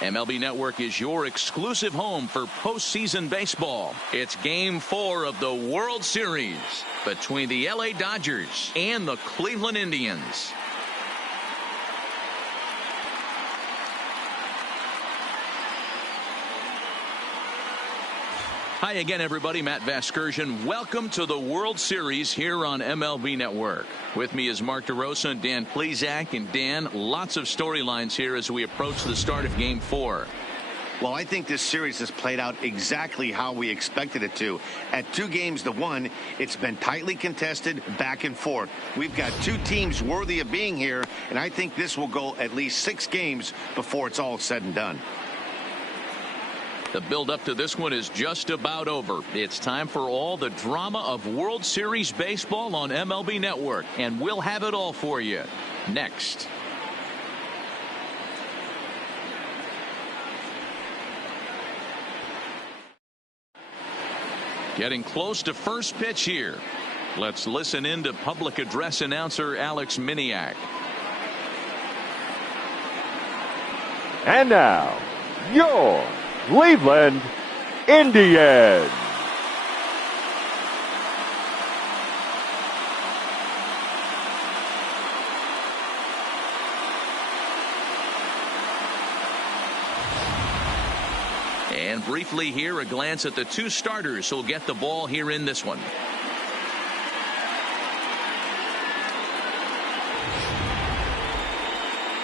MLB Network is your exclusive home for postseason baseball. It's Game 4 of the World Series between the LA Dodgers and the Cleveland Indians. Hi again, everybody. Matt Vasgersian. Welcome to the World Series here on MLB Network. With me is Mark DeRosa and Dan Plesac. And Dan, lots of storylines here as we approach the start of Game 4. Well, I think this series has played out exactly how we expected it to. At 2-1, it's been tightly contested, back and forth. We've got two teams worthy of being here, and I think this will go at least 6 games before it's all said and done. The build-up to this one is just about over. It's time for all the drama of World Series baseball on MLB Network, and we'll have it all for you next. Getting close to first pitch here. Let's listen in to public address announcer Alex Miniak. And now, your Cleveland Indians. And briefly here, a glance at the 2 starters who'll get the ball here in this one.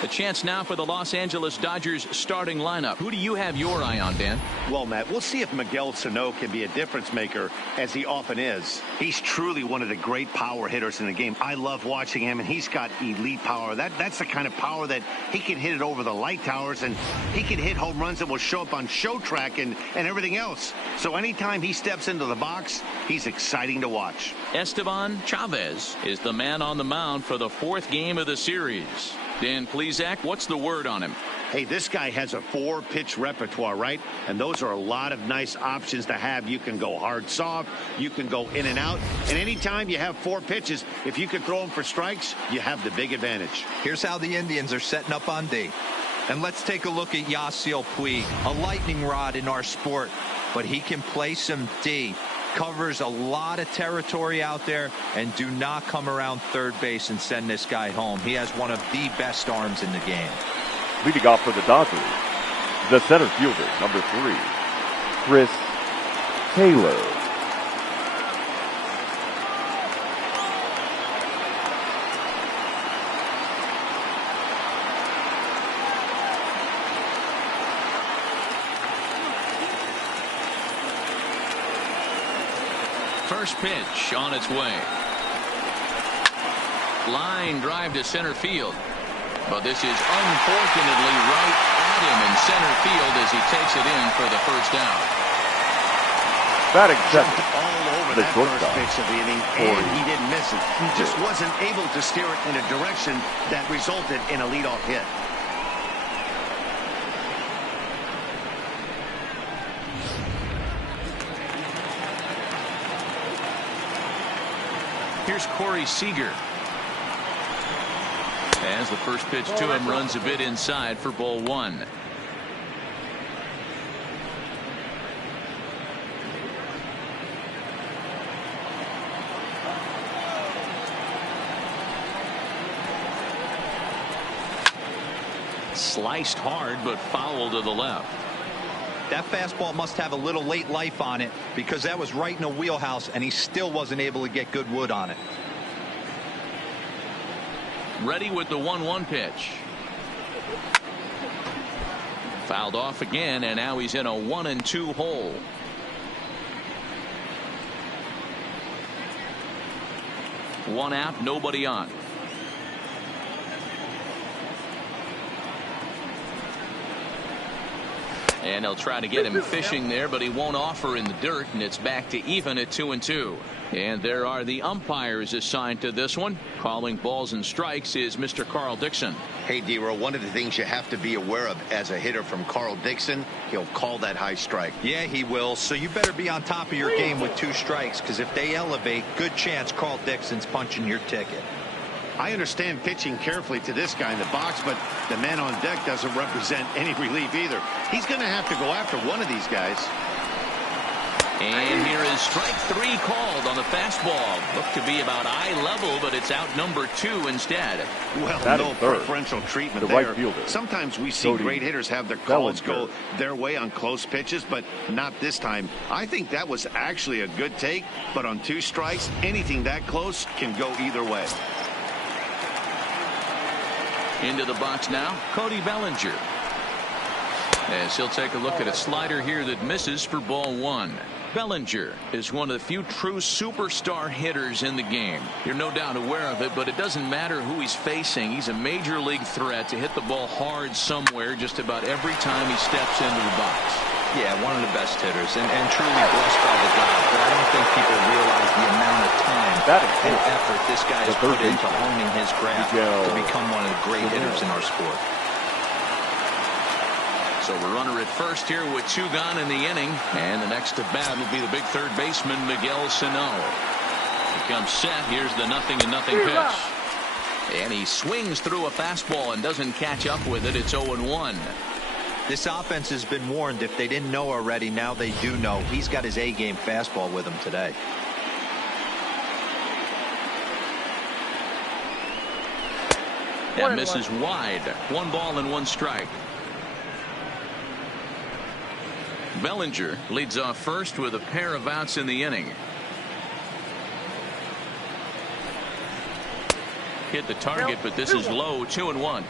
A chance now for the Los Angeles Dodgers starting lineup. Who do you have your eye on, Dan? Well, Matt, we'll see if Miguel Sano can be a difference maker, as he often is. He's truly one of the great power hitters in the game. I love watching him, and he's got elite power. That's the kind of power that he can hit it over the light towers, and he can hit home runs that will show up on Show Track and everything else. So anytime he steps into the box, he's exciting to watch. Esteban Chavez is the man on the mound for the 4th game of the series. Dan Plesac, what's the word on him? Hey, this guy has a 4-pitch repertoire, right? And those are a lot of nice options to have. You can go hard, soft. You can go in and out. And anytime you have 4 pitches, if you can throw them for strikes, you have the big advantage. Here's how the Indians are setting up on D. And let's take a look at Yasiel Puig, a lightning rod in our sport. But he can play some D. Covers a lot of territory out there, and do not come around third base and send this guy home. He has one of the best arms in the game. Leading off for the Dodgers, the center fielder, number 3, Chris Taylor. First pitch on its way. Line drive to center field. But this is unfortunately right at him in center field as he takes it in for the first out. Batting seventh, all over the that shortstop, first pitch of the inning, and he didn't miss it. He just wasn't able to steer it in a direction that resulted in a leadoff hit. Here's Corey Seager. As the first pitch to him runs a bit inside for ball 1. Sliced hard, but foul to the left. That fastball must have a little late life on it, because that was right in the wheelhouse, and he still wasn't able to get good wood on it. Ready with the 1-1 pitch. Fouled off again, and now he's in a 1-2 hole. One out, nobody on. And they'll try to get him fishing there, but he won't offer in the dirt, and it's back to even at 2-2. And there are the umpires assigned to this one. Calling balls and strikes is Mr. Carl Dixon. Hey, D-Row, one of the things you have to be aware of as a hitter from Carl Dixon, he'll call that high strike. Yeah, he will. So you better be on top of your game with 2 strikes, because if they elevate, good chance Carl Dixon's punching your ticket. I understand pitching carefully to this guy in the box, but the man on deck doesn't represent any relief either. He's going to have to go after one of these guys. And here is strike 3 called on the fastball. Looked to be about eye level, but it's out number 2 instead. Well, that no preferential treatment there. Right fielder. Sometimes we see great hitters have their calls go their way on close pitches, but not this time. I think that was actually a good take, but on 2 strikes, anything that close can go either way. Into the box now, Cody Bellinger. As he'll take a look at a slider here that misses for ball 1. Bellinger is one of the few true superstar hitters in the game. You're no doubt aware of it, but it doesn't matter who he's facing. He's a major league threat to hit the ball hard somewhere just about every time he steps into the box. Yeah, one of the best hitters and truly blessed by the God. But I don't think people realize the amount of time and effort this guy has put into honing his craft to become one of the great hitters in our sport. So the runner at first here with 2 gone in the inning. And the next to bat will be the big third baseman, Miguel Sano. He comes set. Here's the 0-0 pitch. And he swings through a fastball and doesn't catch up with it. It's 0-1. This offense has been warned. If they didn't know already, now they do know. He's got his A-game fastball with him today. That misses wide. 1 ball and 1 strike. Bellinger leads off first with a pair of outs in the inning. Hit the target, but this is low. 2-1.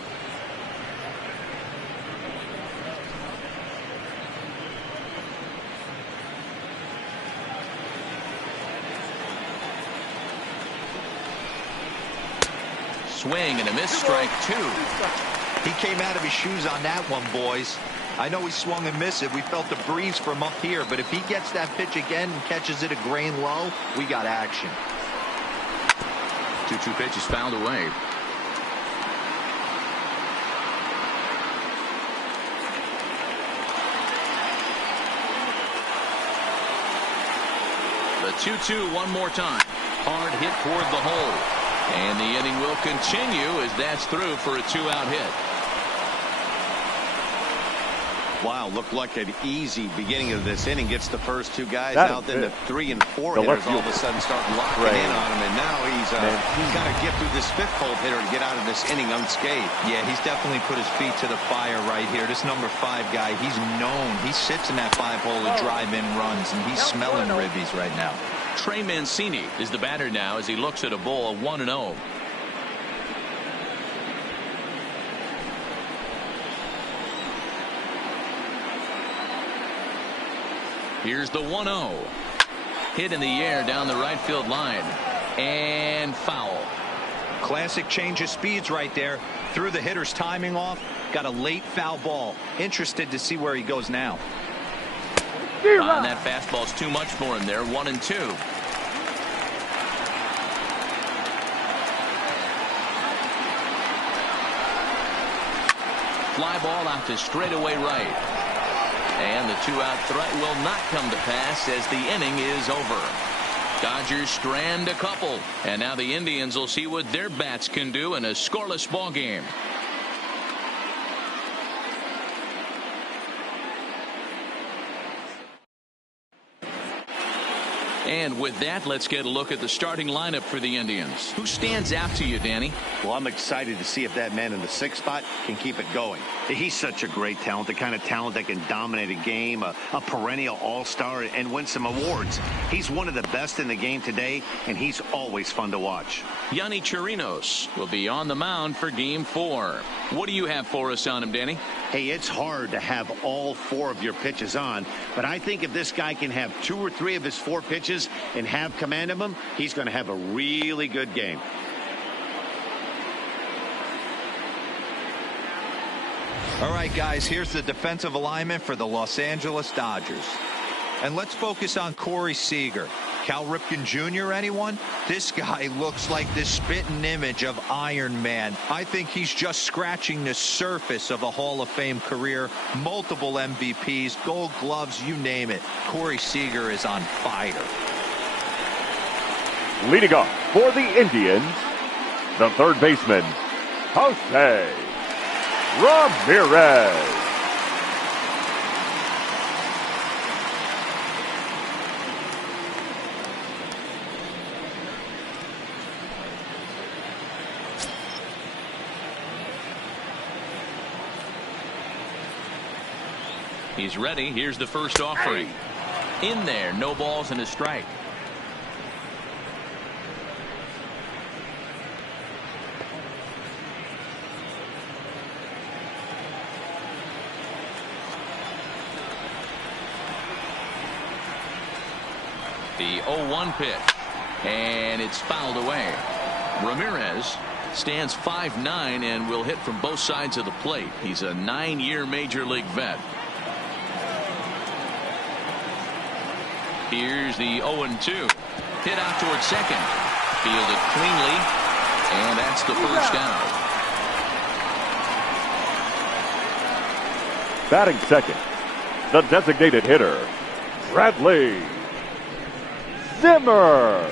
Swing and a miss, strike 2. He came out of his shoes on that one, boys. I know he swung and missed it. We felt the breeze from up here, but if he gets that pitch again and catches it a grain low, we got action. 2-2 pitch is fouled away. The 2-2 one more time. Hard hit toward the hole. And the inning will continue as that's through for a 2-out hit. Wow, looked like an easy beginning of this inning. Gets the first 2 guys out, then the 3 and 4 hitters all of a sudden start locking in on him, and now he's got to get through this 5th hole hitter to get out of this inning unscathed. Yeah, he's definitely put his feet to the fire right here. This number 5 guy, he's known. He sits in that 5 hole to drive in runs, and he's smelling ribbies right now. Trey Mancini is the batter now as he looks at a ball 1-0. Here's the 1-0. Hit in the air down the right field line. And foul. Classic change of speeds right there. Threw the hitter's timing off. Got a late foul ball. Interested to see where he goes now. And that fastball's too much for him there. 1-2. Fly ball out to straightaway right. And the 2-out threat will not come to pass as the inning is over. Dodgers strand a couple. And now the Indians will see what their bats can do in a scoreless ball game. And with that, let's get a look at the starting lineup for the Indians. Who stands out to you, Danny? Well, I'm excited to see if that man in the 6th spot can keep it going. He's such a great talent, the kind of talent that can dominate a game, a perennial all-star, and win some awards. He's one of the best in the game today, and he's always fun to watch. Yonny Chirinos will be on the mound for Game 4. What do you have for us on him, Danny? Hey, it's hard to have all 4 of your pitches on, but I think if this guy can have 2 or 3 of his 4 pitches and have command of them, he's going to have a really good game. All right, guys, here's the defensive alignment for the Los Angeles Dodgers. And let's focus on Corey Seager. Cal Ripken Jr., anyone? This guy looks like the spitting image of Iron Man. I think he's just scratching the surface of a Hall of Fame career. Multiple MVPs, Gold Gloves, you name it. Corey Seager is on fire. Leading off for the Indians, the third baseman, Jose Ramirez. He's ready. Here's the first offering. In there, no balls and a strike. The 0-1 pitch, and it's fouled away. Ramirez stands 5'9" and will hit from both sides of the plate. He's a 9-year major league vet. Here's the 0-2. Hit out towards second. Fielded cleanly, and that's the first out. Batting second, the designated hitter, Bradley Zimmer.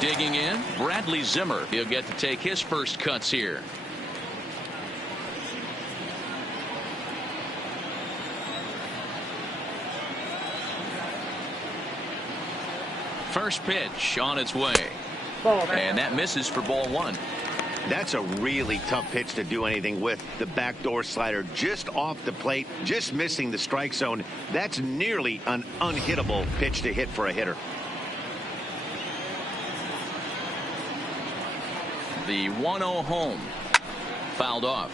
Digging in, Bradley Zimmer. He'll get to take his first cuts here. First pitch on its way. And that misses for ball one. That's a really tough pitch to do anything with. The backdoor slider just off the plate, just missing the strike zone. That's nearly an unhittable pitch to hit for a hitter. The 1-0 home. Fouled off.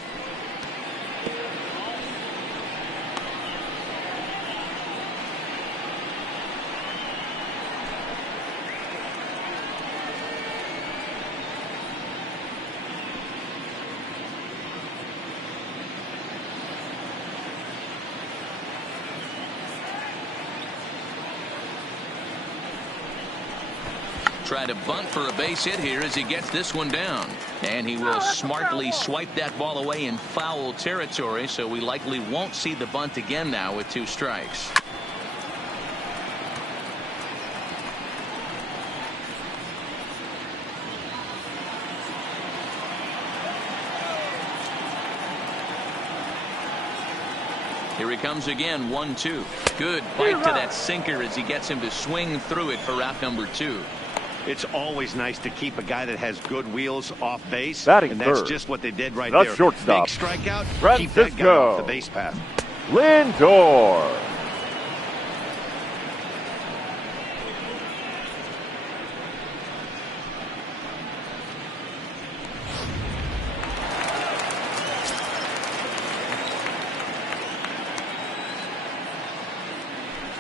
Try to bunt for a base hit here as he gets this one down. And he will smartly swipe that ball away in foul territory, so we likely won't see the bunt again now with 2 strikes. Here he comes again, 1-2. Good bite to that sinker as he gets him to swing through it for out number 2. It's always nice to keep a guy that has good wheels off base. Batting and that's third, just what they did right the there. shortstop, Big strikeout. Francisco Keep that guy off the base path. Lindor.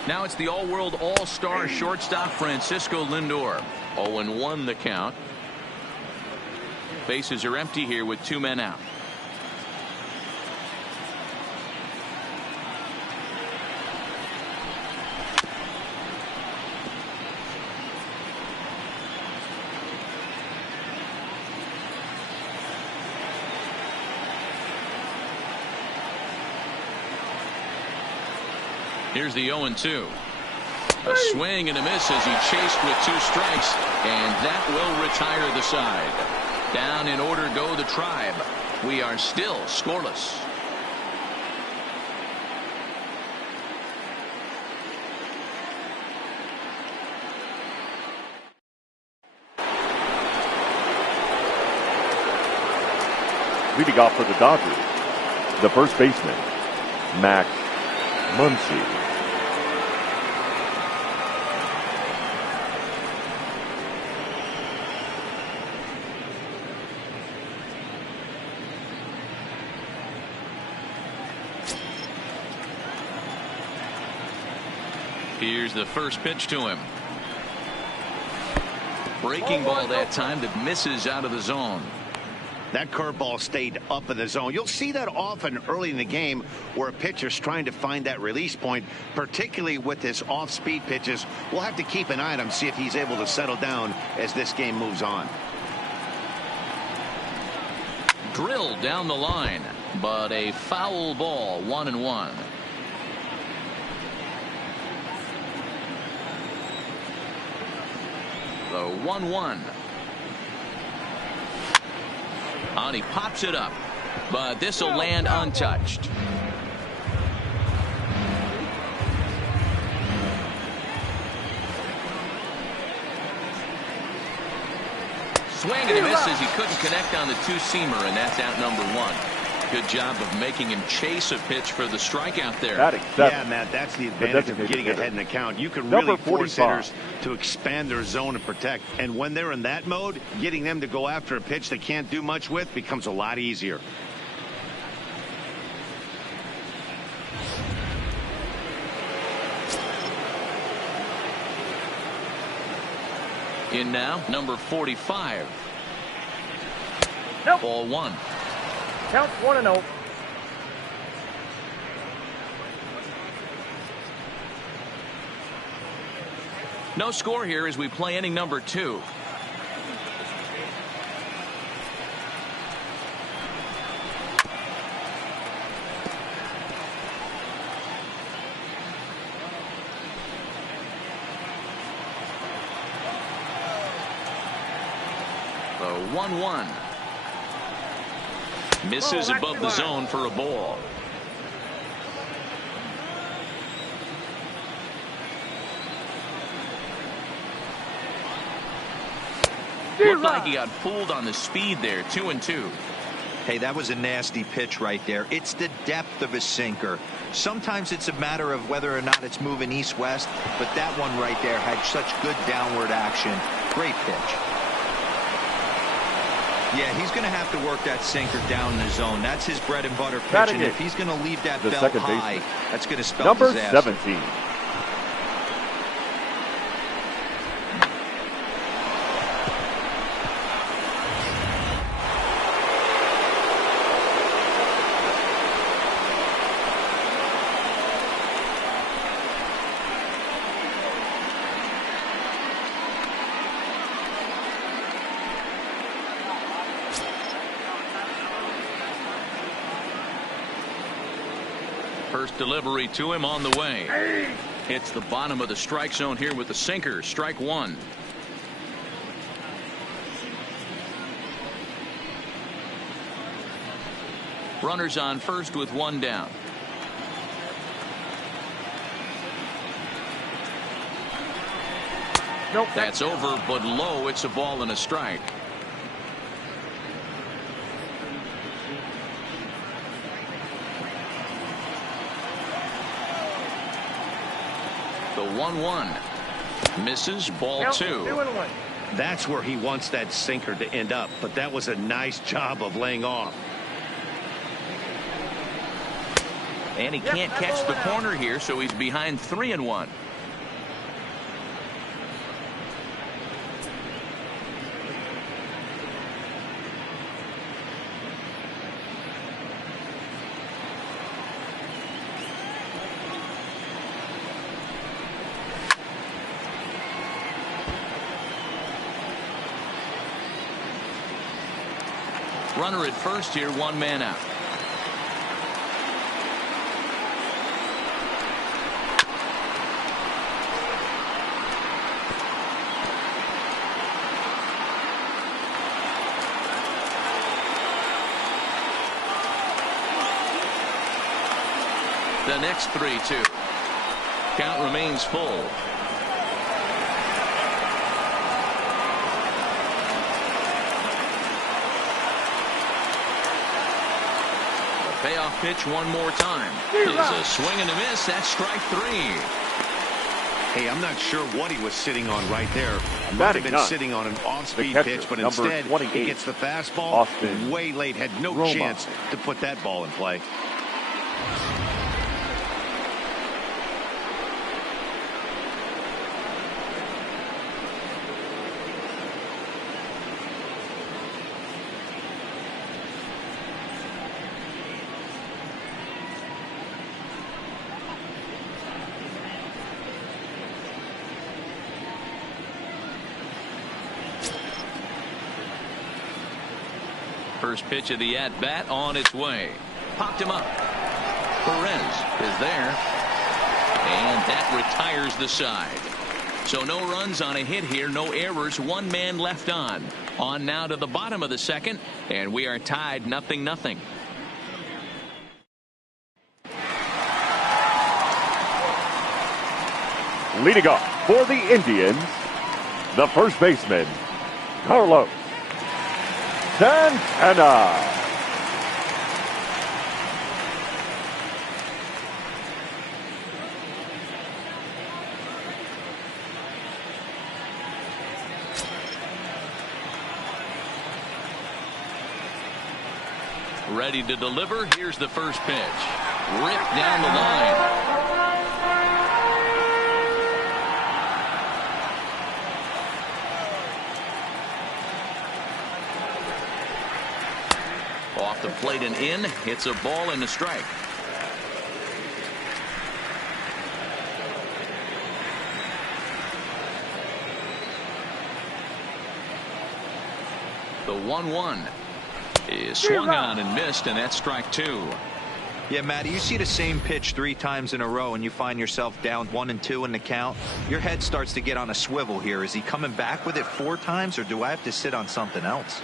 Now it's the all-world all-star shortstop Francisco Lindor. 0-1 the count. Bases are empty here with 2 men out. Here's the 0-2. A swing and a miss as he chased with 2 strikes, and that will retire the side. Down in order go the Tribe. We are still scoreless. Leading off for the Dodgers, the first baseman, Max Muncy. Here's the first pitch to him. Breaking ball that time that misses out of the zone. That curveball stayed up in the zone. You'll see that often early in the game where a pitcher's trying to find that release point, particularly with his off-speed pitches. We'll have to keep an eye on him, see if he's able to settle down as this game moves on. Drilled down the line, but a foul ball, 1-1. The 1-1. And he pops it up, but this will land untouched. Swing and a miss as he couldn't connect on the two-seamer, and that's out number one. Good job of making him chase a pitch for the strikeout there. Yeah, Matt, that's the advantage of getting ahead in the count. You can really force hitters to expand their zone and protect. And when they're in that mode, getting them to go after a pitch they can't do much with becomes a lot easier. In now, number 45. Nope. Ball one. Count 1-0. No score here as we play inning number 2. The 1-1. Misses above the zone for a ball. Looked like he got fooled on the speed there. 2-2. Hey, that was a nasty pitch right there. It's the depth of a sinker. Sometimes it's a matter of whether or not it's moving east-west, but that one right there had such good downward action. Great pitch. Yeah, he's going to have to work that sinker down in the zone. That's his bread and butter pitch, and if he's going to leave that belt high, that's going to spell disaster. Number 17. First delivery to him on the way. Hits the bottom of the strike zone here with the sinker. Strike one. Runners on first with one down. Nope. That's over, but low. It's a ball and a strike. The 1-1 misses. Ball Count 2. 2-1. That's where he wants that sinker to end up, but that was a nice job of laying off. And he can't catch the corner here, so he's behind 3-1. Runner at first here, one man out. The next 3-2. Count remains full. Payoff pitch one more time. Is a swing and a miss. That's strike 3. Hey, I'm not sure what he was sitting on right there. Might have been sitting on an off-speed pitch, but instead he gets the fastball way late. Had no chance to put that ball in play. First pitch of the at-bat on its way. Popped him up. Perez is there. And that retires the side. So no runs on a hit here, no errors, one man left on. On now to the bottom of the second, and we are tied 0-0. Leading off for the Indians, the first baseman, Carlos Santana. Ready to deliver. Here's the first pitch. Ripped down the line. Off the plate and in. It's a ball and a strike. The 1-1 is swung on and missed, and that's strike 2. Yeah, Matty, you see the same pitch 3 times in a row and you find yourself down 1-2 in the count. Your head starts to get on a swivel here. Is he coming back with it 4 times, or do I have to sit on something else?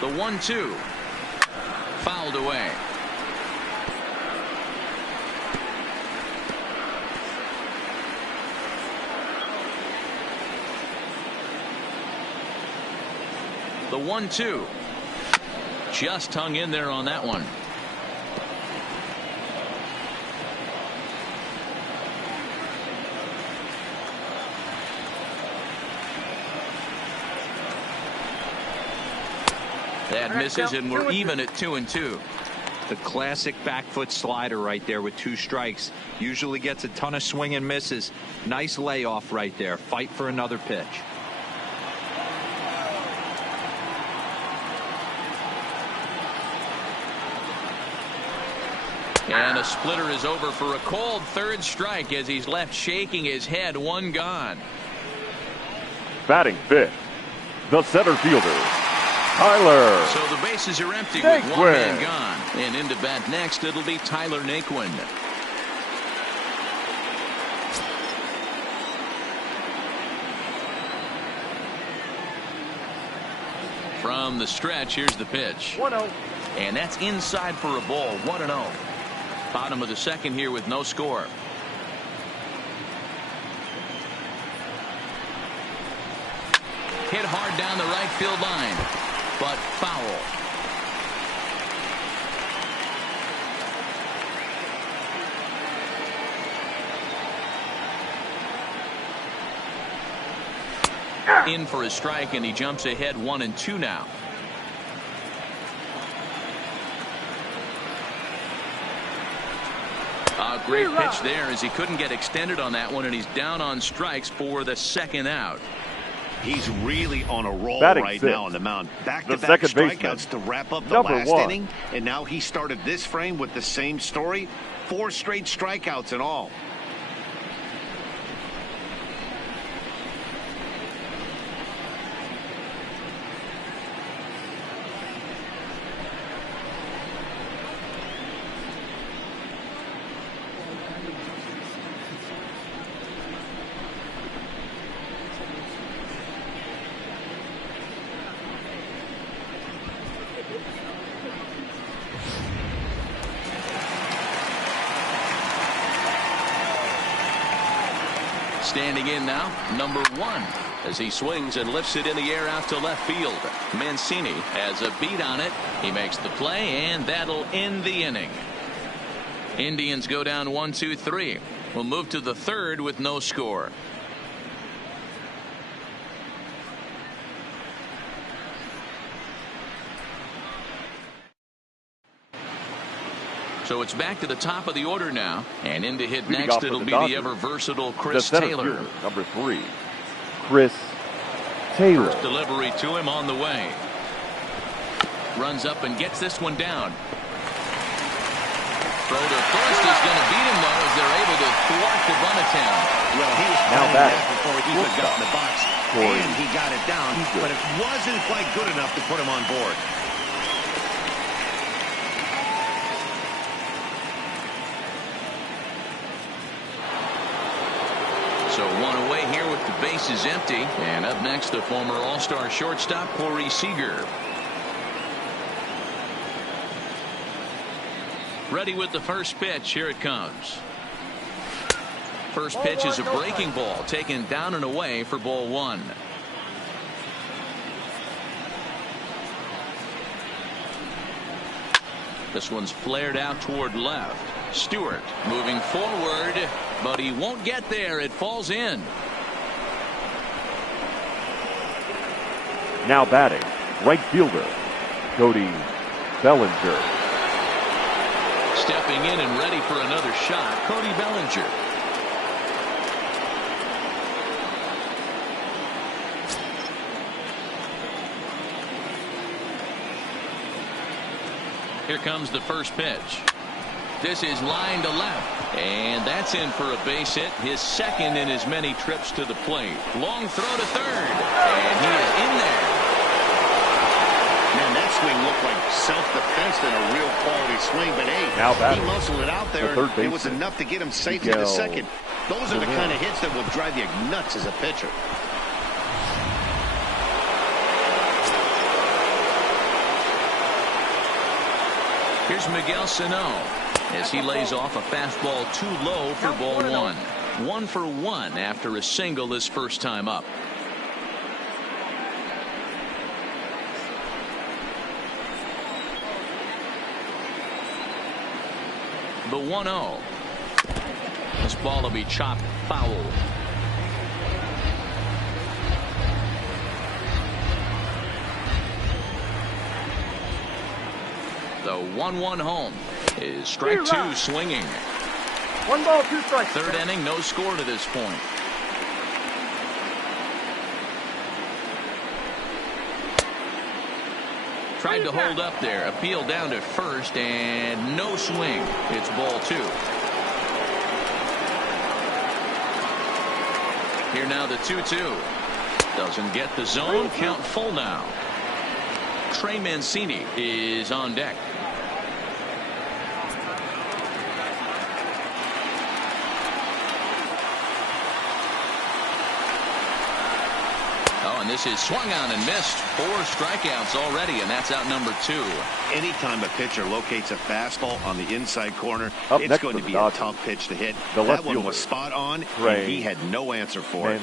The 1-2 fouled away. The 1-2 just hung in there on that one. That misses, and we're even at 2-2. The classic back foot slider right there with 2 strikes. Usually gets a ton of swing and misses. Nice layoff right there. Fight for another pitch. And a splitter is over for a cold third strike as he's left shaking his head. 1 gone. Batting fifth, the center fielder, Tyler. So the bases are empty with 1 man gone. And into bat next, it'll be Tyler Naquin. From the stretch, here's the pitch. 1-0. And that's inside for a ball. 1-0. Bottom of the second here with no score. Hit hard down the right field line, but foul. In for a strike, and he jumps ahead 1-2 now. A great pitch there as he couldn't get extended on that one, and he's down on strikes for the second out. He's really on a roll Batting right fifth, now on the mound. the Back-to-back second strikeouts baseman, to wrap up the number last 1. inning, and now he started this frame with the same story. 4 straight strikeouts in all. Standing in now, number 1, as he swings and lifts it in the air out to left field. Mancini has a beat on it. He makes the play, and that'll end the inning. Indians go down 1-2-3. We'll move to the third with no score. So it's back to the top of the order now, and in to hit next it'll be the ever versatile Chris Taylor. Fielder, number 3, Chris Taylor. First delivery to him on the way. Runs up and gets this one down. Throw to first is going to beat him though, as they're able to thwart the run attempt. Well, he was Now playing that before he even got in the box, Corey. and he got it down, but it wasn't quite good enough to put him on board. So 1 away. The base is empty. And up next, the former All-Star shortstop, Corey Seager. Ready with the first pitch. Here it comes. First pitch is a breaking ball taken down and away for ball one. This one's flared out toward left. Stewart moving forward, but he won't get there. It falls in. Now batting, right fielder, Cody Bellinger. Stepping in and ready for another shot, Cody Bellinger. Here comes the first pitch. This is line to left, and that's in for a base hit, his second in as many trips to the plate. Long throw to third, and he is in there. Man, that swing looked like self-defense than a real quality swing, but hey, he muscled it out there, and it was enough to get him safe to the second. Those are the kind of hits that will drive you nuts as a pitcher. Here's Miguel Sano as he lays off a fastball too low for ball one. 1 for 1 after a single his first time up. The 1-0. This ball will be chopped foul. The 1-1 home is strike two swinging. 1 ball, 2 strikes. Third inning, no score to this point. Tried to hold up there. Appeal down to first and no swing. It's ball two. Here now the 2-2. Doesn't get the zone. Count full now. Trey Mancini is on deck. And this is swung on and missed. 4 strikeouts already, and that's out number 2. Anytime a pitcher locates a fastball on the inside corner, it's going to be a tough pitch to hit. That one was spot on, and he had no answer for it.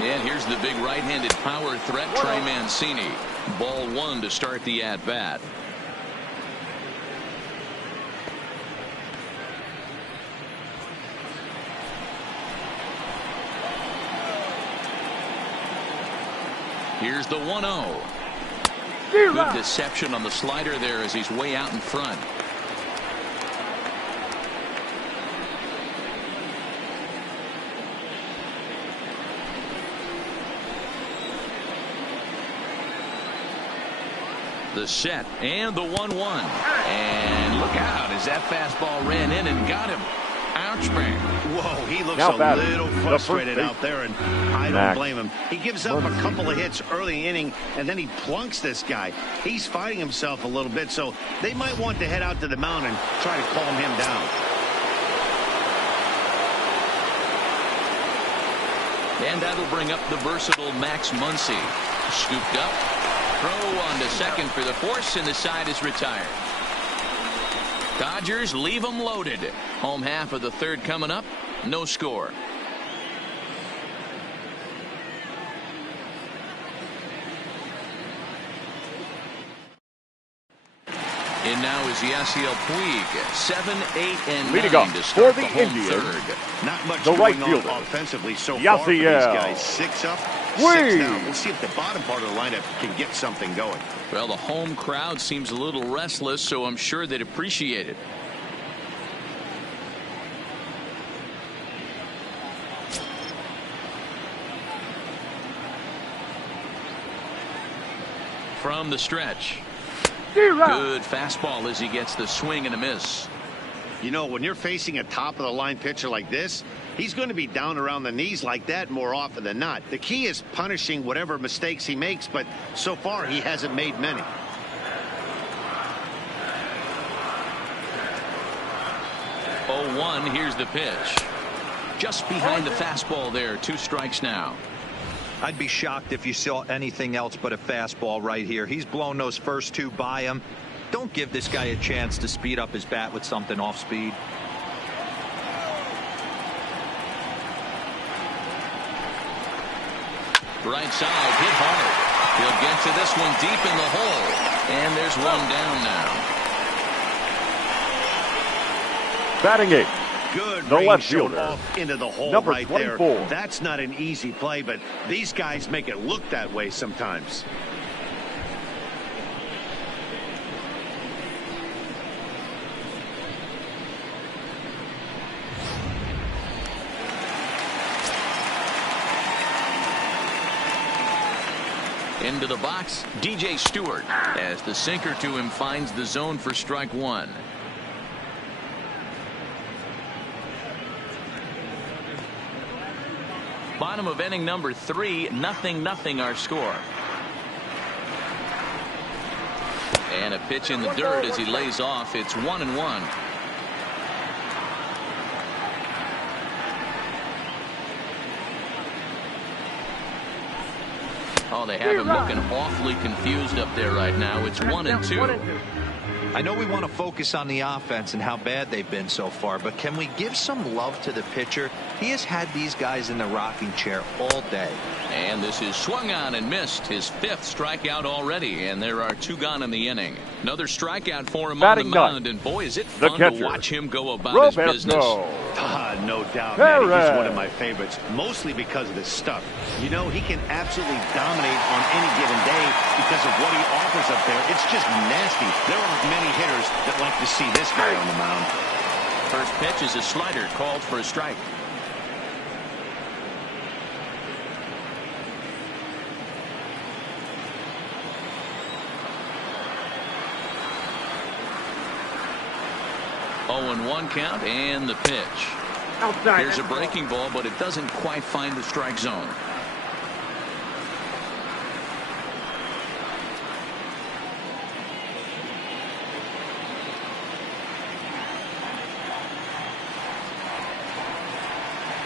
And here's the big right-handed power threat, Trey Mancini. Ball 1 to start the at-bat. Here's the 1-0. Good deception on the slider there as he's way out in front. The set and the 1-1. And look out as that fastball ran in and got him. Ouch, man. Whoa, he looks a little frustrated out there, and I don't blame him. He gives up a couple of hits early in the inning, and then he plunks this guy. He's fighting himself a little bit, so they might want to head out to the mound and try to calm him down. And that'll bring up the versatile Max Muncy. Scooped up. Throw on to second for the force, and the side is retired. Dodgers leave them loaded. Home half of the third coming up. No score. In now is Yasiel Puig. 7, 8, and 9 to start the home third. Not much going on offensively so far for these guys. 6 up, 6 down. We'll see if the bottom part of the lineup can get something going. Well, the home crowd seems a little restless, so I'm sure they'd appreciate it. From the stretch. Good fastball as he gets the swing and a miss. You know, when you're facing a top-of-the-line pitcher like this, he's going to be down around the knees like that more often than not. The key is punishing whatever mistakes he makes, but so far he hasn't made many. 0-1. Here's the pitch. Just behind the fastball there. 2 strikes now. I'd be shocked if you saw anything else but a fastball right here. He's blown those first 2 by him. Don't give this guy a chance to speed up his bat with something off speed. Right side, hit hard. He'll get to this one deep in the hole. And there's one down now. Batting 8th. Good The range left showed fielder, off into the hole number right 24. there. That's not an easy play, but these guys make it look that way sometimes. Into the box, DJ Stewart, as the sinker to him finds the zone for strike 1. Bottom of inning number 3, 0-0 our score. And a pitch in the dirt as he lays off. It's 1-1. Oh, they have him looking awfully confused up there right now. It's 1-2. I know we want to focus on the offense and how bad they've been so far, but can we give some love to the pitcher? He has had these guys in the rocking chair all day. And this is swung on and missed. His 5th strikeout already, and there are 2 gone in the inning. Another strikeout for him Batting on the mound, 9th. and boy, is it The fun catcher, to watch him go about his business. No doubt, Matty. He's Perez. one of my favorites, mostly because of his stuff. You know, he can absolutely dominate on any given day because of what he offers up there. It's just nasty. There aren't many hitters that like to see this guy on the mound. First pitch is a slider called for a strike. Oh, and 1 count, and the pitch. Outside. Here's a breaking ball, but it doesn't quite find the strike zone.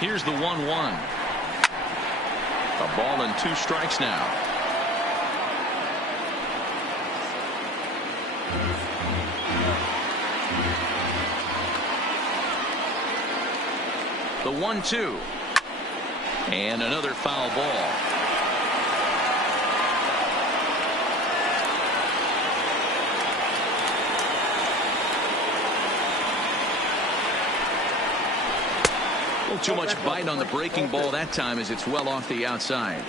Here's the 1-1. A ball and 2 strikes now. The 1-2. And another foul ball. A little too much bite on the breaking ball that time as it's well off the outside.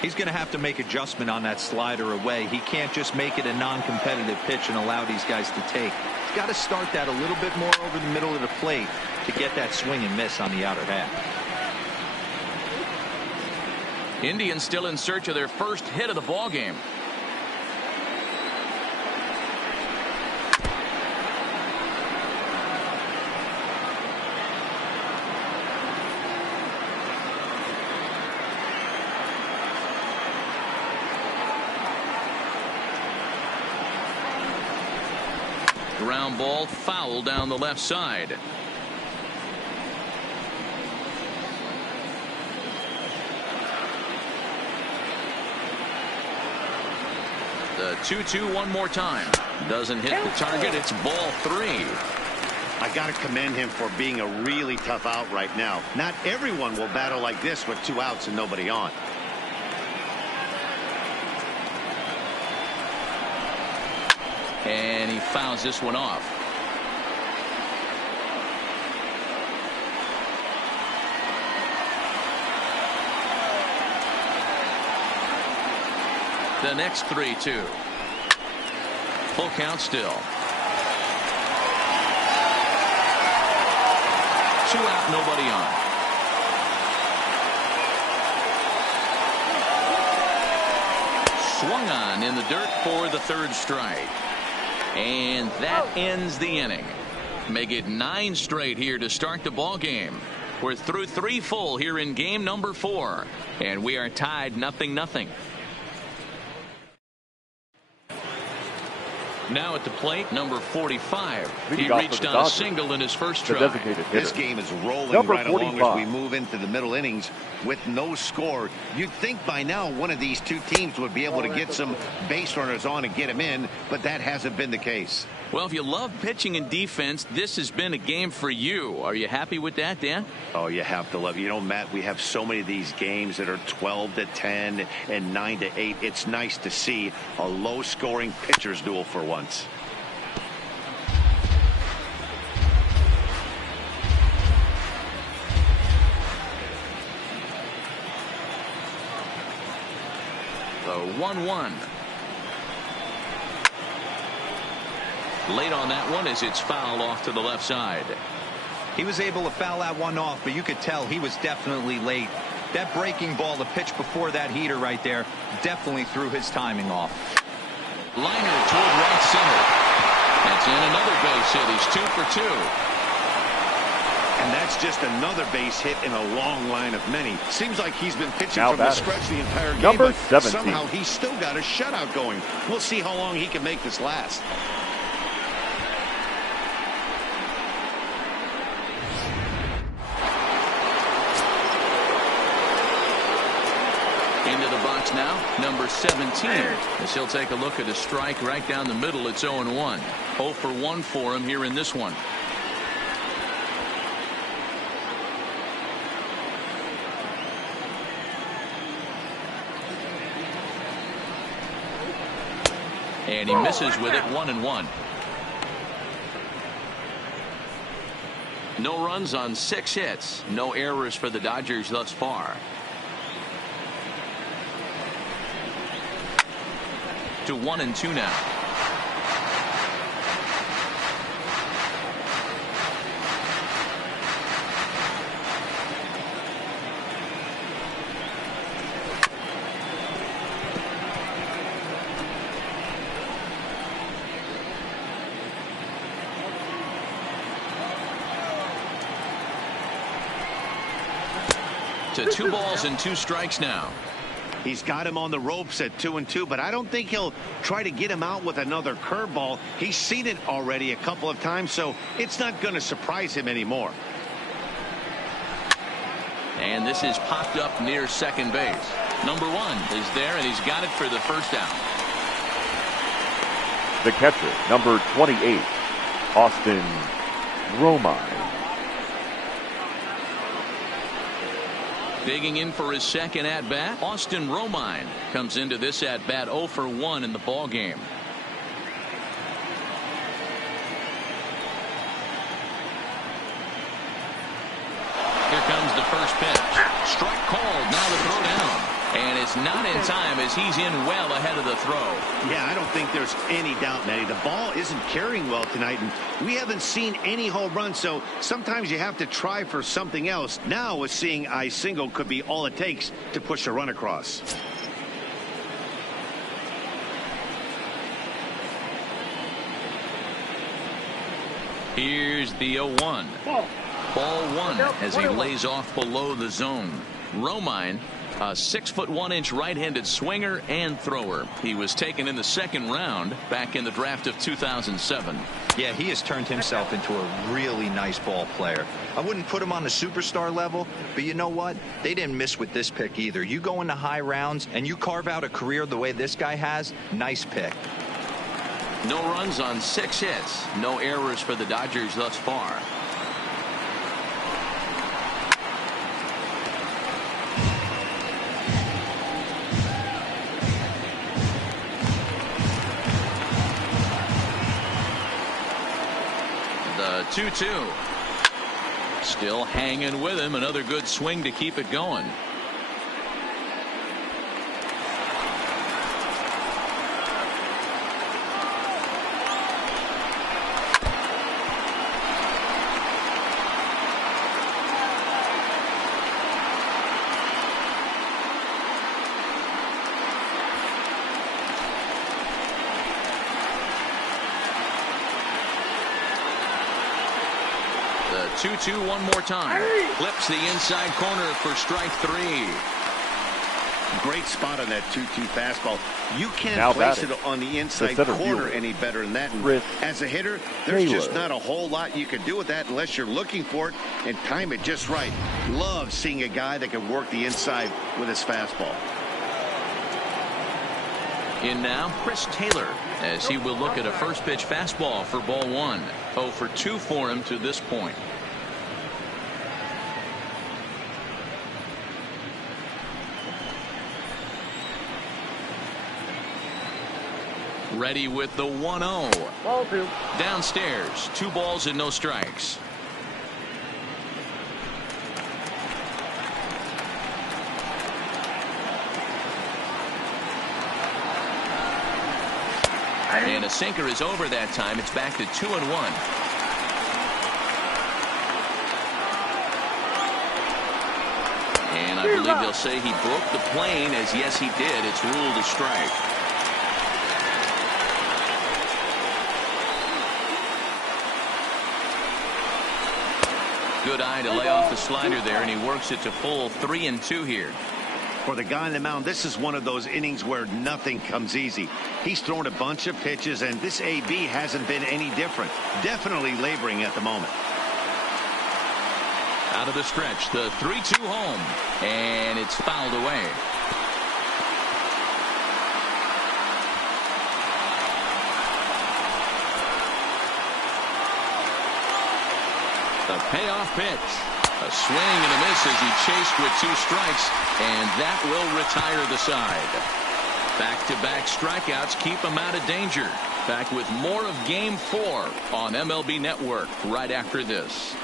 He's going to have to make adjustment on that slider away. He can't just make it a non-competitive pitch and allow these guys to take. He's got to start that a little bit more over the middle of the plate to get that swing and miss on the outer half. Indians still in search of their first hit of the ball game. Ground ball foul down the left side. The 2-2 one more time. Doesn't hit the target. It's ball 3. I got to commend him for being a really tough out right now. Not everyone will battle like this with 2 outs and nobody on. And he fouls this one off. The next 3-2. Full count still. 2 out, nobody on. Swung on in the dirt for the 3rd strike. And that ends the inning. Make it 9 straight here to start the ball game. We're through 3 full here in game number 4. And we are tied 0-0. Now at the plate, number 45. He Leading off for reached the on a Dodgers, single in his first the try. designated hitter, This game is rolling number right along 45. as we move into the middle innings with no score. You'd think by now one of these two teams would be able to get some base runners on and get them in, but that hasn't been the case. Well, if you love pitching and defense, this has been a game for you. Are you happy with that, Dan? Oh, you have to love it. You know, Matt, we have so many of these games that are 12-10 and 9-8. It's nice to see a low-scoring pitcher's duel for once. The 1-1. Late on that one as it's fouled off to the left side. He was able to foul that one off, but you could tell he was definitely late. That breaking ball, the pitch before that heater right there, definitely threw his timing off. Liner toward right center. That's in another base hit. He's 2 for 2. And that's just another base hit in a long line of many. Seems like he's been pitching Now from the batting, stretch the entire game, number but 17. somehow he's still got a shutout going. We'll see how long he can make this last. Into the box now, number 17. As he'll take a look at a strike right down the middle. It's 0-1. 0 for 1 for him here in this one. And he misses with it. 1-1. No runs on 6 hits. No errors for the Dodgers thus far. To 1-2 now. To 2 balls and 2 strikes now. He's got him on the ropes at 2-2, but I don't think he'll try to get him out with another curveball. He's seen it already a couple of times, so it's not going to surprise him anymore. And this is popped up near second base. Number 1 is there, and he's got it for the first out. The catcher, number 28, Austin Romine. Digging in for his second at-bat, Austin Romine comes into this at-bat 0 for 1 in the ball game. Here comes the first pitch. Strike called. Now the throw down. And it's not in time as he's in well ahead of the throw. Yeah, I don't think there's any doubt, Matty. The ball isn't carrying well tonight, and we haven't seen any home runs, so sometimes you have to try for something else. Now, with seeing I single could be all it takes to push a run across. Here's the 0-1. Ball 1 as he lays off below the zone. Romine, a 6'1" right-handed swinger and thrower. He was taken in the second round back in the draft of 2007. Yeah, he has turned himself into a really nice ball player. I wouldn't put him on the superstar level, but you know what? They didn't miss with this pick either. You go into high rounds and you carve out a career the way this guy has, nice pick. No runs on 6 hits. No errors for the Dodgers thus far. The 2-2. Still hanging with him. Another good swing to keep it going. The 2-2 one more time. Flips the inside corner for strike 3. Great spot on that 2-2 fastball. You can't Now place batting. it on the inside The center corner fielder, any better than that. And Chris as a hitter, there's Taylor. just not a whole lot you can do with that unless you're looking for it and time it just right. Love seeing a guy that can work the inside with his fastball. In now, Chris Taylor, as he will look at a first pitch fastball for ball 1. 0 for 2 for him to this point. Ready with the 1-0. Ball 2. Downstairs, 2 balls and no strikes. And a sinker is over that time. It's back to 2-1. And I believe they'll say he broke the plane, as yes he did. It's ruled a strike. Good eye to lay off the slider there, and he works it to full 3-2 here. For the guy on the mound, this is one of those innings where nothing comes easy. He's thrown a bunch of pitches, and this AB hasn't been any different. Definitely laboring at the moment. Out of the stretch, the 3-2 home, and it's fouled away. The payoff pitch. A swing and a miss as he chased with 2 strikes, and that will retire the side. Back-to-back strikeouts keep him out of danger. Back with more of Game 4 on MLB Network right after this.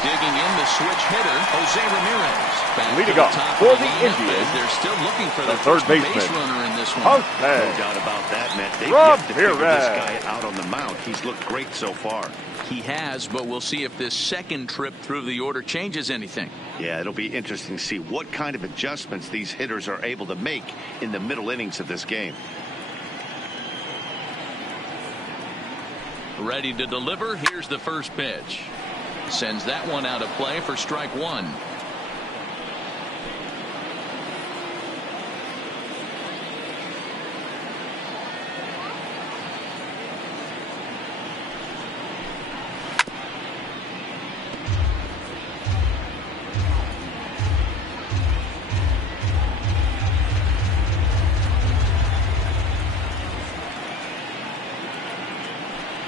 Digging in the switch hitter, Jose Ramirez. Back Leading to the up top for of the lineup Indians, as they're still looking for the third first base baseman, runner in this one. Jose No doubt about that, man. They've Ramirez. yet to figure this guy out on the mound. He's looked great so far. He has, but we'll see if this second trip through the order changes anything. Yeah, it'll be interesting to see what kind of adjustments these hitters are able to make in the middle innings of this game. Ready to deliver. Here's the first pitch. Sends that one out of play for strike 1.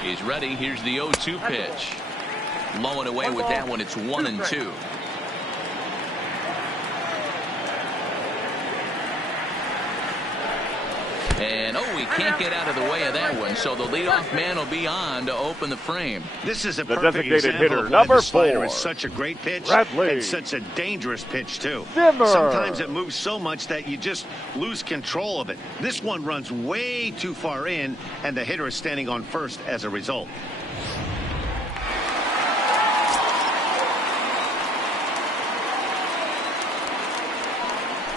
He's ready. Here's the 0-2 pitch. Low and away with that one. It's 1-2. And he can't get out of the way of that one, so the leadoff man will be on to open the frame. This is a The perfect designated example hitter, of why number the slider 4, is such a great pitch Bradley and such a dangerous pitch too. Zimmer. Sometimes it moves so much that you just lose control of it. This one runs way too far in, and the hitter is standing on first as a result.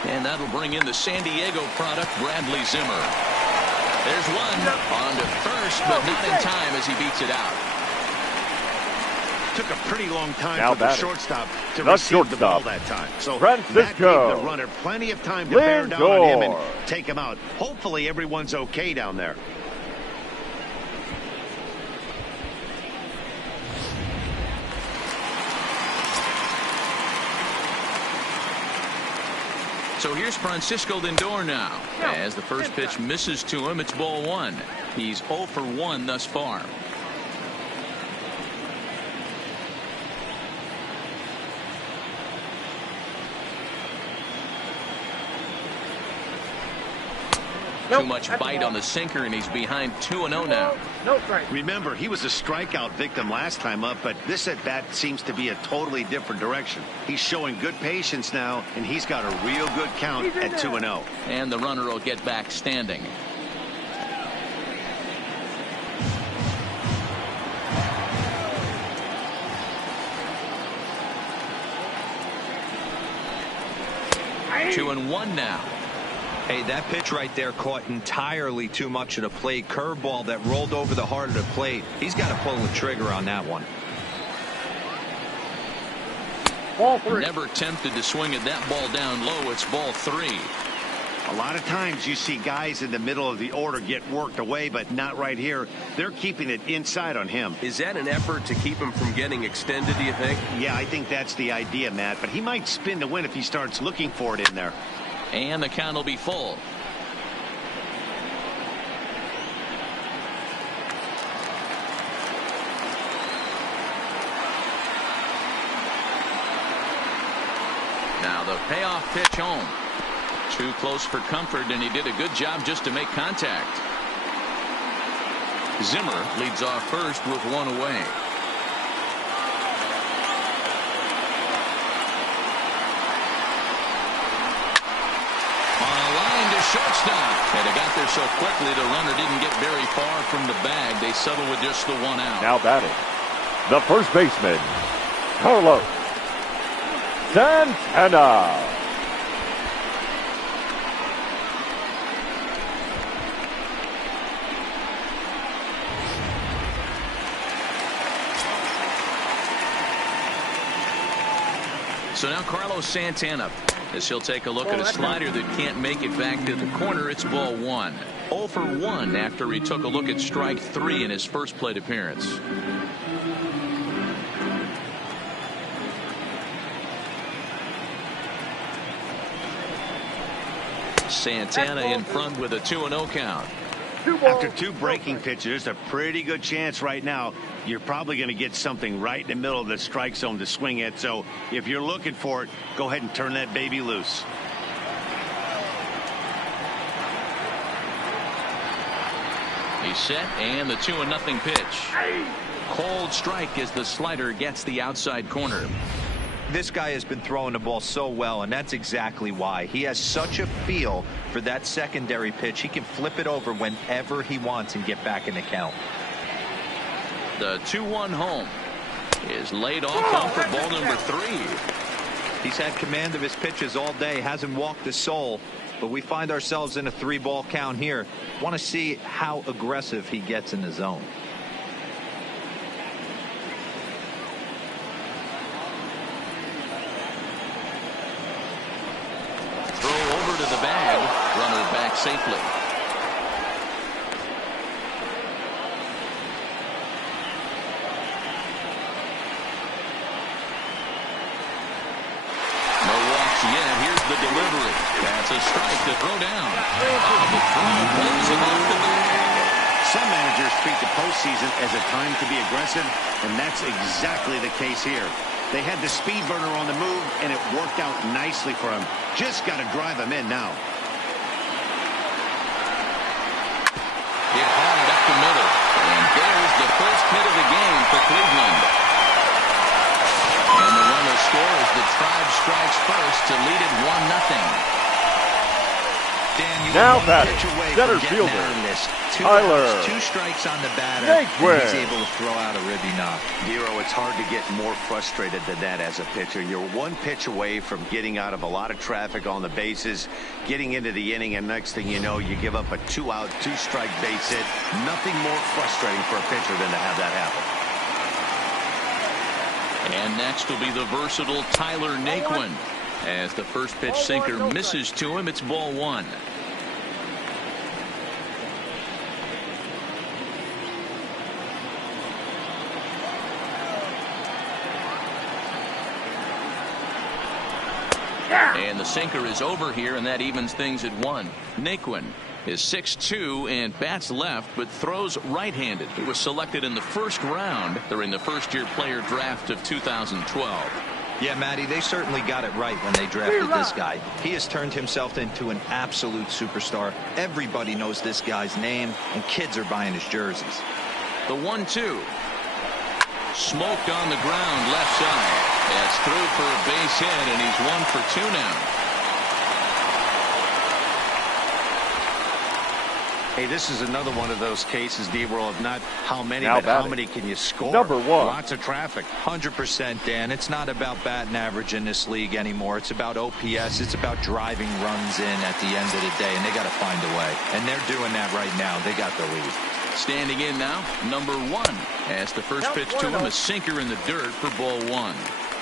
And that'll bring in the San Diego product, Bradley Zimmer. There's one on to first, but not in time as he beats it out. Took a pretty long time Now for the batting. shortstop to The receive the ball shortstop, that time. So Francisco that gave the runner plenty of time to bear down on him and Lindor. take him out. Hopefully everyone's okay down there. So here's Francisco Lindor now. As the first pitch misses to him, it's ball 1. He's 0 for 1 thus far. Too much bite on the sinker, and he's behind 2-0 now. No strike. Remember, he was a strikeout victim last time up, but this at-bat seems to be a totally different direction. He's showing good patience now, and he's got a real good count at 2-0. And the runner will get back standing. Hey. 2-1 now. Hey, that pitch right there caught entirely too much of the plate. Curveball that rolled over the heart of the plate. He's got to pull the trigger on that one. Ball 3. Never tempted to swing at that ball down low. It's ball 3. A lot of times you see guys in the middle of the order get worked away, but not right here. They're keeping it inside on him. Is that an effort to keep him from getting extended, do you think? Yeah, I think that's the idea, Matt. But he might spin to win if he starts looking for it in there. And the count will be full. Now the payoff pitch home. Too close for comfort, and he did a good job just to make contact. Zimmer leads off first with one away. On a line to shortstop. And it got there so quickly the runner didn't get very far from the bag. They settle with just the one out. Now batting, the first baseman, Carlos Santana. So now Carlos Santana, as he'll take a look at a slider that can't make it back to the corner. It's ball 1. 0 for 1 after he took a look at strike 3 in his first plate appearance. Santana in front with a 2-0 count. After 2 breaking pitches, a pretty good chance right now you're probably going to get something right in the middle of the strike zone to swing at. So if you're looking for it, go ahead and turn that baby loose. He's set, and the 2-0 pitch. Cold strike as the slider gets the outside corner. This guy has been throwing the ball so well, and that's exactly why. He has such a feel for that secondary pitch. He can flip it over whenever he wants and get back in the count. The 2-1 home is laid off for ball number 3. He's had command of his pitches all day, hasn't walked a soul, but we find ourselves in a 3-ball count here. Want to see how aggressive he gets in the zone. Safely. No walks yet. Here's the delivery. That's a strike to throw down. The throw pulls him off the bat. Some managers treat the postseason as a time to be aggressive, and that's exactly the case here. They had the speed burner on the move, and it worked out nicely for him. Just got to drive him in now. Hit hard up the middle. And there's the first hit of the game for Cleveland. And the runner scores. The Tribe strikes first to lead it 1-0. Dan, you now one batting, pitch away center from fielder, out of this. Tyler outs, 2 strikes on the batter, and he's able to throw out a ribby knock. Dero, it's hard to get more frustrated than that as a pitcher. You're 1 pitch away from getting out of a lot of traffic on the bases, getting into the inning, and next thing you know, you give up a 2-out, 2-strike base hit. Nothing more frustrating for a pitcher than to have that happen. And next will be the versatile Tyler Naquin. As the first pitch sinker misses to him, it's ball 1. And the sinker is over here, and that evens things at 1. Naquin is 6'2" and bats left, but throws right-handed. He was selected in the first round during the first-year player draft of 2012. Yeah, Matty, they certainly got it right when they drafted this guy. He has turned himself into an absolute superstar. Everybody knows this guy's name, and kids are buying his jerseys. The 1-2. Smoked on the ground left side. That's through for a base hit, and he's 1 for 2 now. Hey, this is another one of those cases, Dero, of not how many, now but batting. how many can you score? Number 1. Lots of traffic. 100%, Dan. It's not about batting average in this league anymore. It's about OPS. It's about driving runs in at the end of the day, and they got to find a way. And they're doing that right now. They got the lead. Standing in now, number 1. As the first pitch to him, a sinker in the dirt for ball 1.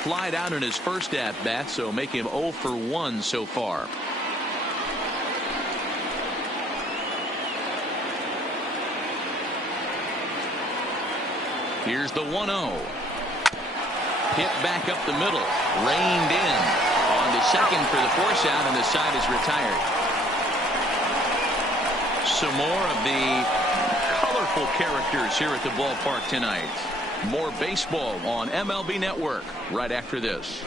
flied out in his first at-bat, so make him 0 for 1 so far. Here's the 1-0. Hit back up the middle. Reined in. On to second for the force out, and the side is retired. Some more of the colorful characters here at the ballpark tonight. More baseball on MLB Network right after this.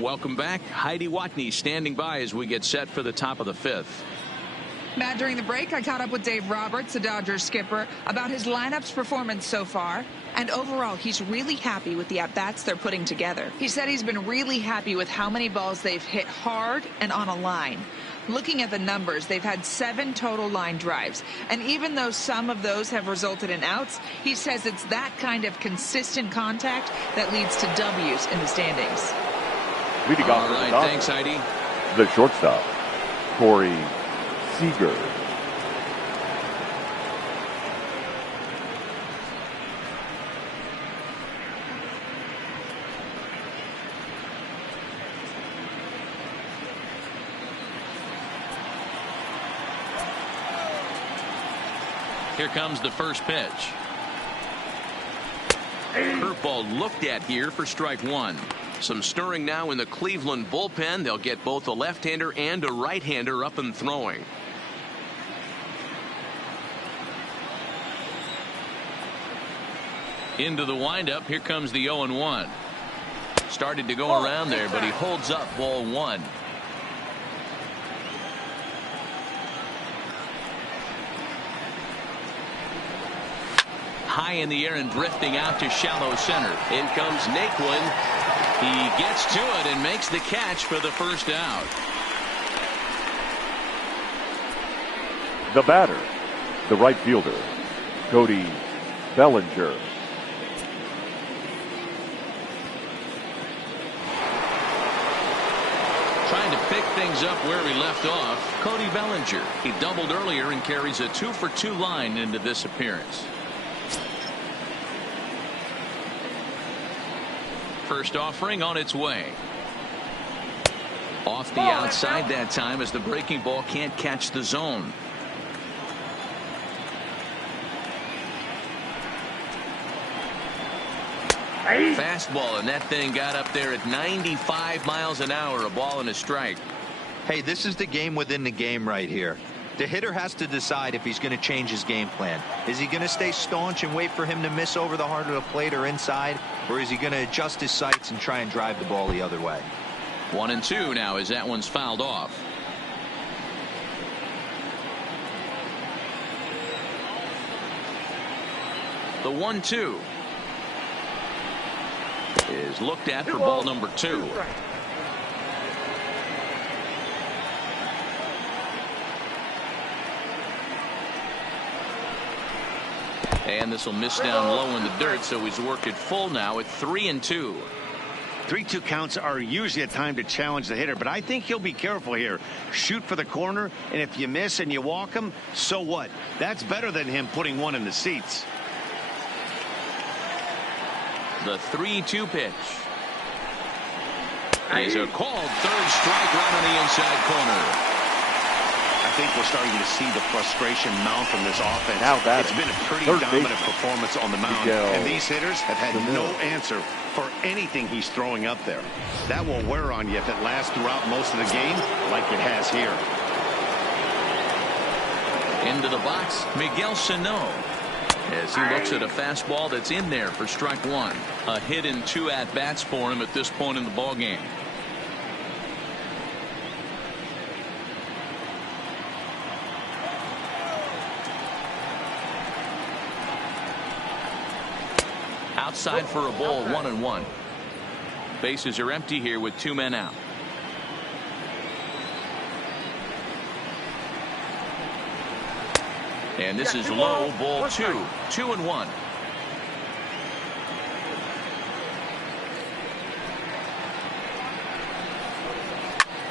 Welcome back. Heidi Watney standing by as we get set for the top of the 5th. Matt, during the break, I caught up with Dave Roberts, the Dodgers skipper, about his lineup's performance so far. And overall, he's really happy with the at-bats they're putting together. He said he's been really happy with how many balls they've hit hard and on a line. Looking at the numbers, they've had 7 total line drives. And even though some of those have resulted in outs, he says it's that kind of consistent contact that leads to W's in the standings. Leading off All right, thanks, Heidi. The shortstop, Corey Seager. Here comes the first pitch. Curveball looked at here for strike 1. Some stirring now in the Cleveland bullpen. They'll get both a left-hander and a right-hander up and throwing. Into the windup. Here comes the 0-1. Started to go around there, but he holds up ball 1. High in the air and drifting out to shallow center. In comes Naquin. He gets to it and makes the catch for the first out. The batter, the right fielder, Cody Bellinger. Trying to pick things up where he left off, Cody Bellinger. He doubled earlier and carries a 2-for-2 line into this appearance. First offering on its way. Off the outside that time as the breaking ball can't catch the zone. Fastball, and that thing got up there at 95 miles an hour. A ball and a strike. Hey, this is the game within the game right here. The hitter has to decide if he's going to change his game plan. Is he going to stay staunch and wait for him to miss over the heart of the plate or inside? Or is he going to adjust his sights and try and drive the ball the other way? 1-2 now as that one's fouled off. The 1-2 is looked at for ball number 2. And this will miss down low in the dirt, so he's worked it full now at 3-2. 3-2 counts are usually a time to challenge the hitter, but I think he'll be careful here. Shoot for the corner, and if you miss and you walk him, so what? That's better than him putting one in the seats. The 3-2 pitch is a called third strike right on the inside corner. I think we're starting to see the frustration mount from this offense. Now it's been a pretty dominant performance on the mound, and these hitters have had no answer for anything he's throwing up there. That will wear on you if it lasts throughout most of the game like it has here. Into the box, Miguel Sano, as he looks at a fastball that's in there for strike 1. A hit in 2 at-bats for him at this point in the ballgame. Outside for a ball, 1-1. Bases are empty here with 2 men out. And this is low, ball 2. 2-1.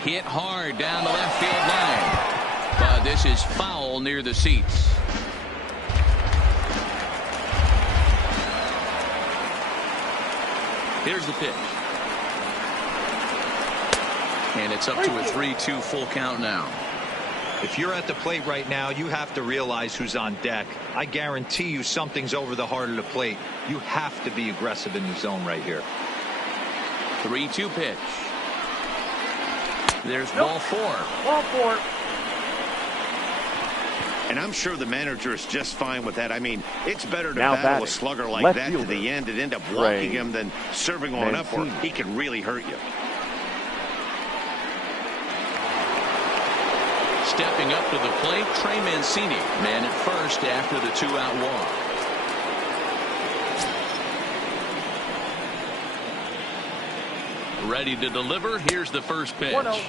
Hit hard down the left field line. But this is foul near the seats. Here's the pitch. And it's up to a 3-2 full count now. If you're at the plate right now, you have to realize who's on deck. I guarantee you something's over the heart of the plate. You have to be aggressive in the zone right here. 3-2 pitch. There's ball 4. Ball 4. And I'm sure the manager is just fine with that. I mean, it's better to Now battle batting, a slugger like left that fielder, to the end and end up Trey walking him than serving one up where Mancini. he can really hurt you. Stepping up to the plate, Trey Mancini. Man at first after the 2-out walk. Ready to deliver. Here's the first pitch. 1-0.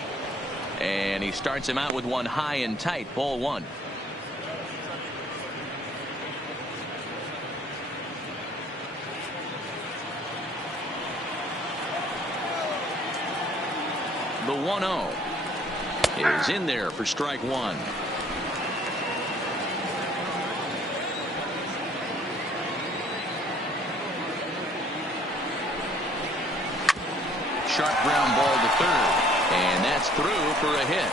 And he starts him out with one high and tight. Ball 1. The 1-0 is in there for strike 1. Sharp ground ball to third. And that's through for a hit.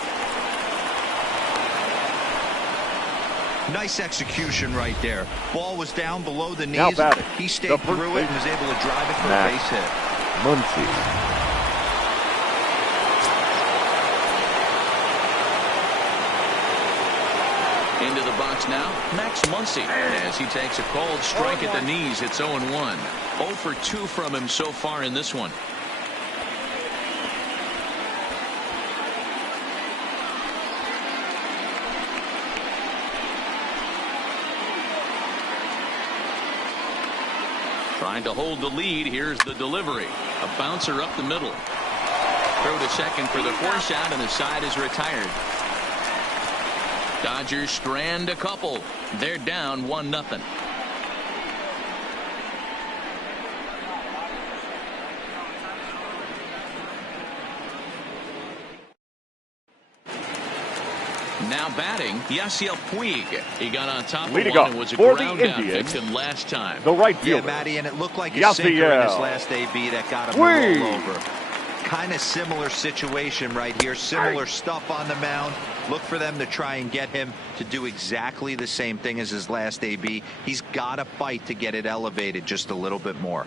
Nice execution right there. Ball was down below the Now knees. batting, He the stayed first through it and was able to drive it for a Max base hit. Muncy. Into the box now, Max Muncy, as he takes a cold strike at the knees. It's 0-1. 0 for 2 from him so far in this one. Trying to hold the lead. Here's the delivery. A bouncer up the middle. Throw to second for the force out, and the side is retired. Dodgers strand a couple. They're down 1-0. Now batting, Yasiel Puig. He got on top of Leading one up and was a for the ground down. Indians, Picked him last time. The right Yeah, fielder. Matty, and it looked like a sinker in his Yasiel last AB that got him Puig. to roll over. Kind of similar situation right here. Similar stuff on the mound. Look for them to try and get him to do exactly the same thing as his last AB. He's got to fight to get it elevated just a little bit more.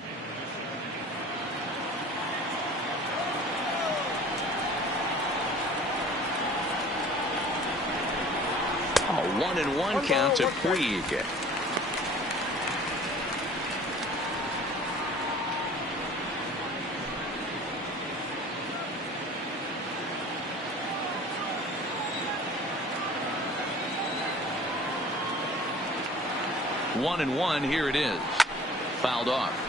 A 1-1 count to Puig. One and one. Here it is. Fouled off.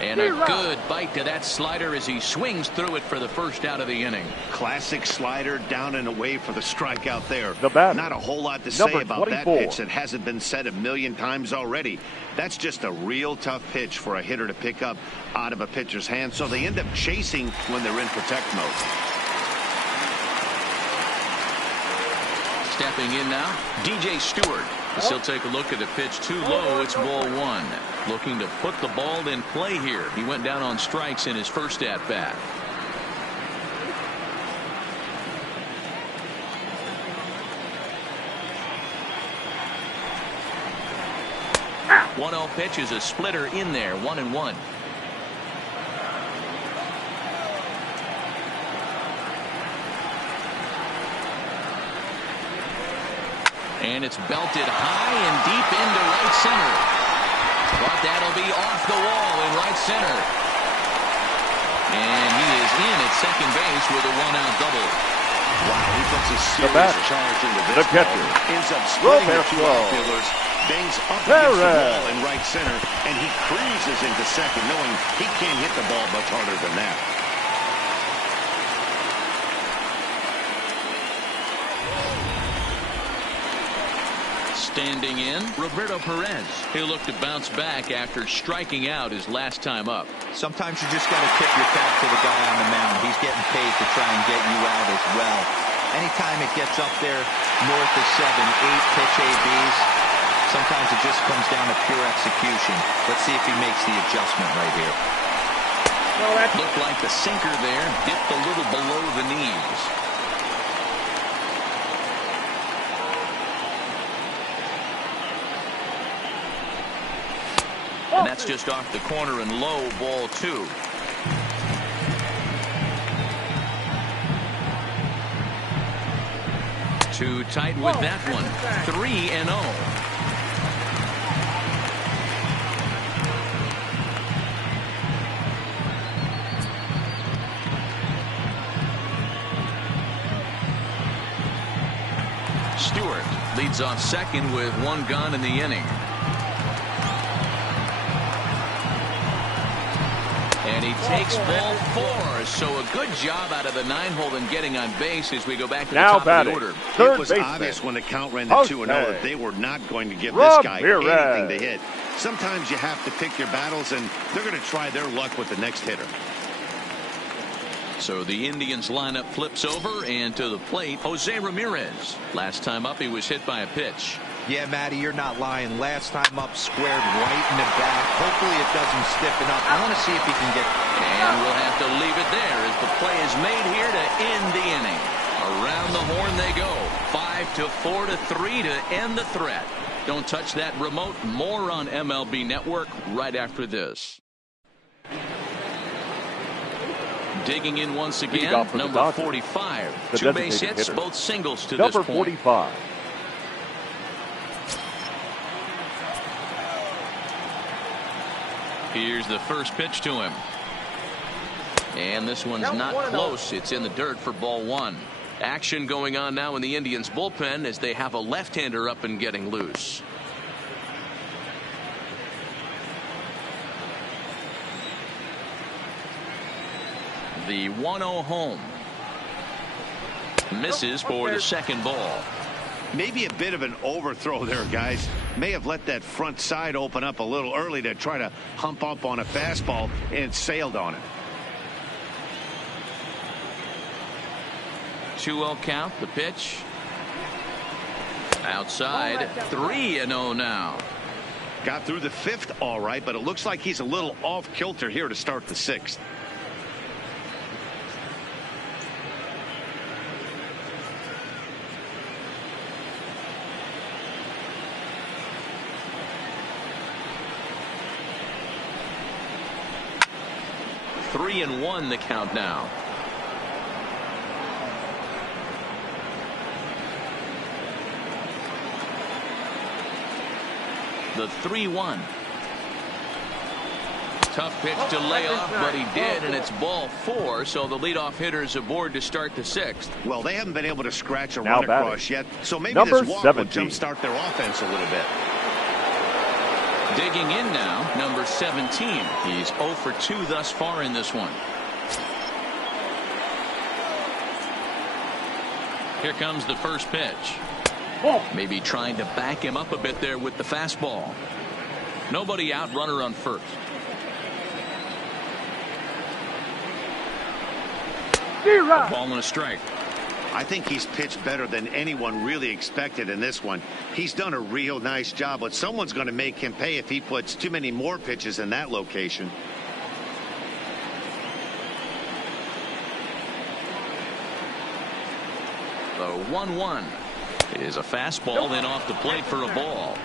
And a good bite to that slider as he swings through it for the first out of the inning. Classic slider, down and away for the strikeout there. The batter, not a whole lot to number say about that 24. pitch that hasn't been said a million times already. That's just a real tough pitch for a hitter to pick up out of a pitcher's hand, so they end up chasing when they're in protect mode. Stepping in now, DJ Stewart. As he'll take a look at the pitch too low. It's ball 1. Looking to put the ball in play here. He went down on strikes in his first at bat. Ah. 1-0 pitch is a splitter in there. 1-1. And it's belted high and deep into right center. But that'll be off the wall in right center. And he is in at second base with a 1-out double. Wow, he puts a The batter, serious charge into this the catcher, ball. Ends up splitting the two Roberto outfielders, bangs up against the Perez. wall in right center, and he cruises into second, knowing he can't hit the ball much harder than that. Standing in, Roberto Perez. He'll look to bounce back after striking out his last time up. Sometimes you just got to tip your cap to the guy on the mound. He's getting paid to try and get you out as well. Anytime it gets up there north of 7, 8 pitch ABs, sometimes it just comes down to pure execution. Let's see if he makes the adjustment right here. Looked like the sinker there dipped a little below the knees. And that's just off the corner and low, ball 2. Too tight with that one. 3-0. Stewart leads off second with 1 gun in the inning. And he takes ball 4. So a good job out of the 9-hole in getting on base as we go back to the top of the order. It was obvious when the count ran to 2-0 that they were not going to give this guy anything to hit. Sometimes you have to pick your battles, and they're going to try their luck with the next hitter. So the Indians lineup flips over, and to the plate, Jose Ramirez. Last time up, he was hit by a pitch. Yeah, Matty, you're not lying. Last time up, squared right in the back. Hopefully it doesn't stiffen up. I want to see if he can get... And we'll have to leave it there as the play is made here to end the inning. Around the horn they go. 5-4 to 3 to end the threat. Don't touch that remote. More on MLB Network right after this. Digging in once again, number 45. 2 base hits, both singles to this point. Number 45. Here's the first pitch to him. And this one's not close. It's in the dirt for ball 1. Action going on now in the Indians bullpen as they have a left-hander up and getting loose. The 1-0 home. Misses for the second ball. Maybe a bit of an overthrow there, guys. May have let that front side open up a little early to try to hump up on a fastball and sailed on it. 2-0 count, the pitch. Outside, 3-0 now. Got through the 5th all right, but it looks like he's a little off kilter here to start the 6th. Three and 1 the count now. The 3-1. Tough pitch to lay off, but he did, and it's ball 4, so the leadoff hitter is aboard to start the 6th. Well, they haven't been able to scratch a run across yet, so maybe number this walk 17. will jumpstart their offense a little bit. Digging in now, number 17. He's 0 for 2 thus far in this one. Here comes the first pitch. Maybe trying to back him up a bit there with the fastball. Nobody out, runner on first. A ball and a strike. I think he's pitched better than anyone really expected in this one. He's done a real nice job, but someone's going to make him pay if he puts too many more pitches in that location. The 1-1 is a fastball, then off the plate for a ball.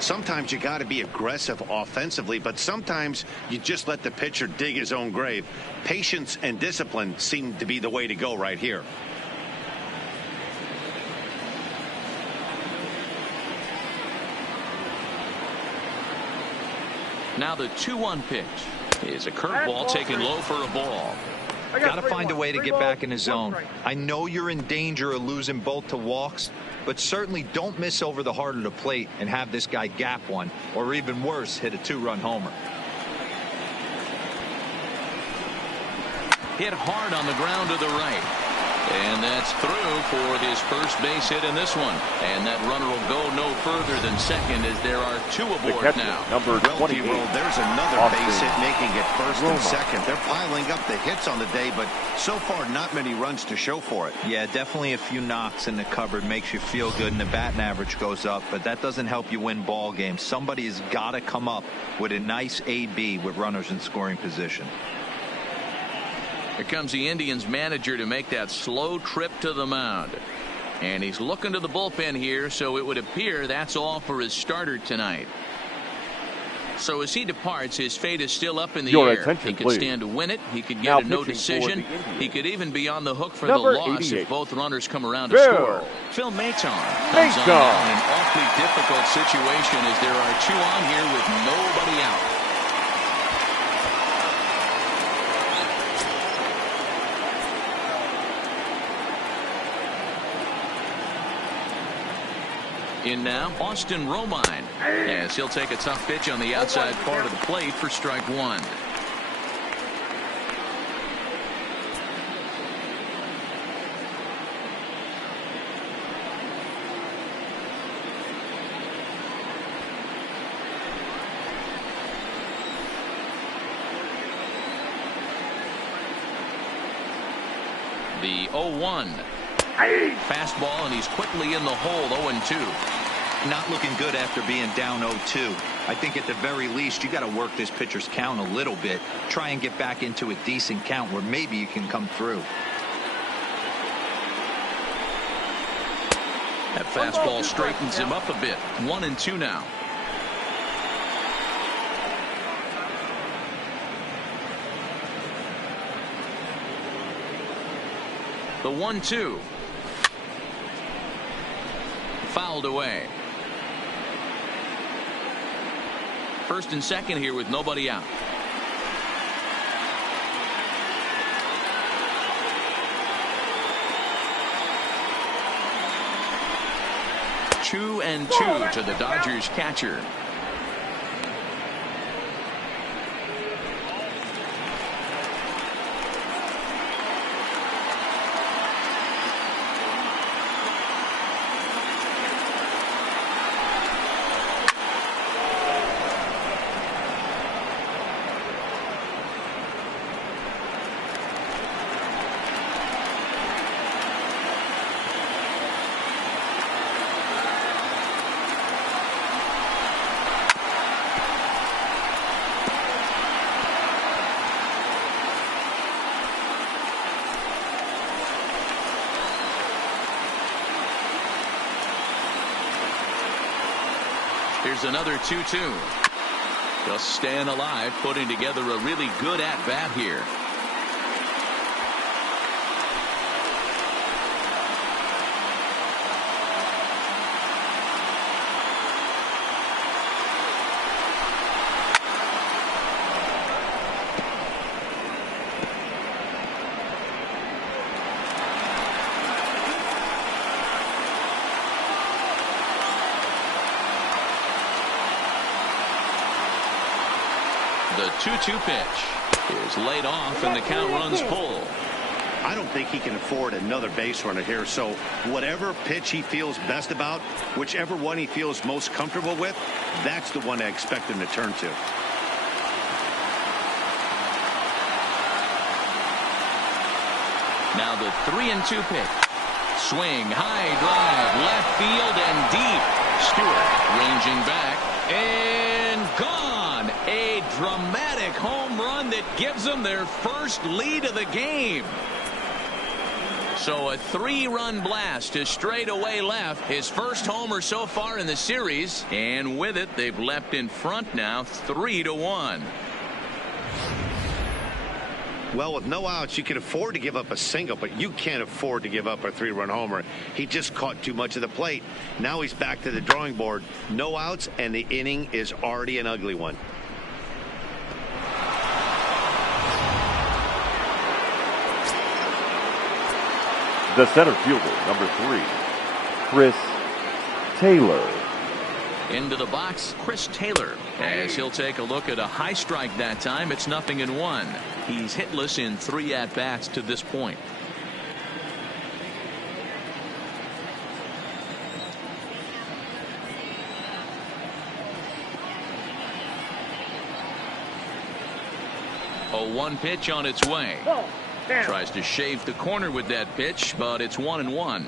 Sometimes you got to be aggressive offensively, but sometimes you just let the pitcher dig his own grave. Patience and discipline seem to be the way to go right here. Now the 2-1 pitch is a curveball taken low for a ball. Got to find a way to get back in the zone. I know you're in danger of losing both to walks, but certainly don't miss over the heart of the plate and have this guy gap one, or even worse, hit a 2-run homer. Hit hard on the ground to the right. And that's through for his first base hit in this one. And that runner will go no further than second as there are two aboard now. Number 28. There's another base hit making it first and second. They're piling up the hits on the day, but so far not many runs to show for it. Yeah, definitely a few knocks in the cupboard makes you feel good and the batting average goes up, but that doesn't help you win ball games. Somebody has got to come up with a nice AB with runners in scoring position. Here comes the Indians manager to make that slow trip to the mound. And he's looking to the bullpen here, so it would appear that's all for his starter tonight. So as he departs, his fate is still up in the air. He could stand to win it. He could get a no decision. He could even be on the hook for the loss if both runners come around to score. Phil Maton comes on down in an awfully difficult situation as there are two on here with nobody out. In now, Austin Romine, as he'll take a tough pitch on the outside part of the plate for strike one. The 0-1. Fastball, and he's quickly in the hole. 0-2. Not looking good after being down 0-2. I think at the very least you got to work this pitcher's count a little bit. Try and get back into a decent count where maybe you can come through. That fastball straightens him up a bit. 1-2 now. The 1-2. Fouled away. First and second here with nobody out. Two and two to the Dodgers catcher. Here's another 2-2. Just staying alive, putting together a really good at-bat here. The 2-2 pitch is laid off and the count runs full. I don't think he can afford another base runner here, so whatever pitch he feels best about, whichever one he feels most comfortable with, that's the one I expect him to turn to. Now the 3-2 pitch. Swing, high drive, left field and deep. Stewart ranging back and gone. A dramatic home run that gives them their first lead of the game. So a 3-run blast to straightaway left. His first homer so far in the series. And with it, they've leapt in front now 3-1. Well, with no outs, you can afford to give up a single, but you can't afford to give up a 3-run homer. He just caught too much of the plate. Now he's back to the drawing board. No outs, and the inning is already an ugly one. The center fielder, number 3, Chris Taylor. Into the box, Chris Taylor, as he'll take a look at a high strike that time. It's 0-1. He's hitless in 3 at-bats to this point. 0-1 pitch on its way. Tries to shave the corner with that pitch, but it's 1-1.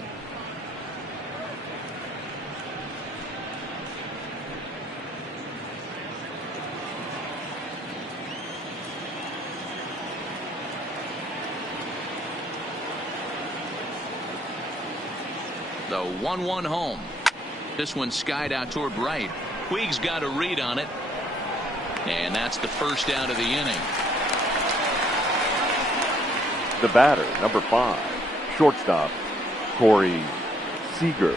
The 1-1 home. This one skied out toward right. Puig's got a read on it. And that's the first out of the inning. The batter, number 5, shortstop, Corey Seager.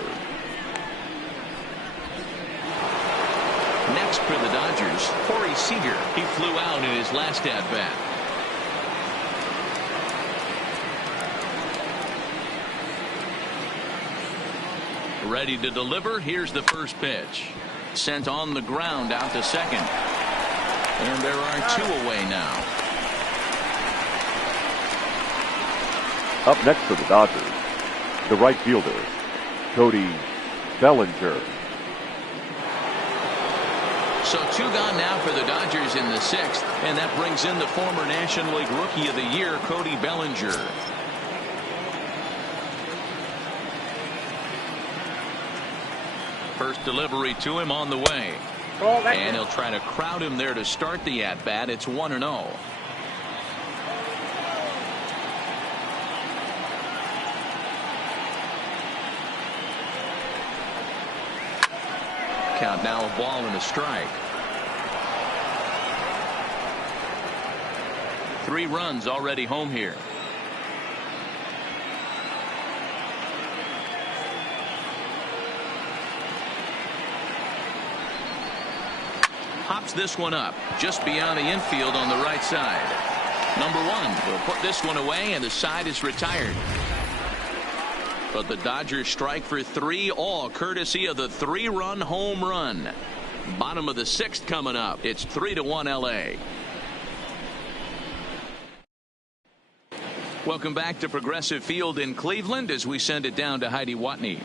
Next for the Dodgers, Corey Seager. He flew out in his last at-bat. Ready to deliver. Here's the first pitch. Sent on the ground out to second. And there are 2 away now. Up next for the Dodgers, the right fielder, Cody Bellinger. So 2 gone now for the Dodgers in the 6th, and that brings in the former National League Rookie of the Year, Cody Bellinger. First delivery to him on the way. And he'll try to crowd him there to start the at-bat. It's 1-0. Count now, a ball and a strike. 3 runs already home here. Hops this one up just beyond the infield on the right side. Number 1 will put this one away, and the side is retired. But the Dodgers strike for 3, all courtesy of the 3-run home run. Bottom of the 6th coming up. It's 3-1 LA. Welcome back to Progressive Field in Cleveland as we send it down to Heidi Watney.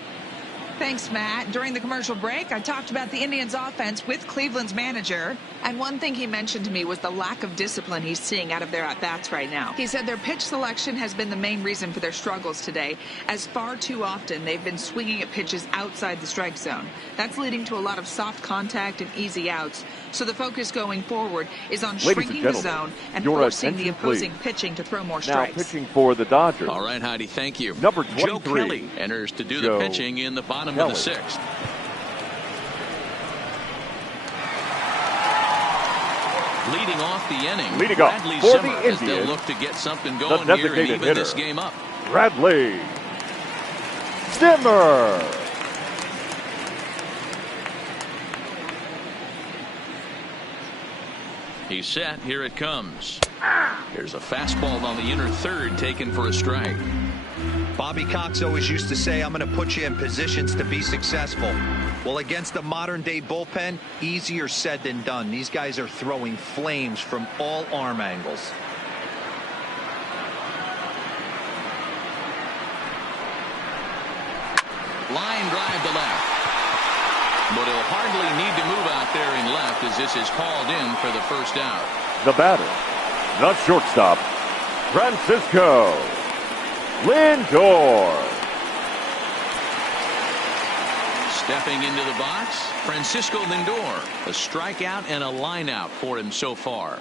Thanks, Matt. During the commercial break, I talked about the Indians' offense with Cleveland's manager. And one thing he mentioned to me was the lack of discipline he's seeing out of their at-bats right now. He said their pitch selection has been the main reason for their struggles today, as far too often they've been swinging at pitches outside the strike zone. That's leading to a lot of soft contact and easy outs. So the focus going forward is on shrinking the zone and forcing the opposing pitching to throw more strikes. Now pitching for the Dodgers. All right, Heidi, thank you. Number 23. Joe Kelly enters to do the pitching in the bottom of the 6th. Leading off the inning, Bradley Zimmer, as they'll look to get something going here and even this game up. Bradley Zimmer. He's set. Here it comes. Here's a fastball on the inner 3rd taken for a strike. Bobby Cox always used to say, I'm going to put you in positions to be successful. Well, against the modern-day bullpen, easier said than done. These guys are throwing flames from all arm angles. Line drive to left. But he'll hardly need to move out there in left as this is called in for the first out. The batter, the shortstop, Francisco Lindor. Stepping into the box, Francisco Lindor. A strikeout and a line out for him so far.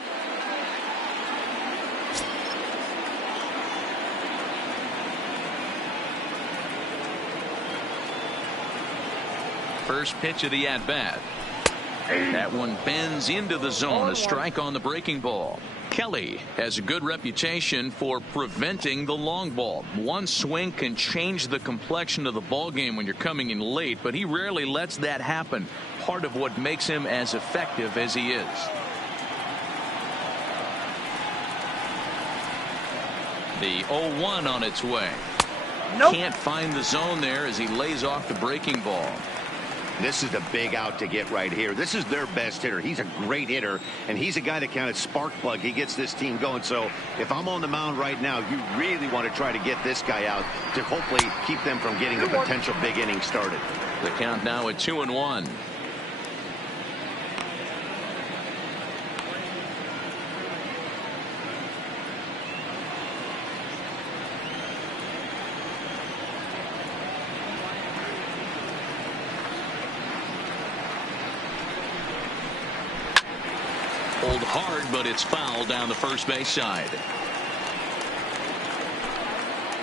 First pitch of the at-bat. That one bends into the zone. A strike on the breaking ball. Kelly has a good reputation for preventing the long ball. One swing can change the complexion of the ball game when you're coming in late, but he rarely lets that happen. Part of what makes him as effective as he is. The 0-1 on its way. Can't find the zone there as he lays off the breaking ball. This is a big out to get right here. This is their best hitter. He's a great hitter, and he's a guy that kind of spark plug. He gets this team going. So if I'm on the mound right now, you really want to try to get this guy out to hopefully keep them from getting a potential big inning started. The count now at 2-1. Pulled hard, but it's foul down the first base side.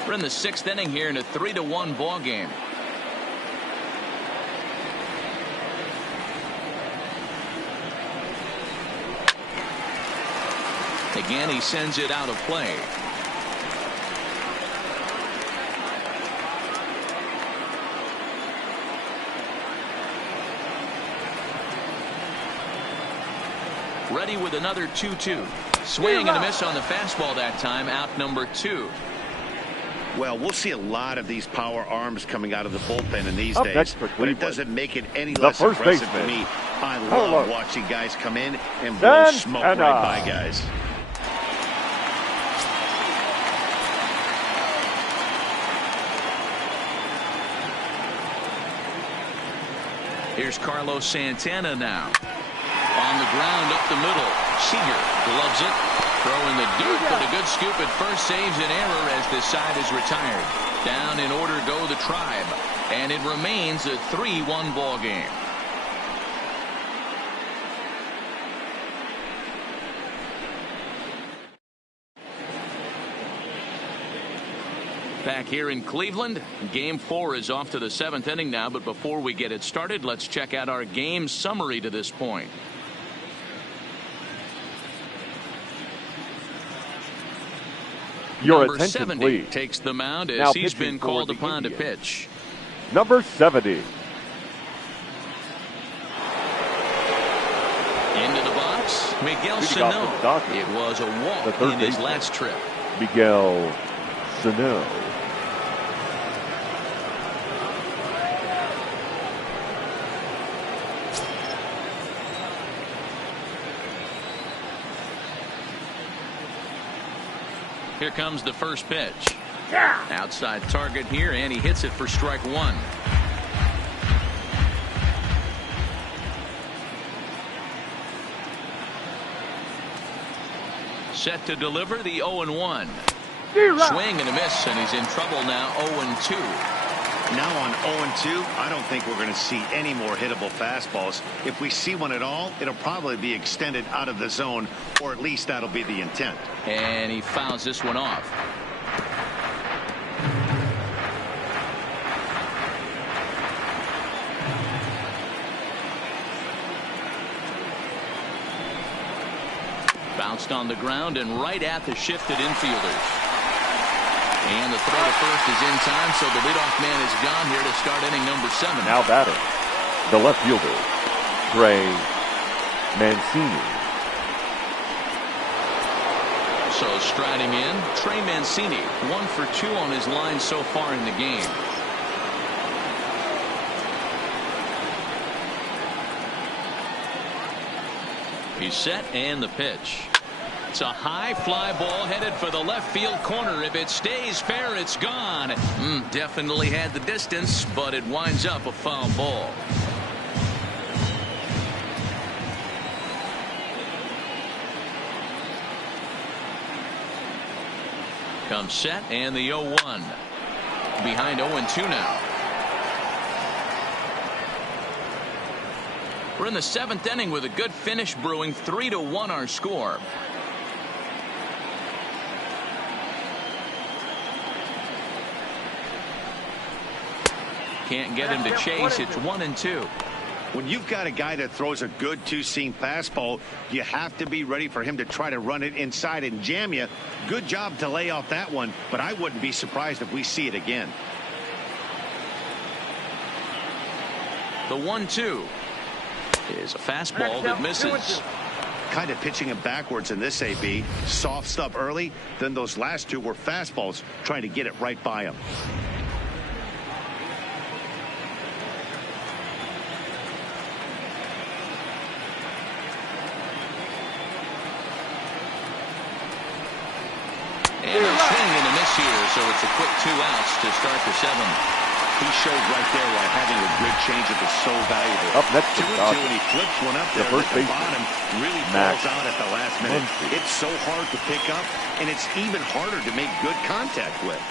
We're in the 6th inning here in a 3-1 ball game. Again, he sends it out of play. Ready with another 2-2. Swing and a miss on the fastball that time. Out number 2. Well, we'll see a lot of these power arms coming out of the bullpen in these Up days, next for but Cleveland, it doesn't make it any the less first impressive baseman, to me. I Hello. love watching guys come in and blow smoke right by guys. Here's Carlos Santana now. On the ground up the middle. Seager gloves it. Throwing the dirt, but a good scoop at first saves an error as this side is retired. Down in order go the Tribe. And it remains a 3-1 ball game. Back here in Cleveland, Game 4 is off to the 7th inning now, but before we get it started, let's check out our game summary to this point. Your Number attention, 70 please. takes the mound as Now he's pitching been for called the upon to Indians. pitch. Number 70. Into the box, Miguel Leading off for the Sano. Dodgers, It was a the walk third in his baseman, last trip. Miguel Sano. Here comes the first pitch. Outside target here, and he hits it for strike 1. Set to deliver the 0-1. Swing and a miss, and he's in trouble now. 0-2. Now on 0-2, I don't think we're going to see any more hittable fastballs. If we see one at all, it'll probably be extended out of the zone, or at least that'll be the intent. And he fouls this one off. Bounced on the ground and right at the shifted infielders. And the throw to first is in time, so the leadoff man is gone here to start inning number 7. Now batting, the left fielder, Trey Mancini. So striding in, Trey Mancini, 1 for 2 on his line so far in the game. He's set, and the pitch. It's a high fly ball headed for the left field corner. If it stays fair, it's gone. Definitely had the distance, but it winds up a foul ball. Comes set, and the 0-1. Behind 0-2 now. We're in the 7th inning with a good finish brewing. 3-1 our score. Can't get him to chase. It's 1-2. When you've got a guy that throws a good two-seam fastball, you have to be ready for him to try to run it inside and jam you. Good job to lay off that one, but I wouldn't be surprised if we see it again. The 1-2 is a fastball that misses. Kind of pitching him backwards in this AB. Soft stuff early, then those last two were fastballs, trying to get it right by him. And a swing and a miss here, so it's a quick 2 outs to start the 7th. He showed right there why having a good changeup is so valuable. Up next to 2-2, and he flips one up there. the first at the baseman, bottom really Max falls out at the last minute. Muncy. It's so hard to pick up, and it's even harder to make good contact with.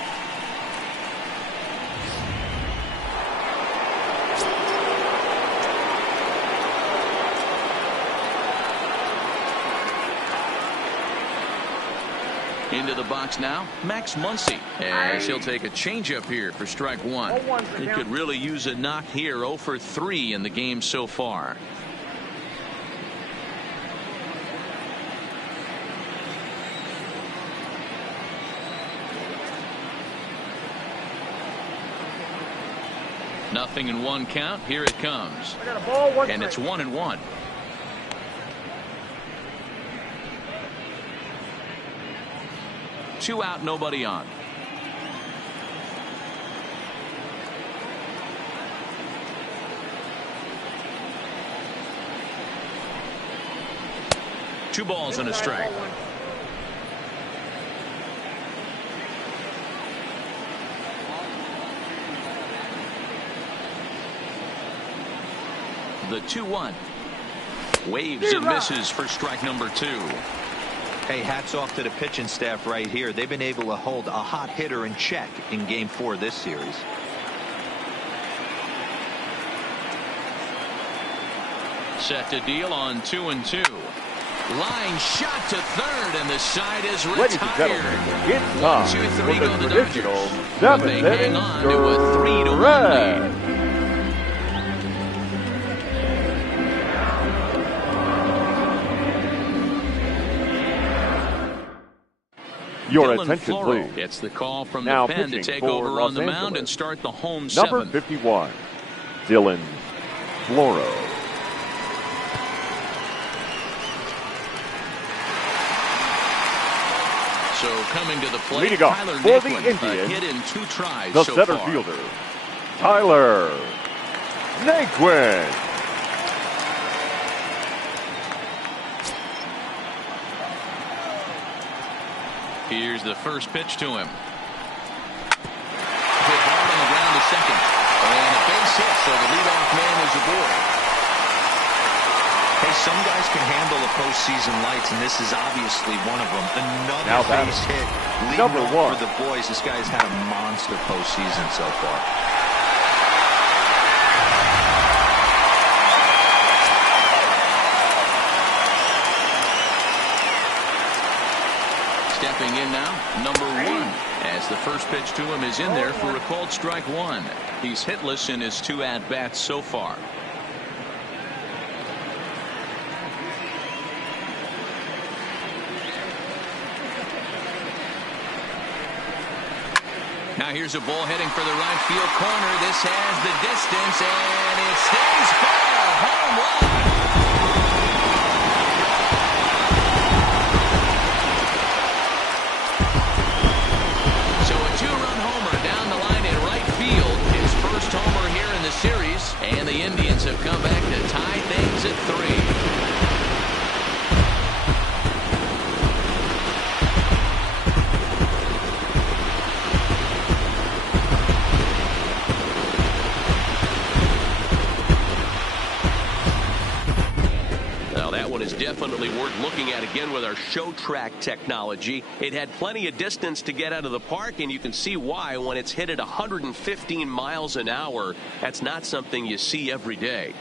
Into the box now, Max Muncy, as he'll take a changeup here for strike one. He could really use a knock here. 0 for 3 in the game so far. Nothing in 1 count. Here it comes. I got a ball, 1 And it's 1-1. Two out, nobody on. Two balls and a strike. The 2-1. Waves and misses for strike number 2. Hey, hats off to the pitching staff right here. They've been able to hold a hot hitter in check in game 4 of this series. Set to deal on 2-2. Line shot to third, and the side is retired. Ladies and gentlemen, it's time 2-3 for go the the traditional Dodgers. But they hang on to a 3-1 lead. Your Dylan attention, Floro please. gets the call from Now the pen to pitching take for over Los on the mound Angeles. and start the home Number 7. 51, Dylan Floro. So coming to the plate, Leading off Tyler for the Naquin, a Indians, hit in 2 tries The so center far. fielder, Tyler Naquin. Here's the first pitch to him. Hit hard on the ground to second. And a base hit, so the leadoff man is aboard. Hey, some guys can handle the postseason lights, and this is obviously one of them. Now Another base hit. Leading number off 1. for the boys. This guy's had a monster postseason so far. Stepping in now, number 1, as the first pitch to him is in there for a called strike 1. He's hitless in his 2 at-bats so far. Now here's a ball heading for the right field corner. This has the distance, and it stays far. Home run. So a 2-run homer down the line in right field. His first homer here in the series, and the Indians have come back to tie things at 3. Is definitely worth looking at again with our show track technology. It had plenty of distance to get out of the park, and you can see why when it's hit at 115 miles an hour. That's not something you see every day.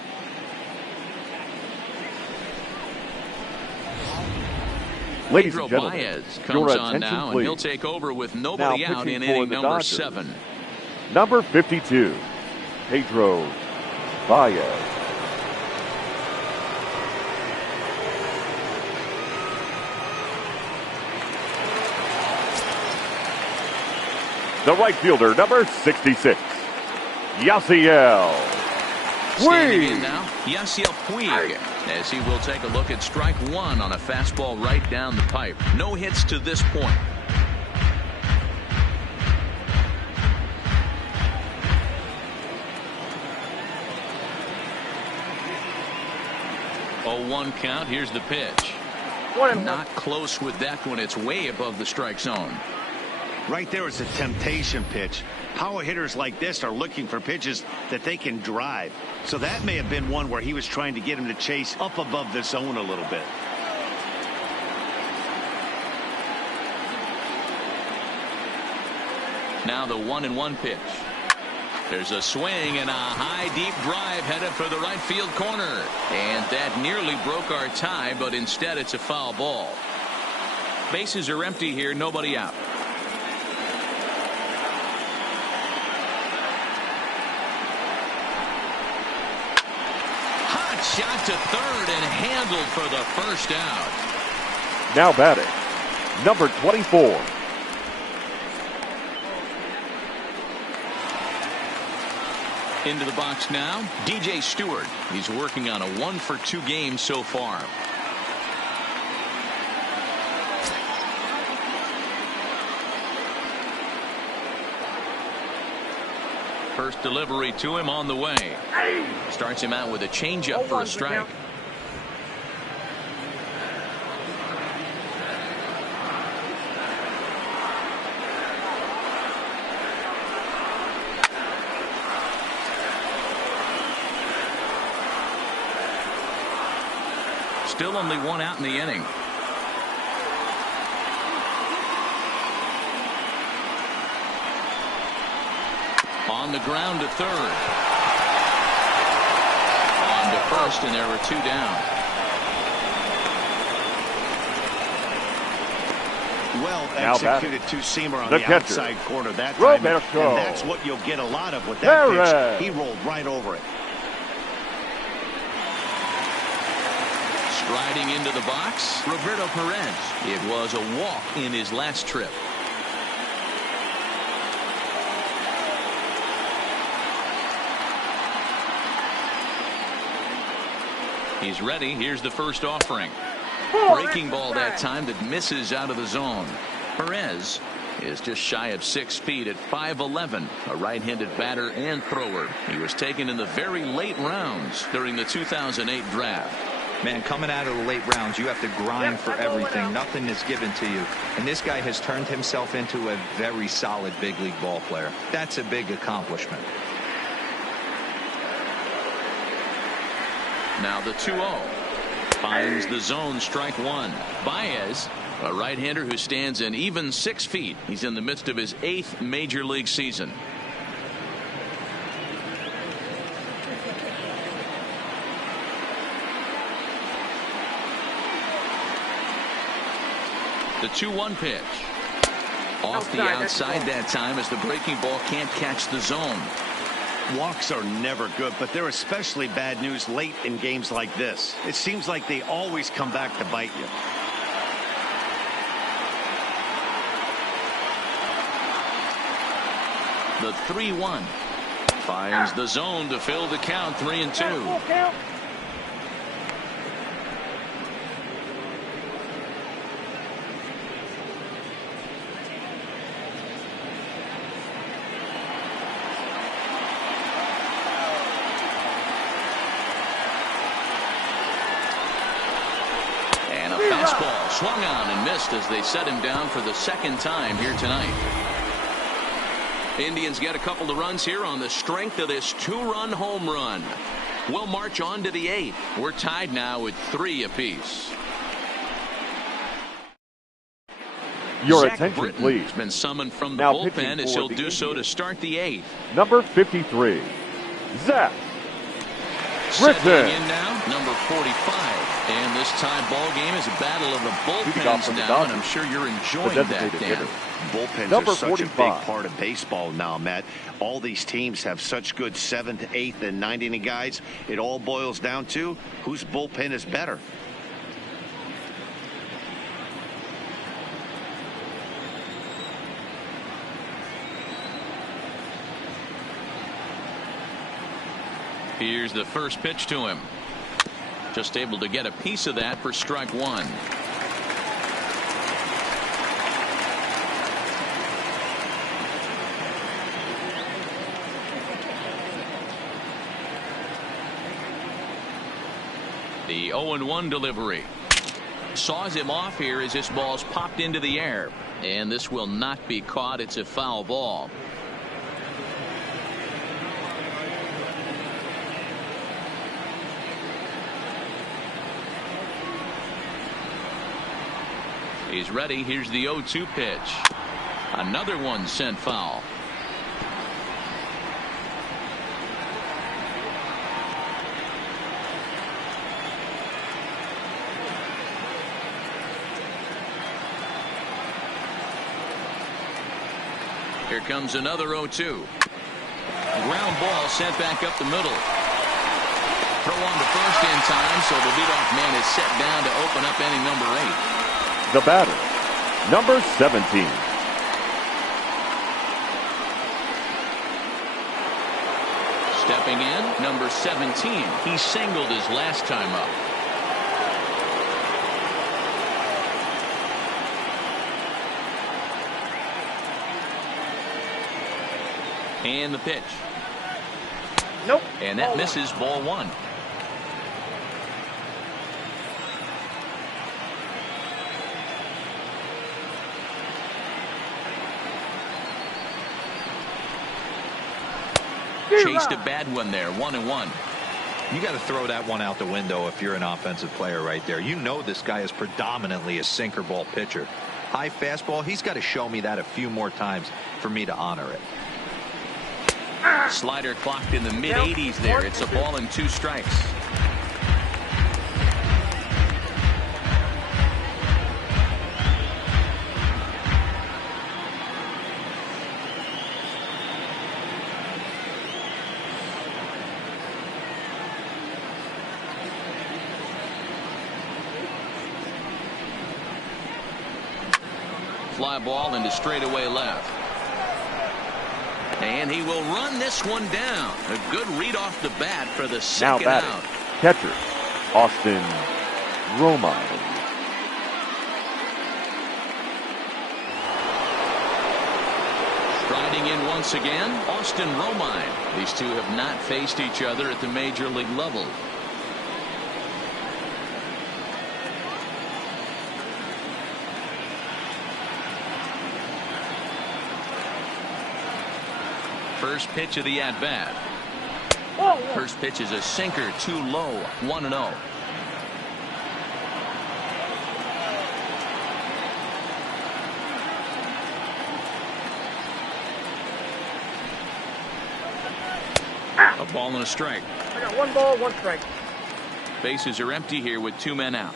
Ladies Pedro and gentlemen, Baez your comes on attention, now, and please. he'll take over with nobody Now out pitching in for inning the number Dodgers. 7. Number 52, Pedro Baez. The right fielder, number 66, Yasiel Standing in Puig. now, Yasiel Puig, as he will take a look at strike 1 on a fastball right down the pipe. No hits to this point. Oh, 1 count. Here's the pitch. 1-1. Not close with that one. It's way above the strike zone. Right there is a temptation pitch. Power hitters like this are looking for pitches that they can drive. So that may have been one where he was trying to get him to chase up above the zone a little bit. Now the 1-1 pitch. There's a swing and a high deep drive headed for the right field corner. And that nearly broke our tie, but instead it's a foul ball. Bases are empty here, nobody out. Hot shot to third and handled for the first out. Now batting, number 24. Into the box now, DJ Stewart. He's working on a 1-for-2 game so far. First delivery to him on the way. Starts him out with a changeup for a strike. Still only one out in the inning. On the ground to third. On to first, and there were 2 down. Well executed two-seamer on the the catcher, outside corner that time. Roberto. And that's what you'll get a lot of with that Perez. pitch. He rolled right over it. Striding into the box, Roberto Perez. It was a walk in his last trip. He's ready. Here's the first offering. Breaking ball that time that misses out of the zone. Perez is just shy of 6 feet at 5'11", a right-handed batter and thrower. He was taken in the very late rounds during the 2008 draft. Man, coming out of the late rounds, you have to grind for everything. Nothing is given to you. And this guy has turned himself into a very solid big league ball player. That's a big accomplishment. Now the 2-0. Finds the zone, strike one. Baez, a right-hander who stands an even 6 feet. He's in the midst of his 8th major league season. The 2-1 pitch. Off the outside that time as the breaking ball can't catch the zone. Walks are never good, but they're especially bad news late in games like this. It seems like they always come back to bite you. The 3-1. Finds the zone to fill the count, 3-2. Fastball swung on and missed as they set him down for the second time here tonight. Indians get a couple of runs here on the strength of this 2-run home run. We'll march on to the 8th. We're tied now with 3 apiece. Your Zach attention, Britton please. has been summoned from the Now bullpen as he'll the do so to Indians. start the 8th. Number 53, Zach Settling Britton. in now, number 45. And this tie ball game is a battle of the Leading off bullpens for the now, Dodgers, and I'm sure you're the enjoying that, designated Dan. hitter. Bullpens Number are such 45. a big part of baseball now, Matt. All these teams have such good 7th, 8th, and 9th inning guys. It all boils down to whose bullpen is better. Here's the first pitch to him. Just able to get a piece of that for strike one. The 0-1 delivery. Saws him off here as this ball's popped into the air. And this will not be caught. It's a foul ball. He's ready. Here's the 0-2 pitch. Another one sent foul. Here comes another 0-2. Ground ball sent back up the middle. Throw on to first in time, so the leadoff man is set down to open up inning number 8. The batter, number 17. Stepping in, number 17. He singled his last time up. And the pitch. Nope. And that misses, ball 1. Chased a bad one there, 1-1. You got to throw that one out the window if you're an offensive player right there. You know this guy is predominantly a sinker ball pitcher. High fastball, he's got to show me that a few more times for me to honor it. Slider clocked in the mid-80s there. It's a ball and 2 strikes. Fly ball into straightaway left. And he will run this one down. A good read off the bat for the second out. Catcher, Austin Romine. Striding in once again, Austin Romine. These two have not faced each other at the major league level. First pitch of the at-bat. First pitch is a sinker, too low, 1-0. A ball and a strike. I got 1 ball, 1 strike. Bases are empty here with 2 men out.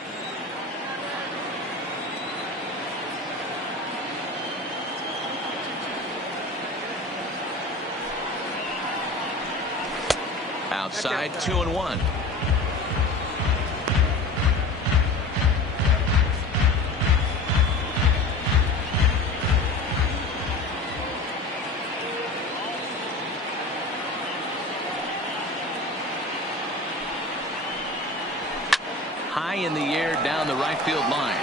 Outside, 2-1. High in the air down the right field line.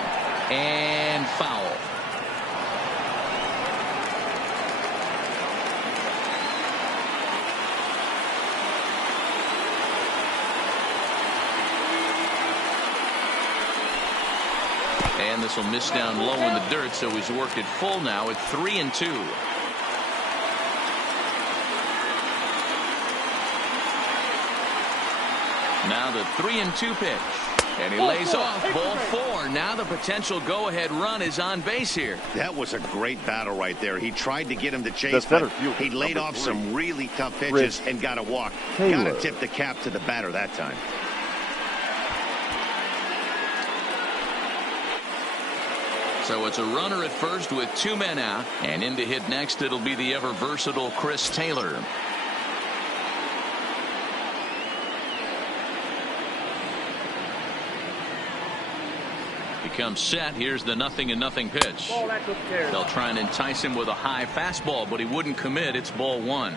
And foul. And this will miss down low in the dirt, so he's worked it full now at 3-2. Now the 3-2 pitch. And he lays off, ball 4. Now the potential go-ahead run is on base here. That was a great battle right there. He tried to get him to chase, but he laid off some really tough pitches and got a walk. Got to tip the cap to the batter that time. So it's a runner at first with 2 men out, and in to hit next it'll be the ever versatile Chris Taylor. He comes set. Here's the 0-0 pitch. They'll try and entice him with a high fastball, but he wouldn't commit. It's ball 1.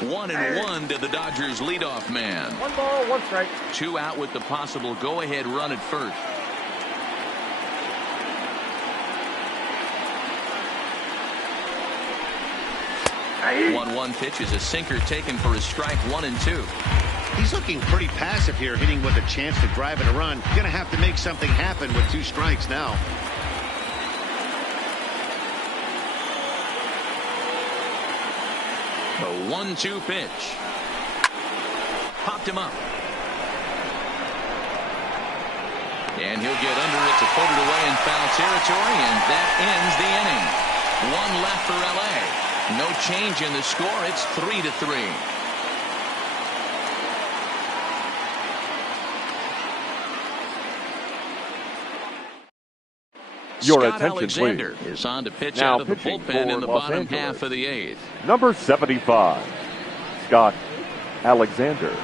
One and 1 to the Dodgers leadoff man. 1 ball, 1 strike. 2 out with the possible go-ahead run at first. Aye. 1-1 pitch is a sinker taken for his strike 1 and 2. He's looking pretty passive here, hitting with a chance to drive and a run. Going to have to make something happen with 2 strikes now. The 1-2 pitch. Popped him up. And he'll get under it to put it away in foul territory, and that ends the inning. 1 left for LA. No change in the score. It's 3-3. Your Scott attention, Alexander please. is on to pitch Now out of the pitching bullpen in for the Los bottom Angeles. half of the 8th. Number 75, Scott Alexander. So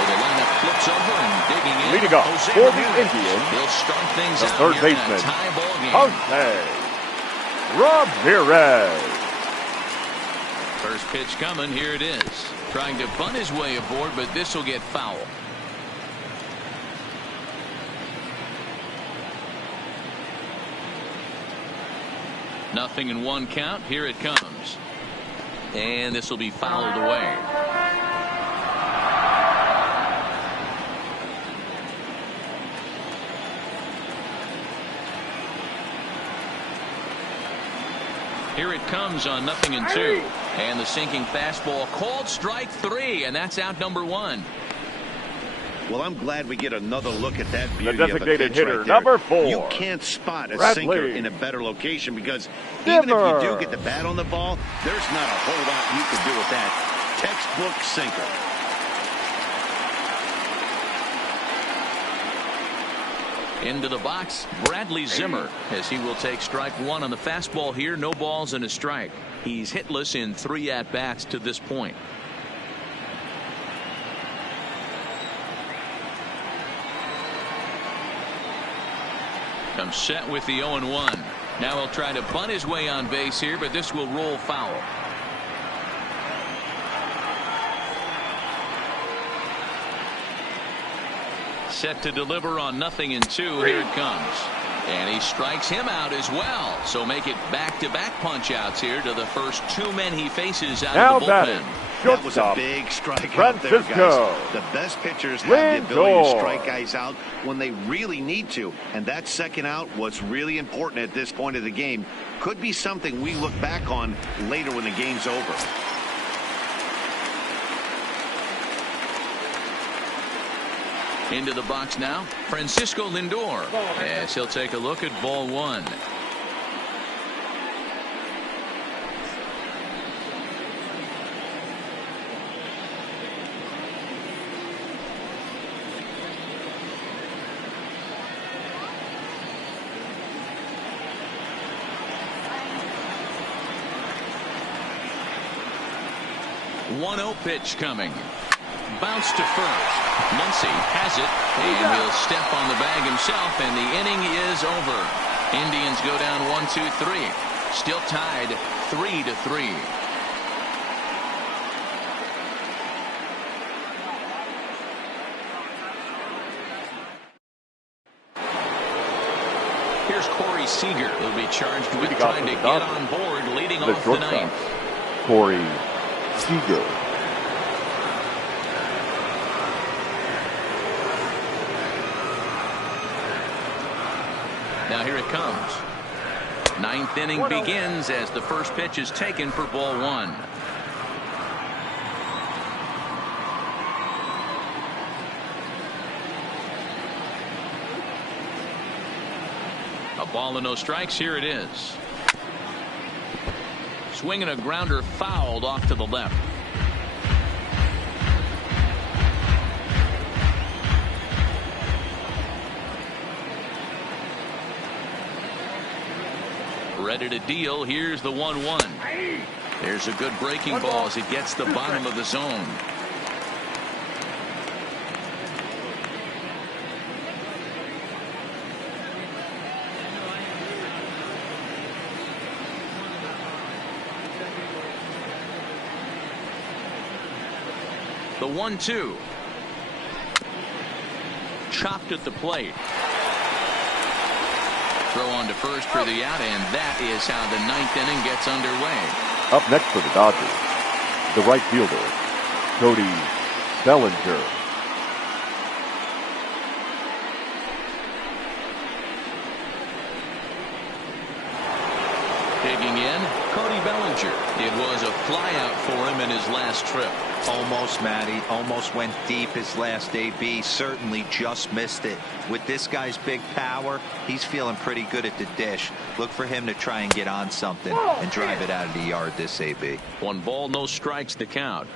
the lineup flips over and digging in. Leading off Jose for the Ramirez. Indians, He'll start things the out third here in a baseman, tie ball game. Jose Ramirez. First pitch coming. Here it is. Trying to bunt his way aboard, but this will get foul. Nothing in 1 count. Here it comes. And this will be fouled away. Here it comes on 0-2. And the sinking fastball called strike 3, and that's out number 1. Well, I'm glad we get another look at that beauty The of a designated pitch hitter, right there. number 4. You can't spot a Bradley sinker in a better location because even if you do get the bat on the ball, there's not a whole lot you can do with that. Textbook sinker. Into the box, Bradley Zimmer, as he will take strike 1 on the fastball here. No balls and a strike. He's hitless in 3 at-bats to this point. Comes set with the 0-1. Now he'll try to bunt his way on base here, but this will roll foul. Set to deliver on 0-2. Here it comes. And he strikes him out as well. So make it back-to-back punch-outs here to the first 2 men he faces out Now of the batting, bullpen. That was a shortstop, big strike out there, Francisco guys. The best pitchers have the ability Lindor. to strike guys out when they really need to. And that second out was really important at this point of the game. Could be something we look back on later when the game's over. Into the box now, Francisco Lindor, as he'll take a look at ball 1. One-0 pitch coming. Bounce to first. Muncy has it, and he'll step on the bag himself, and the inning is over. Indians go down 1-2-3. Still tied 3-3. Here's Corey Seager, who'll be charged with trying to get on board, leading off the 9th. Corey Seager. Now here it comes. 9th inning begins as the first pitch is taken for ball 1. A ball and no strikes. Here it is. Swinging a grounder fouled off to the left. Ready to deal. Here's the 1-1. There's a good breaking ball as it gets the bottom of the zone. The 1-2. Chopped at the plate. Throw on to first for the out, and that is how the 9th inning gets underway. Up next for the Dodgers, the right fielder, Cody Bellinger. Digging in, Cody Bellinger. It was a flyout for him in his last trip. Almost, Matty. Almost went deep his last AB. Certainly just missed it. With this guy's big power, he's feeling pretty good at the dish. Look for him to try and get on something and drive it out of the yard this AB. 1 ball, no strikes to count.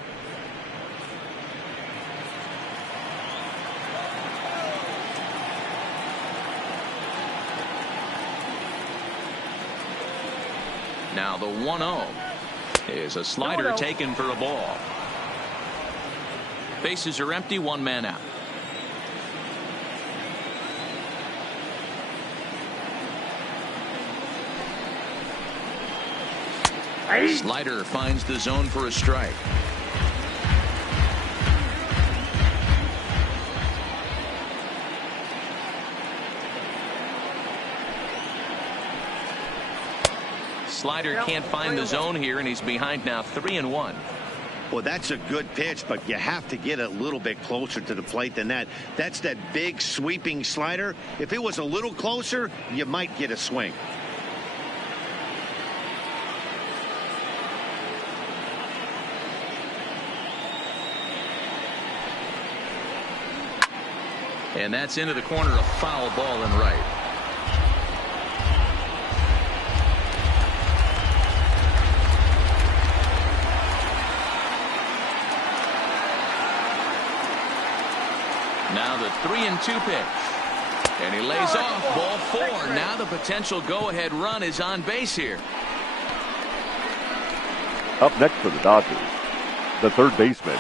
Now the 1-0 is a slider taken for a ball. Bases are empty, one man out. Slider finds the zone for a strike. Slider can't find the zone here, and he's behind now 3-1. Well, that's a good pitch, but you have to get a little bit closer to the plate than that. That's that big sweeping slider. If it was a little closer, you might get a swing. And that's into the corner, a foul ball and right. Now the 3-2 pitch. And he lays off, ball 4. Now the potential go-ahead run is on base here. Up next for the Dodgers, the third baseman,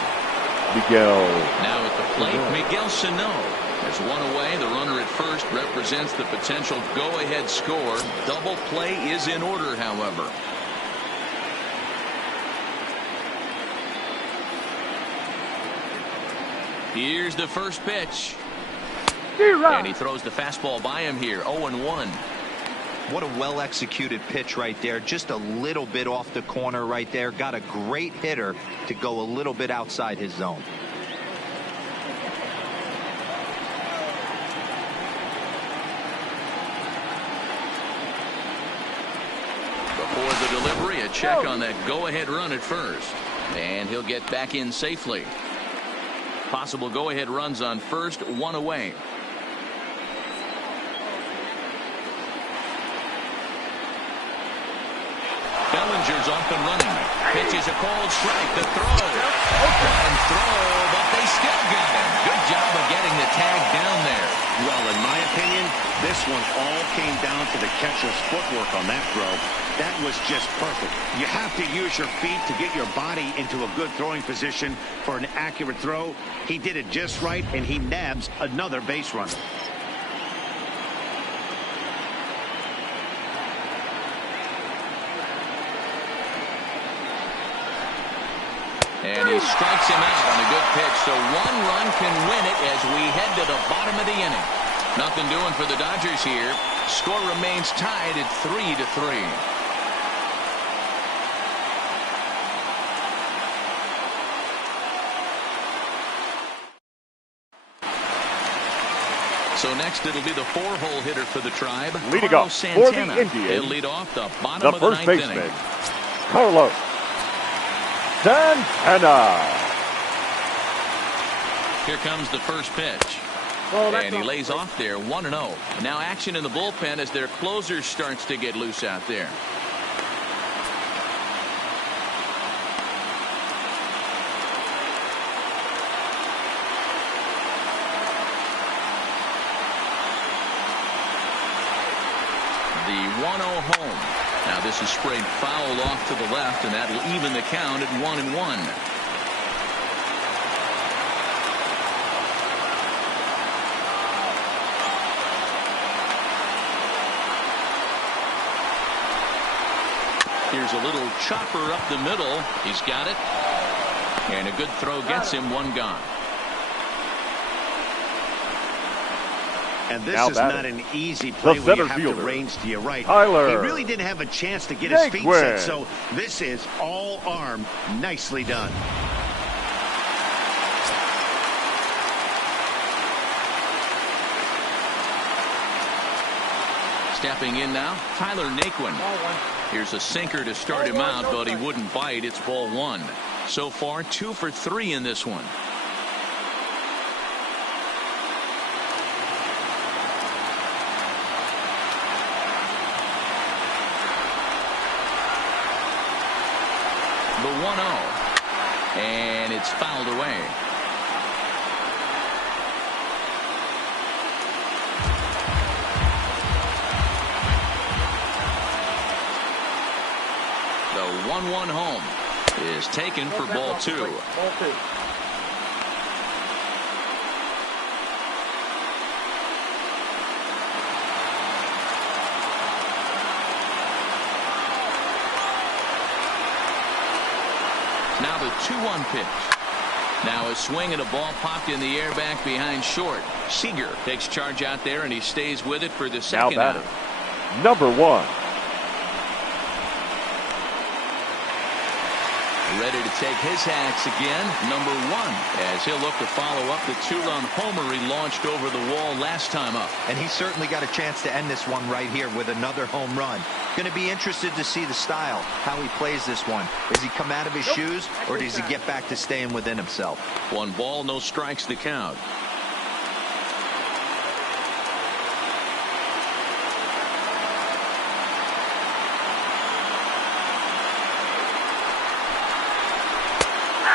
Miguel. Now at the plate, Miguel Sano. There's one away. The runner at first represents the potential go-ahead score. Double play is in order, however. Here's the first pitch. And he throws the fastball by him here. 0-1. What a well-executed pitch right there. Just a little bit off the corner right there. Got a great hitter to go a little bit outside his zone. Before the delivery, a check on that go-ahead run at first. And he'll get back in safely. Possible go-ahead runs on first, one away. Bellinger's off and running. Pitch is a cold strike. The throw. And throw, but they still got him. Good job of getting the tag down there. Well, in my opinion, this one all came down to the catcher's footwork on that throw. That was just perfect. You have to use your feet to get your body into a good throwing position for an accurate throw. He did it just right, and he nabs another base runner. And he strikes him out on a good pitch. So one run can win it as we head to the bottom of the inning. Nothing doing for the Dodgers here. Score remains tied at 3-3. So next it'll be the 4-hole hitter for the Tribe. Leading off for the Indians. He'll lead off the bottom of the first ninth baseman, inning. Carlos Santana. Here comes the first pitch. And he lays off there, 1-0. Now action in the bullpen as their closer starts to get loose out there. The 1-0 home. Now this is sprayed foul off to the left, and that'll even the count at 1-1. Here's a little chopper up the middle. He's got it. And a good throw gets him, one gone. And this Now is batting. not an easy play The when you center have fielder, to range to your right. Tyler He really didn't have a chance to get his feet Naquin. set, so this is all arm. Nicely done. Stepping in now, Tyler Naquin. Here's a sinker to start him out, but he wouldn't bite. It's ball 1. So far, 2 for 3 in this one. The 1-0. And it's fouled away. 1-1 home is taken for ball 2. Ball 2. Now the 2-1 pitch. Now a swing and a ball popped in the air back behind short. Seager takes charge out there, and he stays with it for the second now out. Number 1. Ready to take his hacks again, number 1, as he'll look to follow up the 2-run homer he launched over the wall last time up. And he certainly got a chance to end this one right here with another home run. Going to be interested to see the style, how he plays this one. Does he come out of his shoes, or does he get back to staying within himself? 1 ball, no strikes the count.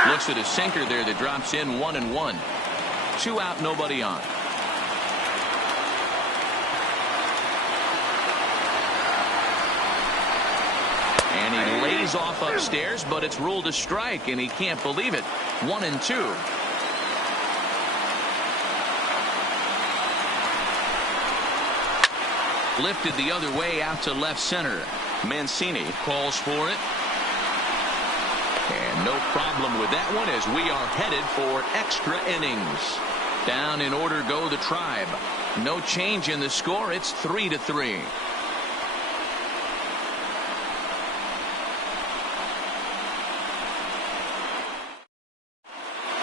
Looks at a sinker there that drops in 1-1. 2 out, nobody on. And he lays off upstairs, but it's ruled a strike, and he can't believe it. 1-2. Lifted the other way out to left center. Mancini calls for it. And no problem with that one, as we are headed for extra innings. Down in order go the Tribe. No change in the score. It's 3-3.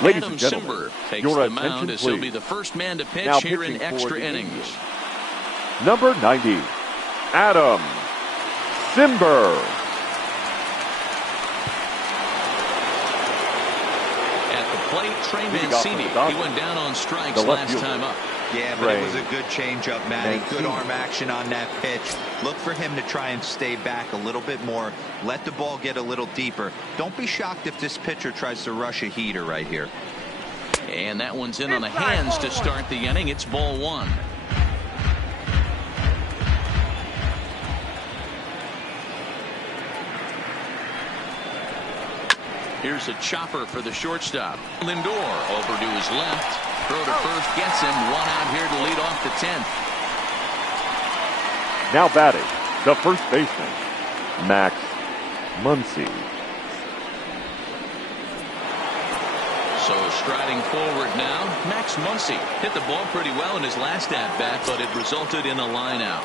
Ladies Adam and gentlemen, Cimber takes your the mound, attention, as he'll please. be the first man to pitch Now here in pitching for extra the innings. Indians. Number 90, Adam Cimber. At the plate, Trey Leading off for the Mancini. He Dodgers, went down on strikes the left last fielder. time up. Yeah, but it Trey was a good changeup, Matty. Good Mancini. arm action on that pitch. Look for him to try and stay back a little bit more. Let the ball get a little deeper. Don't be shocked if this pitcher tries to rush a heater right here. And that one's in on the hands to start the inning. It's ball 1. Here's a chopper for the shortstop. Lindor over to his left. Throw to first gets him. 1 out here to lead off the 10th. Now batting, the first baseman, Max Muncy. So striding forward now, Max Muncy hit the ball pretty well in his last at-bat, but it resulted in a line out.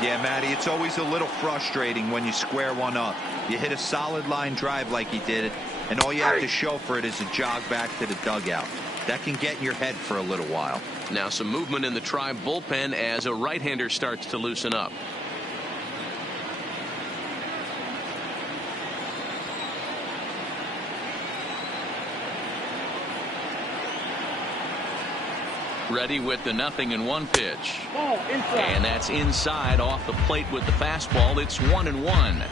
Yeah, Matty, it's always a little frustrating when you square one up. You hit a solid line drive like he did, and all you have to show for it is a jog back to the dugout. That can get in your head for a little while. Now some movement in the Tribe bullpen as a right-hander starts to loosen up. Ready with the 0-1 pitch. Ball inside. And that's inside off the plate with the fastball. It's 1-1.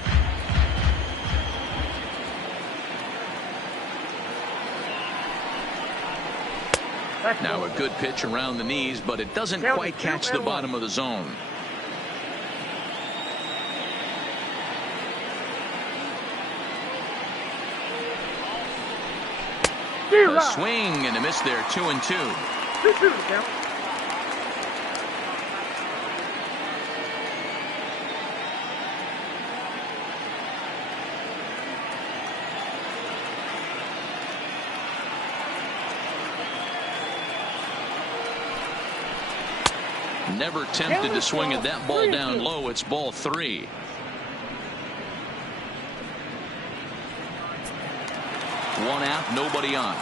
Now a good pitch around the knees, but it doesn't quite catch the bottom of the zone. A swing and a miss there. 2-2. 2-2 count. Never tempted to swing at that ball down low. It's ball 3. One out, nobody on.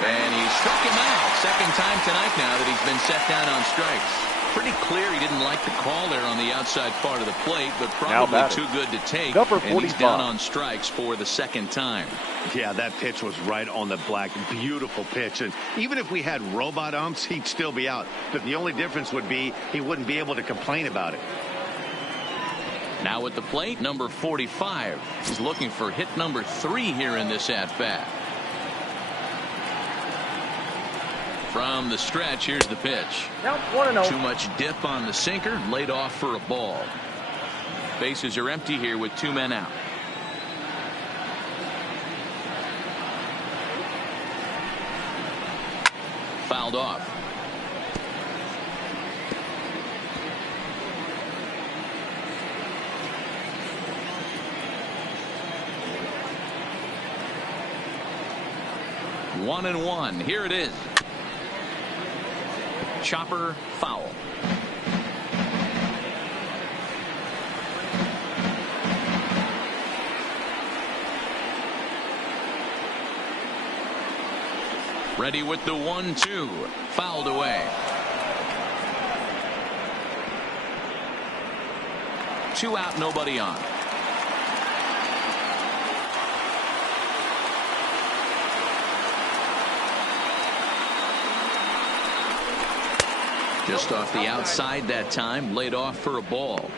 And he struck him out. Second time tonight now that he's been set down on strikes. Pretty clear he didn't like the call there on the outside part of the plate, but probably too good to take. Number and he's 45. down on strikes for the second time. Yeah, that pitch was right on the black. Beautiful pitch. And even if we had robot umps, he'd still be out. But the only difference would be he wouldn't be able to complain about it. Now at the plate, number 45. He's looking for hit number 3 here in this at-bat. From the stretch, here's the pitch. Now 1-0. Too much dip on the sinker, laid off for a ball. Bases are empty here with 2 men out. Fouled off. One and one. Here it is. Chopper foul. Ready with the 1-2. Fouled away. 2 out, nobody on. Just off the outside that time, laid off for a ball.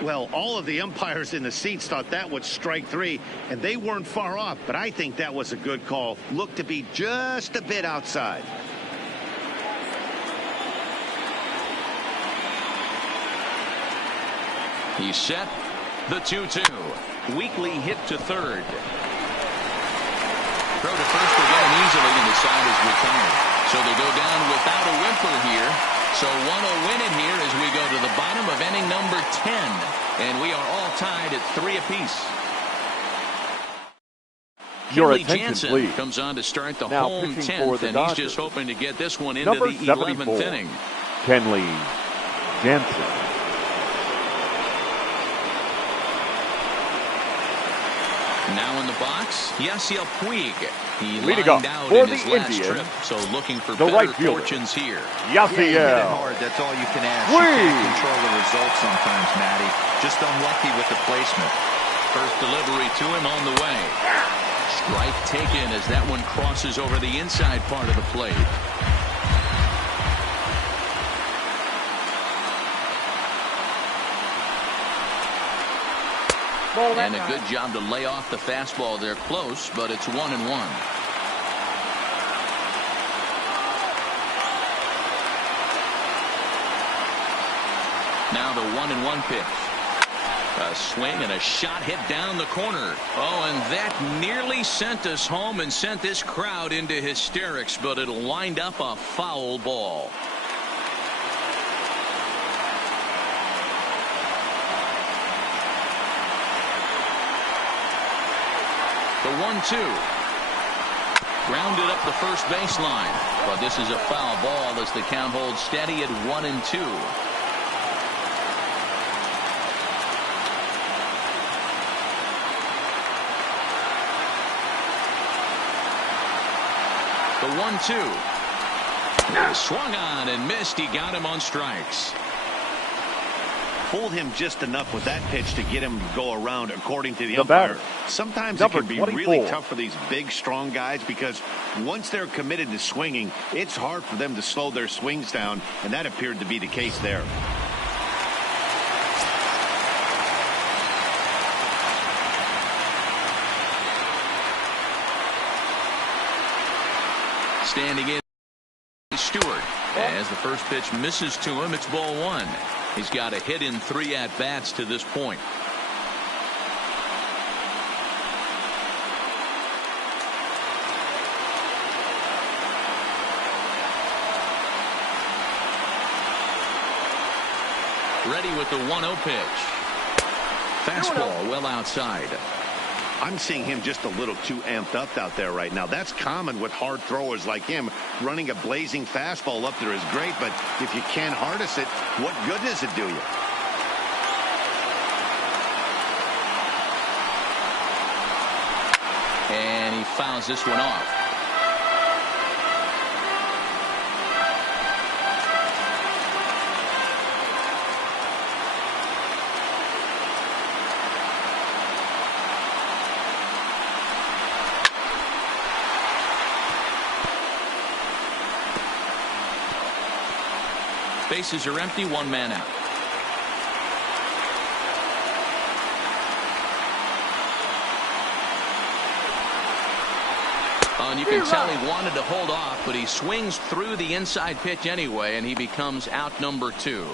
Well, all of the umpires in the seats thought that was strike 3, and they weren't far off, but I think that was a good call. Looked to be just a bit outside. He's set. The 2-2. Weakly hit to third. Throw to first again easily, and the side is retired. So they go down without a whimper here. So one will win it here as we go to the bottom of inning number 10. And we are all tied at 3 apiece. Your Kenley attention, Jansen please. comes on to start the Now home pitching 10th, for the and he's Dodgers, just hoping to get this one into number the 74, 11th inning. Kenley Jansen. Now in the box, Yasiel Puig. He Leading lined up out for in the his last Indians, trip, so looking for the better right fielder, fortunes here. Yeah, he hit it Yasiel hard. That's all you can ask. You can't control the results sometimes, Matty. Just unlucky with the placement. First delivery to him on the way. Strike taken as that one crosses over the inside part of the plate. And a good job to lay off the fastball. They're close, but it's 1-1. Now the 1-1 pitch. A swing and a shot hit down the corner. Oh, and that nearly sent us home and sent this crowd into hysterics, but it'll wind up a foul ball. The 1-2. Grounded up the first baseline. But this is a foul ball as the count holds steady at 1-2. The 1-2. Swung on and missed. He got him on strikes. Fooled him just enough with that pitch to get him to go around, according to the batter, umpire. Sometimes it number can be 24, really tough for these big, strong guys because once they're committed to swinging, it's hard for them to slow their swings down, and that appeared to be the case there. Standing in, Stewart. As the first pitch misses to him, it's ball 1. He's got a hit in 3 at-bats to this point. Ready with the 1-0 pitch. Fastball well outside. I'm seeing him just a little too amped up out there right now. That's common with hard throwers like him. Running a blazing fastball up there is great, but if you can't harness it, what good does it do you? And he fouls this one off. Bases are empty, 1 man out. Well, and you can tell he wanted to hold off, but he swings through the inside pitch anyway, and he becomes out number 2.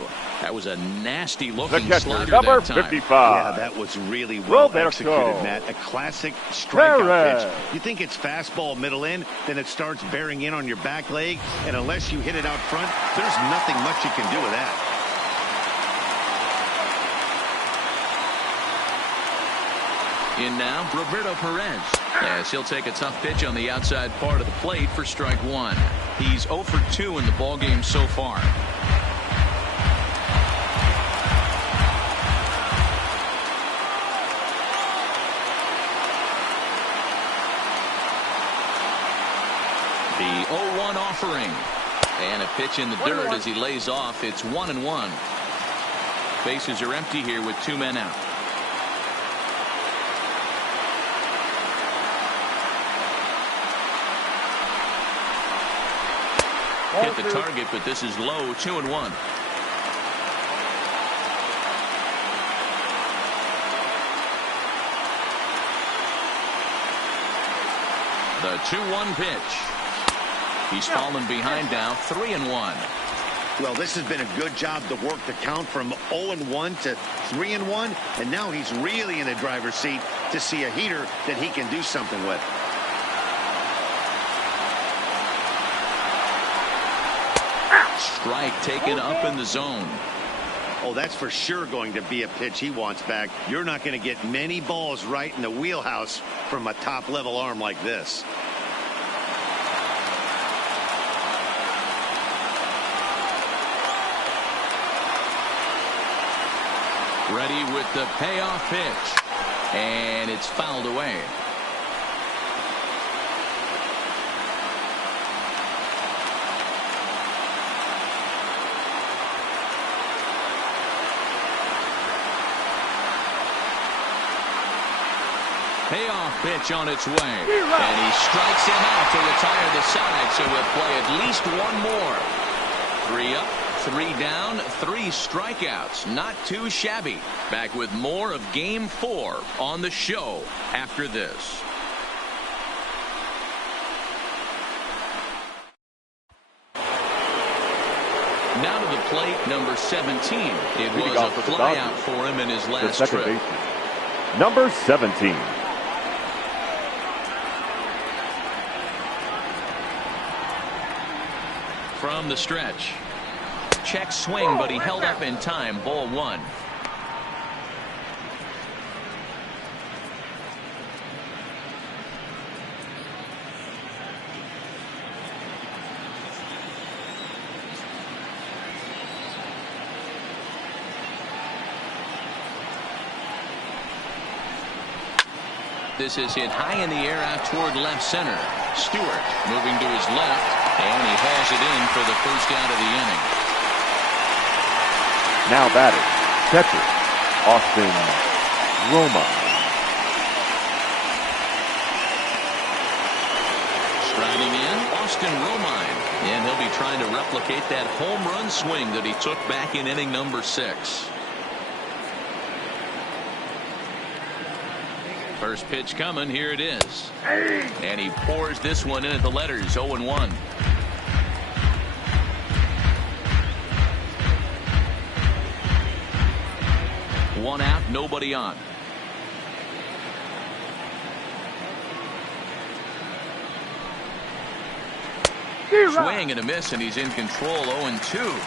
That was a nasty looking slider number that time. 55. Yeah, that was really well Roberto executed, Matt. A classic strikeout Perez. pitch. You think it's fastball middle in, then it starts bearing in on your back leg, and unless you hit it out front, there's nothing much you can do with that. In now, Roberto Perez. Yes, he'll take a tough pitch on the outside part of the plate for strike 1. He's 0 for 2 in the ballgame so far. The 0-1 offering. And a pitch in the dirt as he lays off. It's 1-1. Bases are empty here with 2 men out. Hit the target, but this is low. 2-1. The 2-1 pitch. He's fallen behind now. 3-1. Well, this has been a good job to work the count from 0-1 to 3-1, and now he's really in the driver's seat to see a heater that he can do something with. Strike taken up in the zone. Oh, that's for sure going to be a pitch he wants back. You're not going to get many balls right in the wheelhouse from a top-level arm like this. Ready with the payoff pitch. And it's fouled away. Payoff pitch on its way. And he strikes him out to retire the side, so we'll play at least one more. 3 up, 3 down, 3 strikeouts. Not too shabby. Back with more of Game 4 on the show after this. Now to the plate, number 17. It was a flyout for him in his last trip. Baseman, number 17. From the stretch. Check swing, but he held up in time. Ball 1. This is hit high in the air out toward left center. Stewart moving to his left, and he hauls it in for the first out of the inning. Now batting, catcher, Austin Romine. Striding in, Austin Romine, and he'll be trying to replicate that home run swing that he took back in inning number 6. First pitch coming. Here it is. And he pours this one in at the letters. 0-1. One out, nobody on. Swing and a miss, and he's in control. 0-2.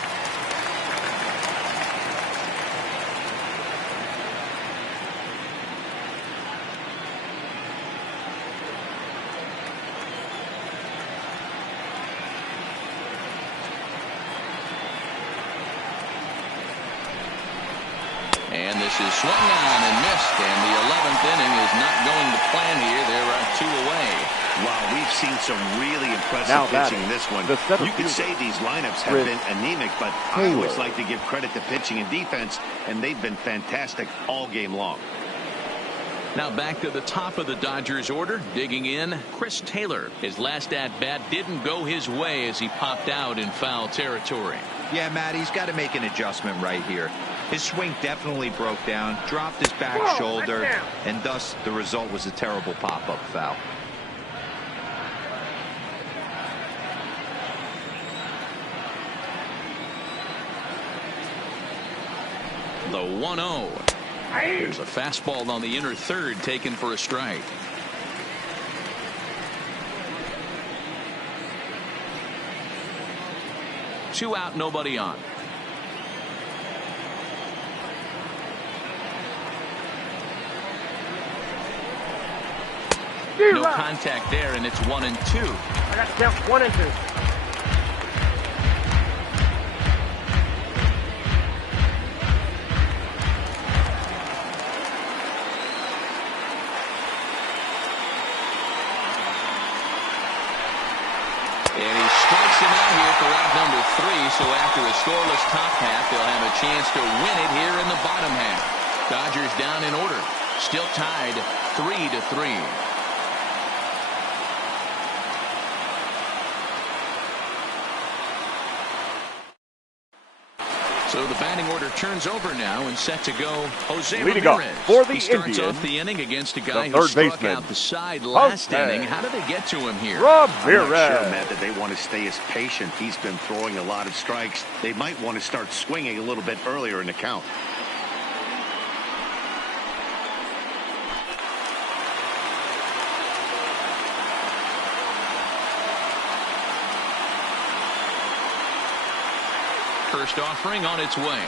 And this is swung on and missed, and the 11th inning is not going to plan here. There are 2 away. Wow, we've seen some really impressive pitching in this one. You could say these lineups have been anemic, but I always like to give credit to pitching and defense, and they've been fantastic all game long. Now back to the top of the Dodgers order. Digging in, Chris Taylor. His last at-bat didn't go his way as he popped out in foul territory. Yeah, Matt, he's got to make an adjustment right here. His swing definitely broke down, dropped his back shoulder, and thus the result was a terrible pop-up foul. The 1-0. There's a fastball on the inner third taken for a strike. Two out, nobody on. No contact there, and it's 1-2. I got to count 1 and 2. And he strikes him out here for out number 3. So after a scoreless top half, they'll have a chance to win it here in the bottom half. Dodgers down in order. Still tied 3-3. So the batting order turns over now and set to go Jose Leading Ramirez. up for the he starts Indians, off the inning against a guy the who third struck baseman, out the side last Jose inning. How did they get to him here? Ramirez. I'm not sure, Matt, that they want to stay as patient. He's been throwing a lot of strikes. They might want to start swinging a little bit earlier in the count. First offering on its way.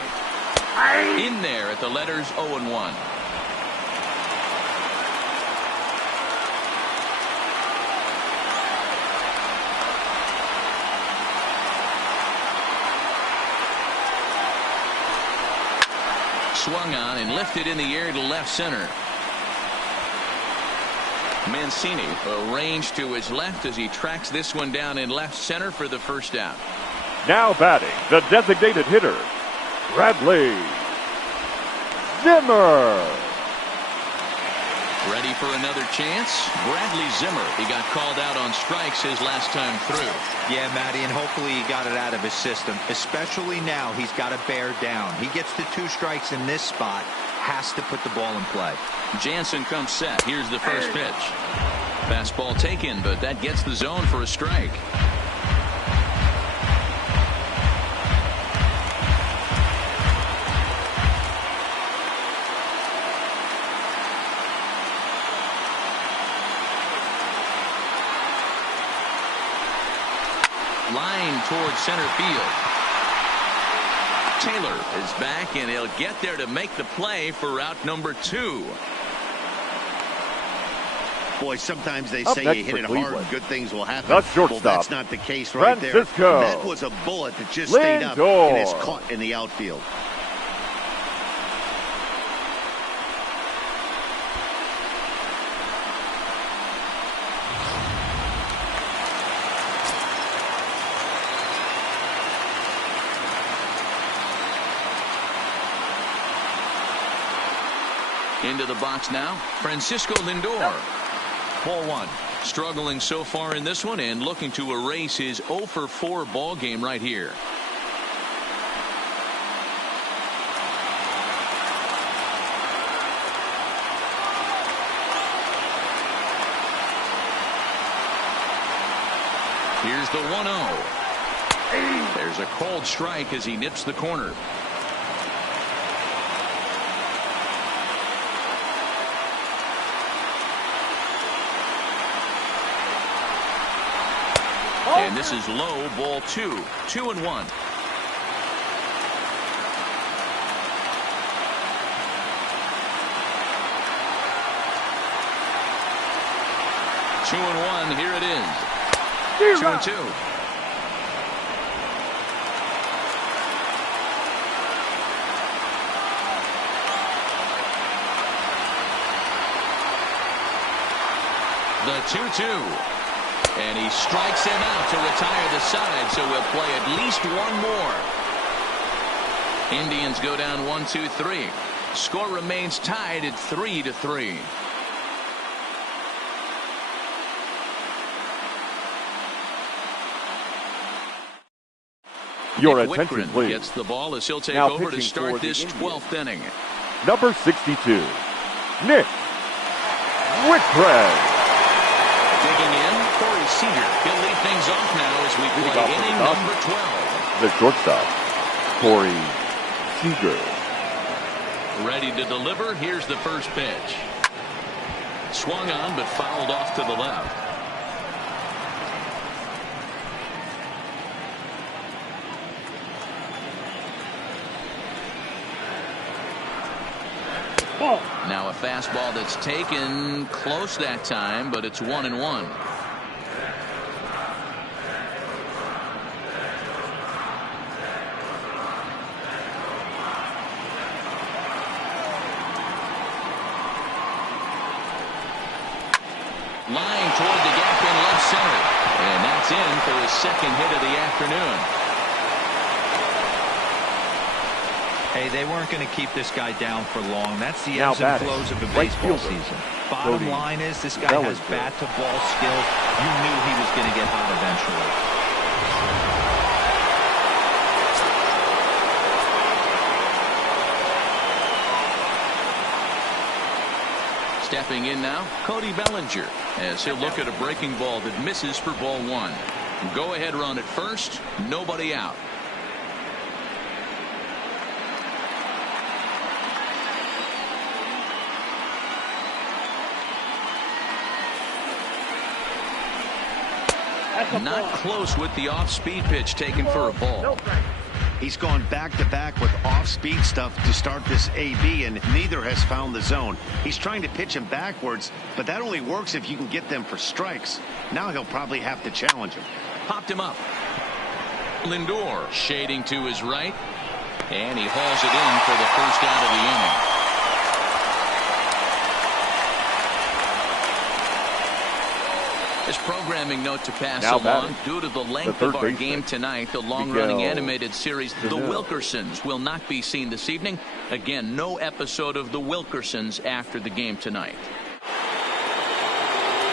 In there at the letters 0-1. Swung on and lifted in the air to left center. Mancini arranged to his left as he tracks this one down in left center for the first out. Now batting, the designated hitter, Bradley Zimmer. Ready for another chance? Bradley Zimmer. He got called out on strikes his last time through. Yeah, Matty, and hopefully he got it out of his system. Especially now, he's got to bear down. He gets the 2 strikes in this spot, has to put the ball in play. Jansen comes set. Here's the first pitch. Fastball taken, but that gets the zone for a strike. Line towards center field. Taylor is back, and he'll get there to make the play for out number 2. Boy, sometimes they Up say next you hit for it Cleveland, hard, good things will happen. the shortstop, Well, that's not the case right Francisco there. That was a bullet that just stayed up and is caught in the outfield. Into the box now, Francisco Lindor. Ball 1. Struggling so far in this one and looking to erase his 0-for-4 ball game right here. Here's the 1-0. There's a called strike as he nips the corner. And this is low, ball 2. 2-1. 2-1. Here it is. 2-2. The 2-2. And he strikes him out to retire the side, so we'll play at least one more. Indians go down 1-2-3. Score remains tied at 3-3. Your Nick attention, Whitgren please. gets the ball as he'll take Now over to pitching start for the this Indians, 12th inning. number 62, Nick Whitgren. Digging in, Corey Seager. He'll lead things off now as we Leading play off for inning the number 12. The shortstop, Corey Seager. Ready to deliver. Here's the first pitch. Swung on, but fouled off to the left. Now a fastball that's taken close that time, but it's 1-1. Line toward the gap in left center. And that's in for his second hit of the afternoon. Hey, they weren't going to keep this guy down for long. That's the ebbs and flows of a baseball season. Bottom line is this guy has bat-to-ball skills. You knew he was going to get hot eventually. Stepping in now, Cody Bellinger, as he'll look at a breaking ball that misses for ball one. Go ahead run at first, nobody out. Not close with the off-speed pitch taken for a ball. He's gone back-to-back with off-speed stuff to start this AB, and neither has found the zone. He's trying to pitch him backwards, but that only works if you can get them for strikes. Now he'll probably have to challenge him. Popped him up. Lindor shading to his right, and he hauls it in for the first out of the inning. This programming note to pass along. Due to the length of our game tonight, the long-running animated series The Wilkersons will not be seen this evening. Again, no episode of The Wilkersons after the game tonight.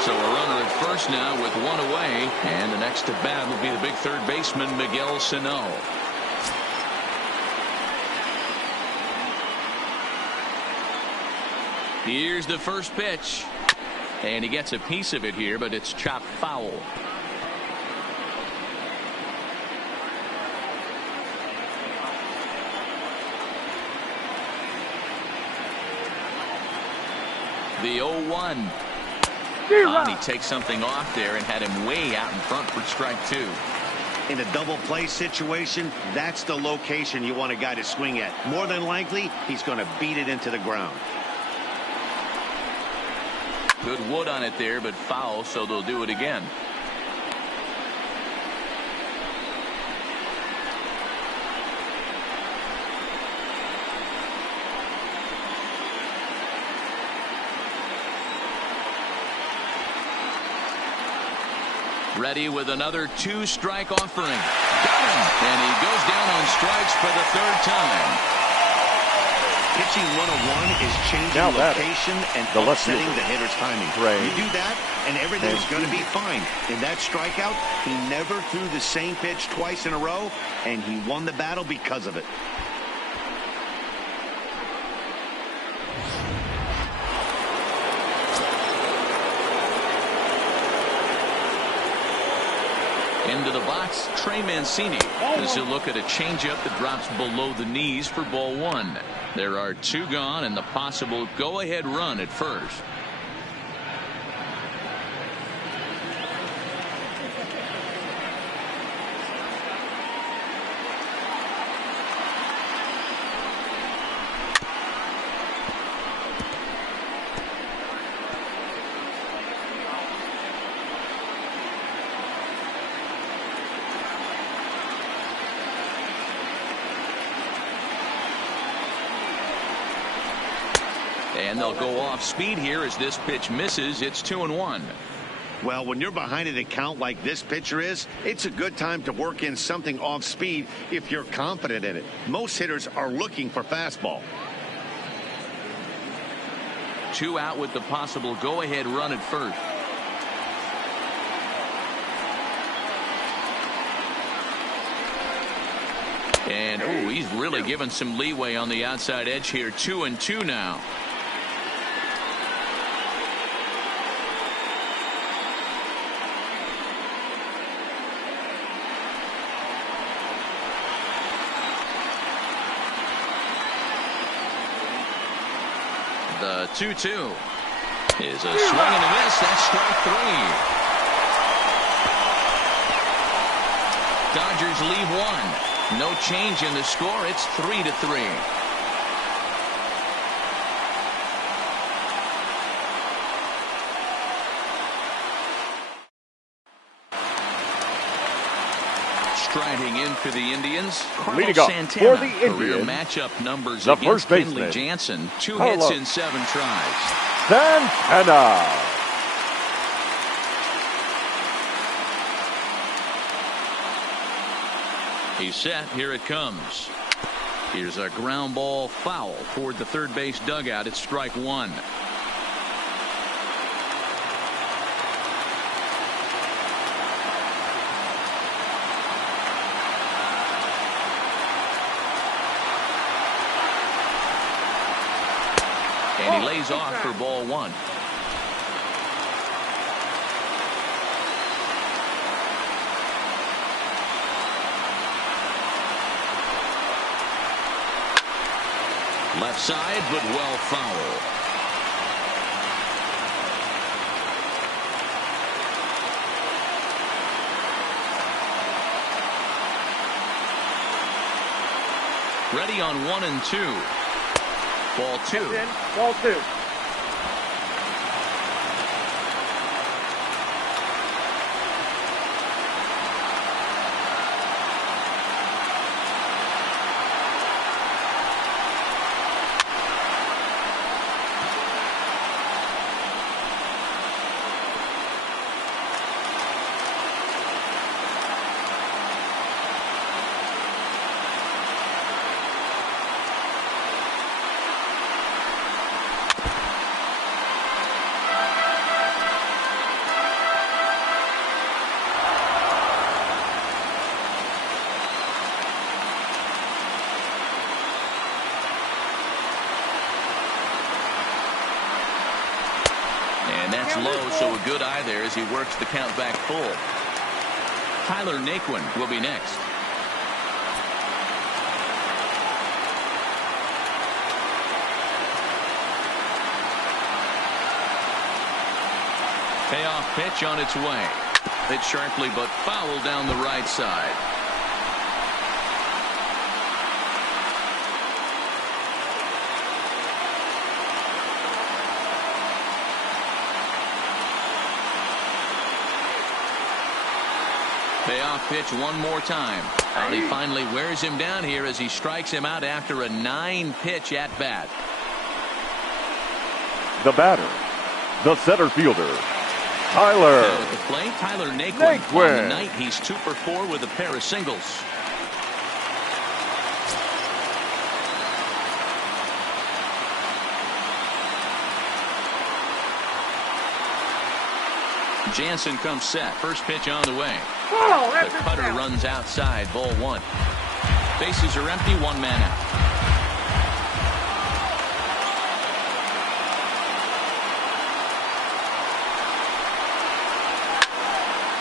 So a runner at first now with one away, and the next to bat will be the big third baseman Miguel Sano. Here's the first pitch. And he gets a piece of it here, but it's chopped foul. The 0-1. And he takes something off there and had him way out in front for strike two. In a double play situation, that's the location you want a guy to swing at. More than likely, he's going to beat it into the ground. Good wood on it there, but foul, so they'll do it again. Ready with another two-strike offering. Got him! And he goes down on strikes for the third time. Pitching 101 is changing location and upsetting the hitter's timing. You do that, and everything's going to be fine. In that strikeout, he never threw the same pitch twice in a row, and he won the battle because of it. Into the box, Trey Mancini as he'll look at a changeup that drops below the knees for ball one. There are two gone and the possible go-ahead run at first. And they'll go off speed here as this pitch misses. It's 2-1. Well, when you're behind an account like this pitcher is, it's a good time to work in something off speed if you're confident in it. Most hitters are looking for fastball. Two out with the possible go-ahead run at first. And, he's really given some leeway on the outside edge here. 2-2 now. the 2-2. Is a swing and a miss. That's strike 3. Dodgers leave 1. No change in the score. It's 3-3. Striding in for the Indians, leading Carlos up Santana. for the Indians, career matchup numbers the against first baseman, Kenley Jansen. 2 Carlos hits in 7 tries. Santana. He's set. Here it comes. Here's a ground ball foul toward the third base dugout. It's strike 1. And he lays off for ball 1. Left side, but well foul. Ready on 1 and 2. Ball 2. Ball 2. And that's low, so a good eye there as he works the count back full. Tyler Naquin will be next. Payoff pitch on its way. Hit sharply but foul down the right side. Payoff pitch one more time. And he finally wears him down here as he strikes him out after a 9-pitch at bat. The batter, the center fielder, Tyler. Now at the plate, Tyler Naquin. On the night, he's 2 for 4 with a pair of singles. Jansen comes set. First pitch on the way. The cutter runs outside. Ball 1. Bases are empty. 1 man out.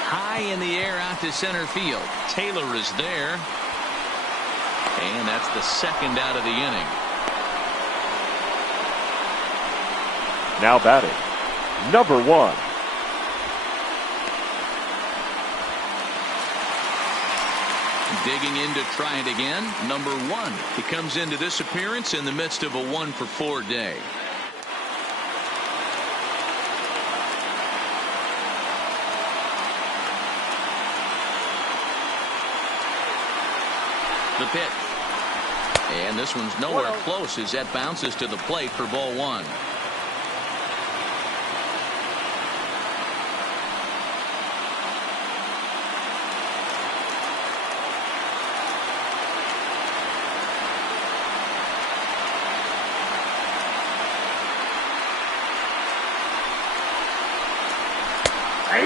High in the air out to center field. Taylor is there. And that's the second out of the inning. Now batting, number 1. Digging in to try it again. Number 1. He comes into this appearance in the midst of a 1 for 4 day. The pitch. And this one's nowhere close as that bounces to the plate for ball 1.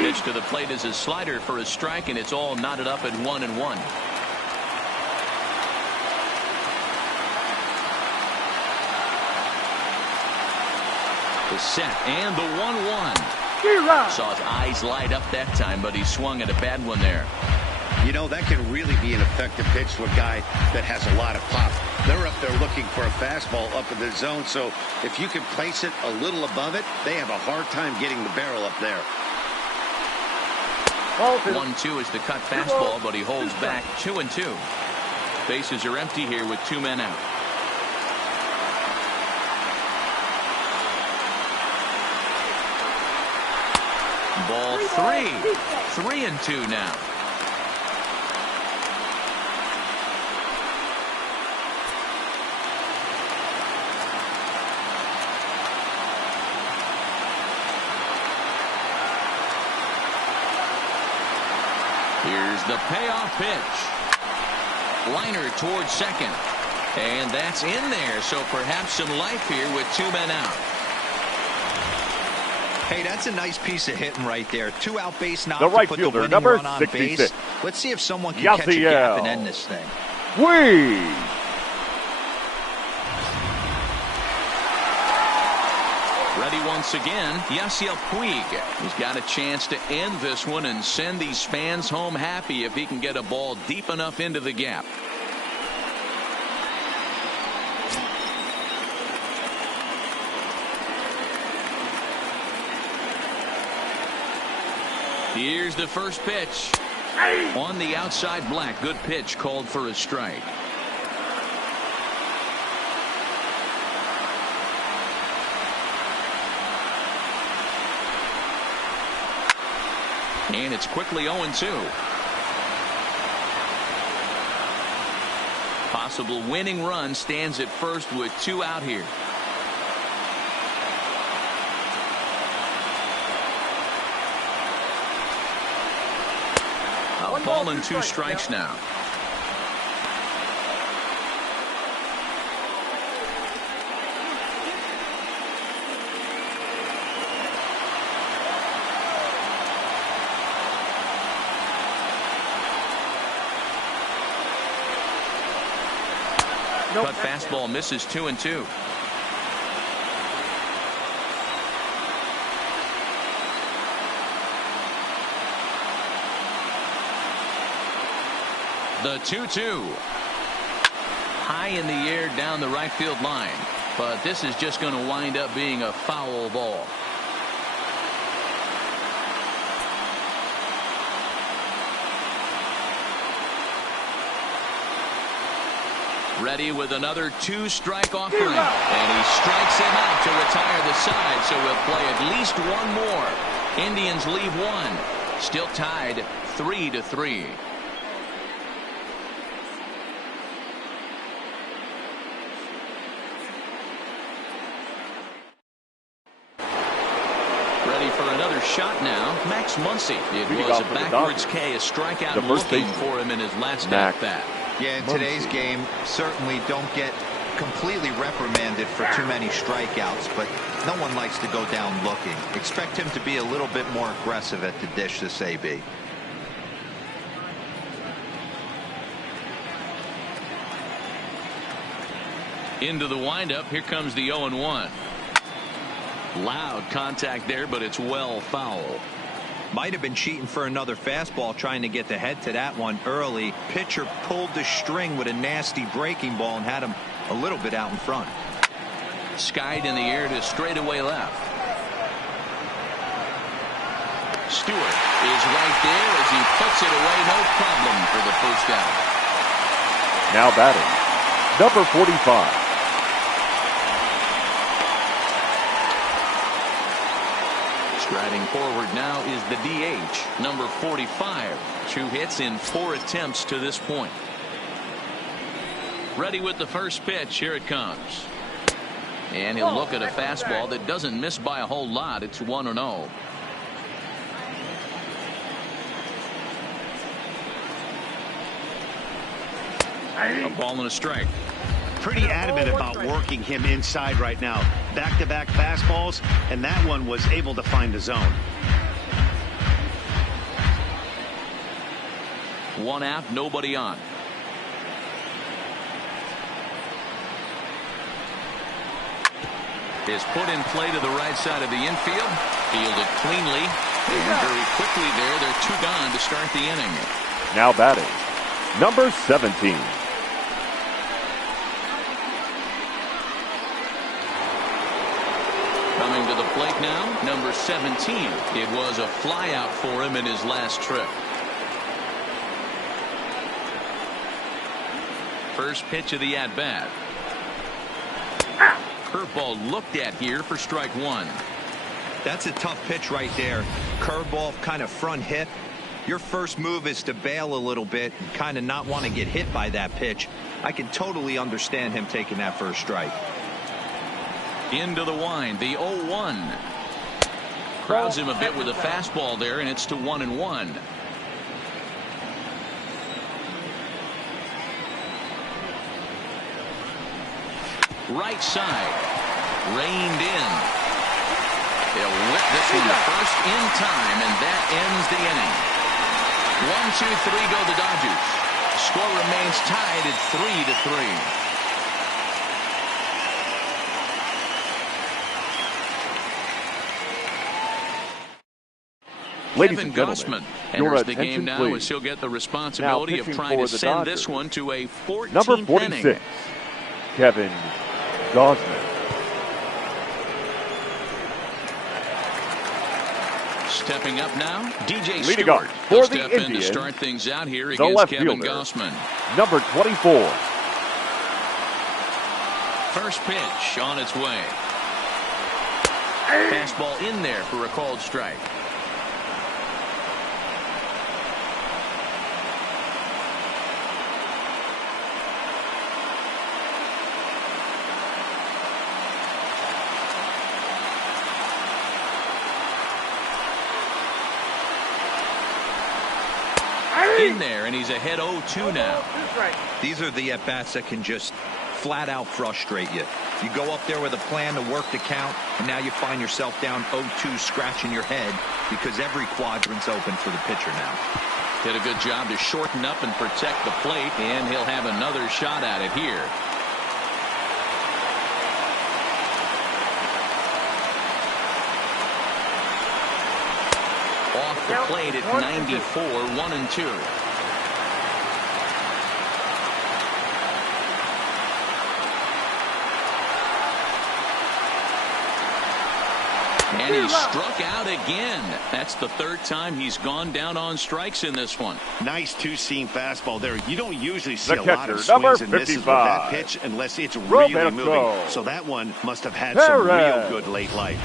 Pitch to the plate is a slider for a strike, and it's all knotted up at 1-1. The set and the 1-1. Saw his eyes light up that time, but he swung at a bad one there. You know, that can really be an effective pitch to a guy that has a lot of pop. They're up there looking for a fastball up in the zone, so if you can place it a little above it, they have a hard time getting the barrel up there. 1-2 is the cut fastball, but he holds back 2-2. Bases are empty here with 2 men out. Ball 3. 3-2 now. Here's the payoff pitch. Liner towards second. And that's in there, so perhaps some life here with 2 men out. Hey, that's a nice piece of hitting right there. 2 out base knock the right to put fielder, the winning number run on 66. base. Let's see if someone can catch a gap and end this thing. Puig. Ready once again, Yasiel Puig. He's got a chance to end this one and send these fans home happy if he can get a ball deep enough into the gap. Here's the first pitch. On the outside black. Good pitch called for a strike. And it's quickly 0-2. Possible winning run stands at first with 2 out here. A ball and 2 strikes now. Cut fastball misses 2-2. The 2-2. High in the air down the right field line. But this is just going to wind up being a foul ball. Ready with another 2-strike offering. And he strikes him out to retire the side. So we'll play at least 1 more. Indians leave 1. Still tied 3-3. Ready for another shot now. Max Muncy. It was a backwards K, a strikeout looking for him in his last at-bat. Yeah, in today's game, certainly don't get completely reprimanded for too many strikeouts, but no one likes to go down looking. Expect him to be a little bit more aggressive at the dish this AB. Into the windup. Here comes the 0-1. Loud contact there, but it's well foul. Might have been cheating for another fastball, trying to get the head to that one early. Pitcher pulled the string with a nasty breaking ball and had him a little bit out in front. Skied in the air to straightaway left. Stewart is right there as he puts it away. No problem for the first out. Now batting, number 45. Striding forward now is the DH, number 45. 2 hits in 4 attempts to this point. Ready with the first pitch. Here it comes. And he'll look at a fastball that doesn't miss by a whole lot. It's 1-0. A ball and a strike. Pretty adamant about working him inside right now. Back-to-back fastballs, and that one was able to find the zone. 1 out, nobody on. Is put in play to the right side of the infield. Fielded cleanly. And very quickly there, they're 2 gone to start the inning. Now batting, number 17. plate now, number 17. It was a flyout for him in his last trip. First pitch of the at-bat. Curveball looked at here for strike one. That's a tough pitch right there. Curveball, kind of front hip. Your first move is to bail a little bit and kind of not want to get hit by that pitch. I can totally understand him taking that first strike. Into the wind, the 0-1. Crowds him a bit with a fastball there, and it's to 1-1. Right side, reined in. They'll whip this one to first in time, and that ends the inning. 1-2-3 go the Dodgers. Score remains tied at 3-3. Ladies Kevin and gentlemen, Gausman your enters the game attention, now please. as he'll get the responsibility of pitching trying to for the send Dodgers, this one to a 14th number 46, inning. Kevin Gausman. Stepping up now, DJ Leading Stewart. up He'll for the step in to Indians, start things out here the against left Kevin fielder, Gausman. number 24. First pitch on its way. Fastball in there for a called strike. In there, and he's ahead 0-2 now. These are the at-bats that can just flat out frustrate you. You go up there with a plan to work the count, and now you find yourself down 0-2 scratching your head because every quadrant's open for the pitcher now. Did a good job to shorten up and protect the plate, and he'll have another shot at it here. Off the plate at 94, 1-2. And he struck out again. That's the third time he's gone down on strikes in this one. Nice two-seam fastball there. You don't usually see The a lot of catcher, number swings and misses with that 55. pitch unless it's really Roberto moving. So that one must have had some Perez. real good late life.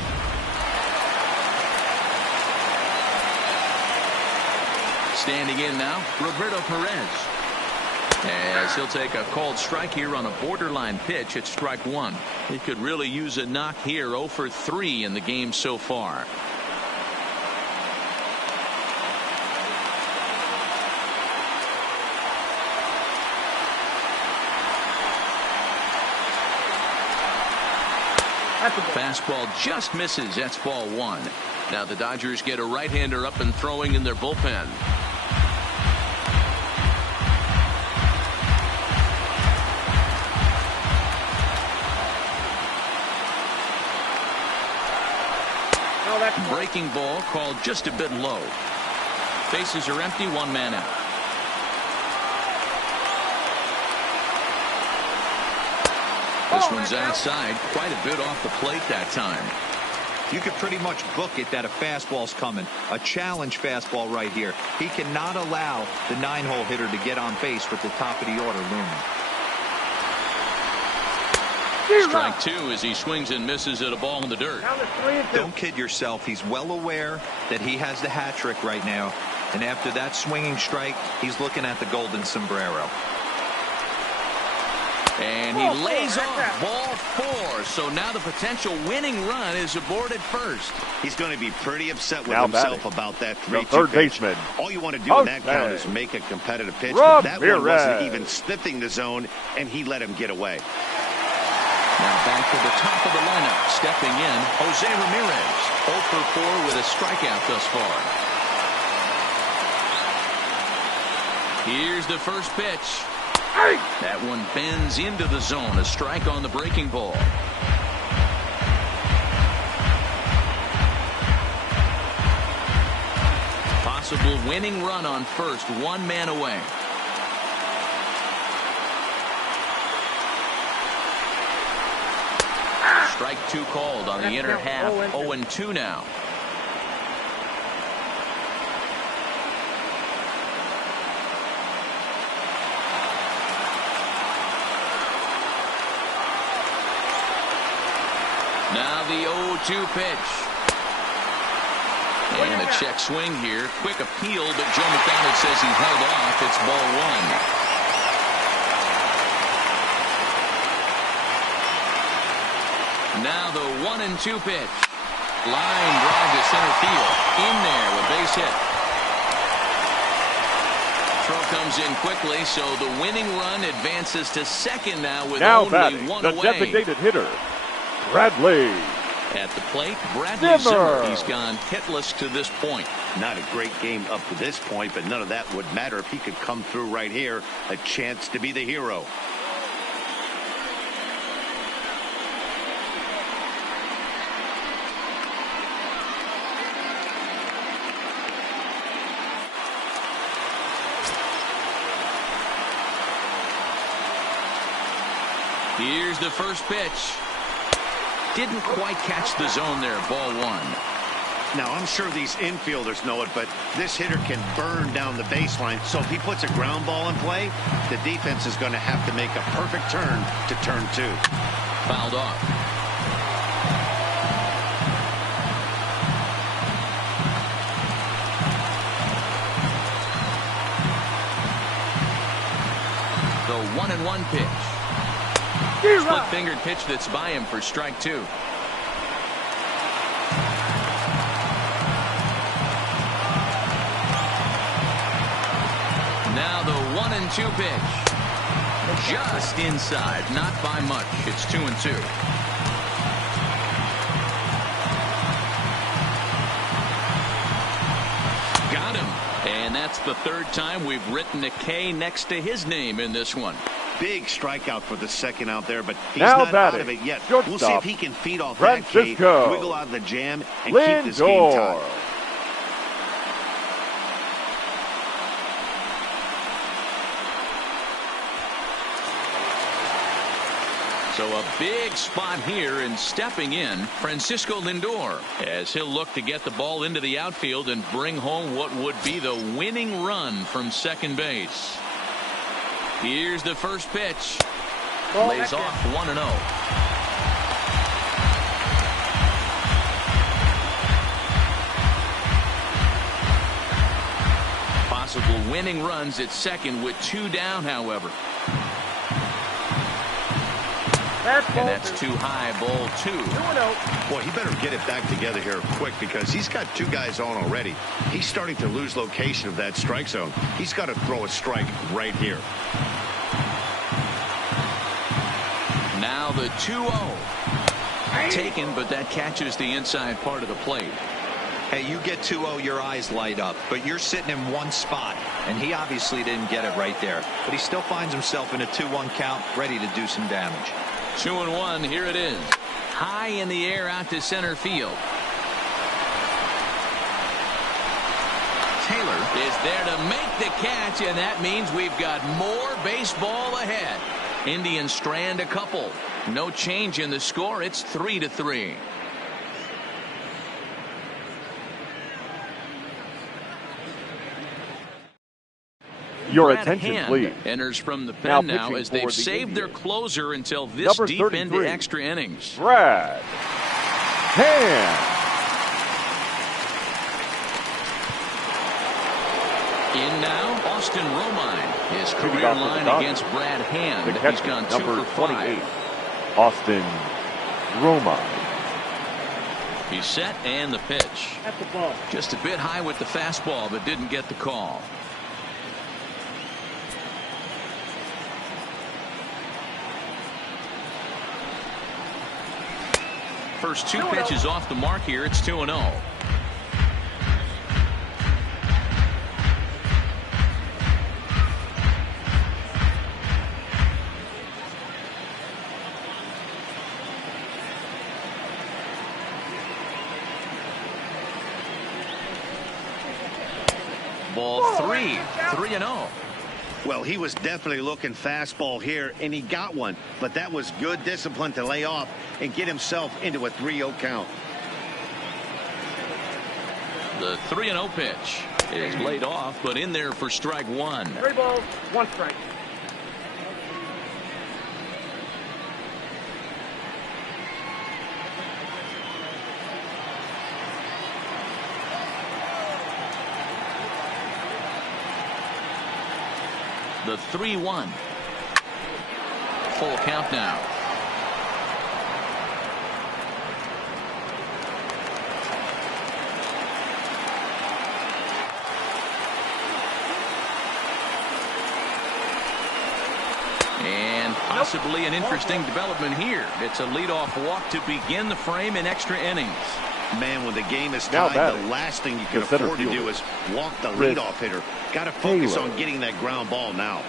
Standing in now, Roberto Perez. As he'll take a called strike here on a borderline pitch at strike one. He could really use a knock here. 0 for 3 in the game so far. Fastball just misses. That's ball one. Now the Dodgers get a right-hander up and throwing in their bullpen. Breaking ball called just a bit low. Bases are empty, one man out. This one's outside, quite a bit off the plate that time. You could pretty much book it that a fastball's coming. A challenge fastball right here. He cannot allow the 9-hole hitter to get on base with the top of the order looming. Strike two as he swings and misses at a ball in the dirt. Don't kid yourself. He's well aware that he has the hat trick right now. And after that swinging strike, he's looking at the golden sombrero. And he lays off ball four. So now the potential winning run is aboard at first. He's going to be pretty upset with Now himself batting, about that the 3-2 third pitch. baseman, All you want to do in that count is make a competitive pitch. But that one wasn't even sniffing the zone, and he let him get away. Now back to the top of the lineup. Stepping in, Jose Ramirez. 0 for 4 with a strikeout thus far. Here's the first pitch. That one bends into the zone. A strike on the breaking ball. Possible winning run on first. One man away. Strike 2 called on the inner half. 0-2 now. Now the 0-2 pitch. And a check swing here. Quick appeal, but Joe McDonald says he held off. It's ball 1. Now the 1-2 pitch. Line drive to center field. In there with base hit. Throw comes in quickly, so the winning run advances to second now with only batting, 1 the away. designated hitter, Bradley At the plate, Bradley Zimmer. He's gone hitless to this point. Not a great game up to this point, but none of that would matter if he could come through right here. A chance to be the hero. Here's the first pitch. Didn't quite catch the zone there. Ball 1. Now, I'm sure these infielders know it, but this hitter can burn down the baseline. So if he puts a ground ball in play, the defense is going to have to make a perfect turn to turn 2. Fouled off. The 1-1 pitch. Split-fingered pitch that's by him for strike 2. Now the 1-2 pitch. Just inside, not by much. It's 2-2. Got him. And that's the 3rd time we've written a K next to his name in this one. Big strikeout for the second out there, but he's now not batting, out of it yet. shortstop, We'll see if he can feed off Francisco that K, wiggle out of the jam, and Lindor. keep this game tied. So a big spot here, and stepping in, Francisco Lindor, as he'll look to get the ball into the outfield and bring home what would be the winning run from second base. Here's the first pitch. Lays off 1-0. Possible winning runs at second with 2 down, however. And that's too high, ball 2. Boy, he better get it back together here quick because he's got 2 guys on already. He's starting to lose location of that strike zone. He's got to throw a strike right here. Now the 2-0. Taken, but that catches the inside part of the plate. Hey, you get 2-0, your eyes light up, but you're sitting in one spot, and he obviously didn't get it right there. But he still finds himself in a 2-1 count, ready to do some damage. 2-1, here it is. High in the air out to center field. Taylor is there to make the catch, and that means we've got more baseball ahead. Indians strand a couple. No change in the score. It's 3-3. Your Brad attention, Hand please. enters from the pen now pitching as they've for the saved their Indians. closer until this Number deep 33, into extra innings. Brad Hand. In now, Austin Romine. His Leading career off for the line Dodgers. against Brad Hand. The He's catcher, gone 2 number for 28, 5. Austin Romine. He's set and the pitch. That's the ball. Just a bit high with the fastball, but didn't get the call. First 2 pitches off the mark here. It's 2-0. Ball 3, 3-0. Well, he was definitely looking fastball here, and he got one. But that was good discipline to lay off and get himself into a 3-0 count. The 3-0 pitch is laid off, but in there for strike one. 3 balls, 1 strike. The 3-1. Full count now. And possibly an interesting development here. It's a leadoff walk to begin the frame in extra innings. Man, when the game is tied, the last thing you can afford to do is walk the leadoff hitter. Got to focus on getting that ground ball now.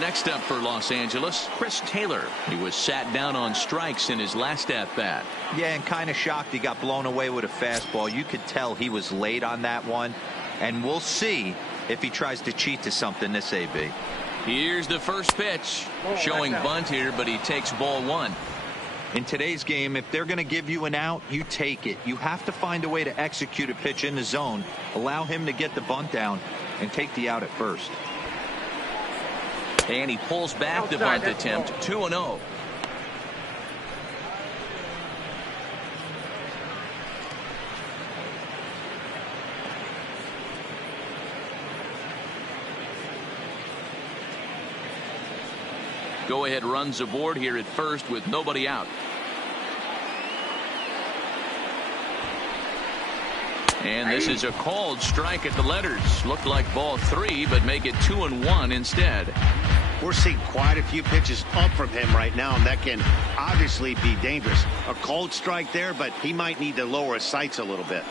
Next up for Los Angeles, Chris Taylor. He was sat down on strikes in his last at-bat. Yeah, and kind of shocked he got blown away with a fastball. You could tell he was late on that one. And we'll see if he tries to cheat to something this AB. Here's the first pitch. Showing bunt here, but he takes ball one. In today's game, if they're going to give you an out, you take it. You have to find a way to execute a pitch in the zone, allow him to get the bunt down, and take the out at first. And he pulls back the bunt attempt. 2-0. Go-ahead runs aboard here at first with nobody out. And this is a called strike at the letters. Looked like ball 3, but make it 2-1 instead. We're seeing quite a few pitches up from him right now, and that can obviously be dangerous. A called strike there, but he might need to lower his sights a little bit.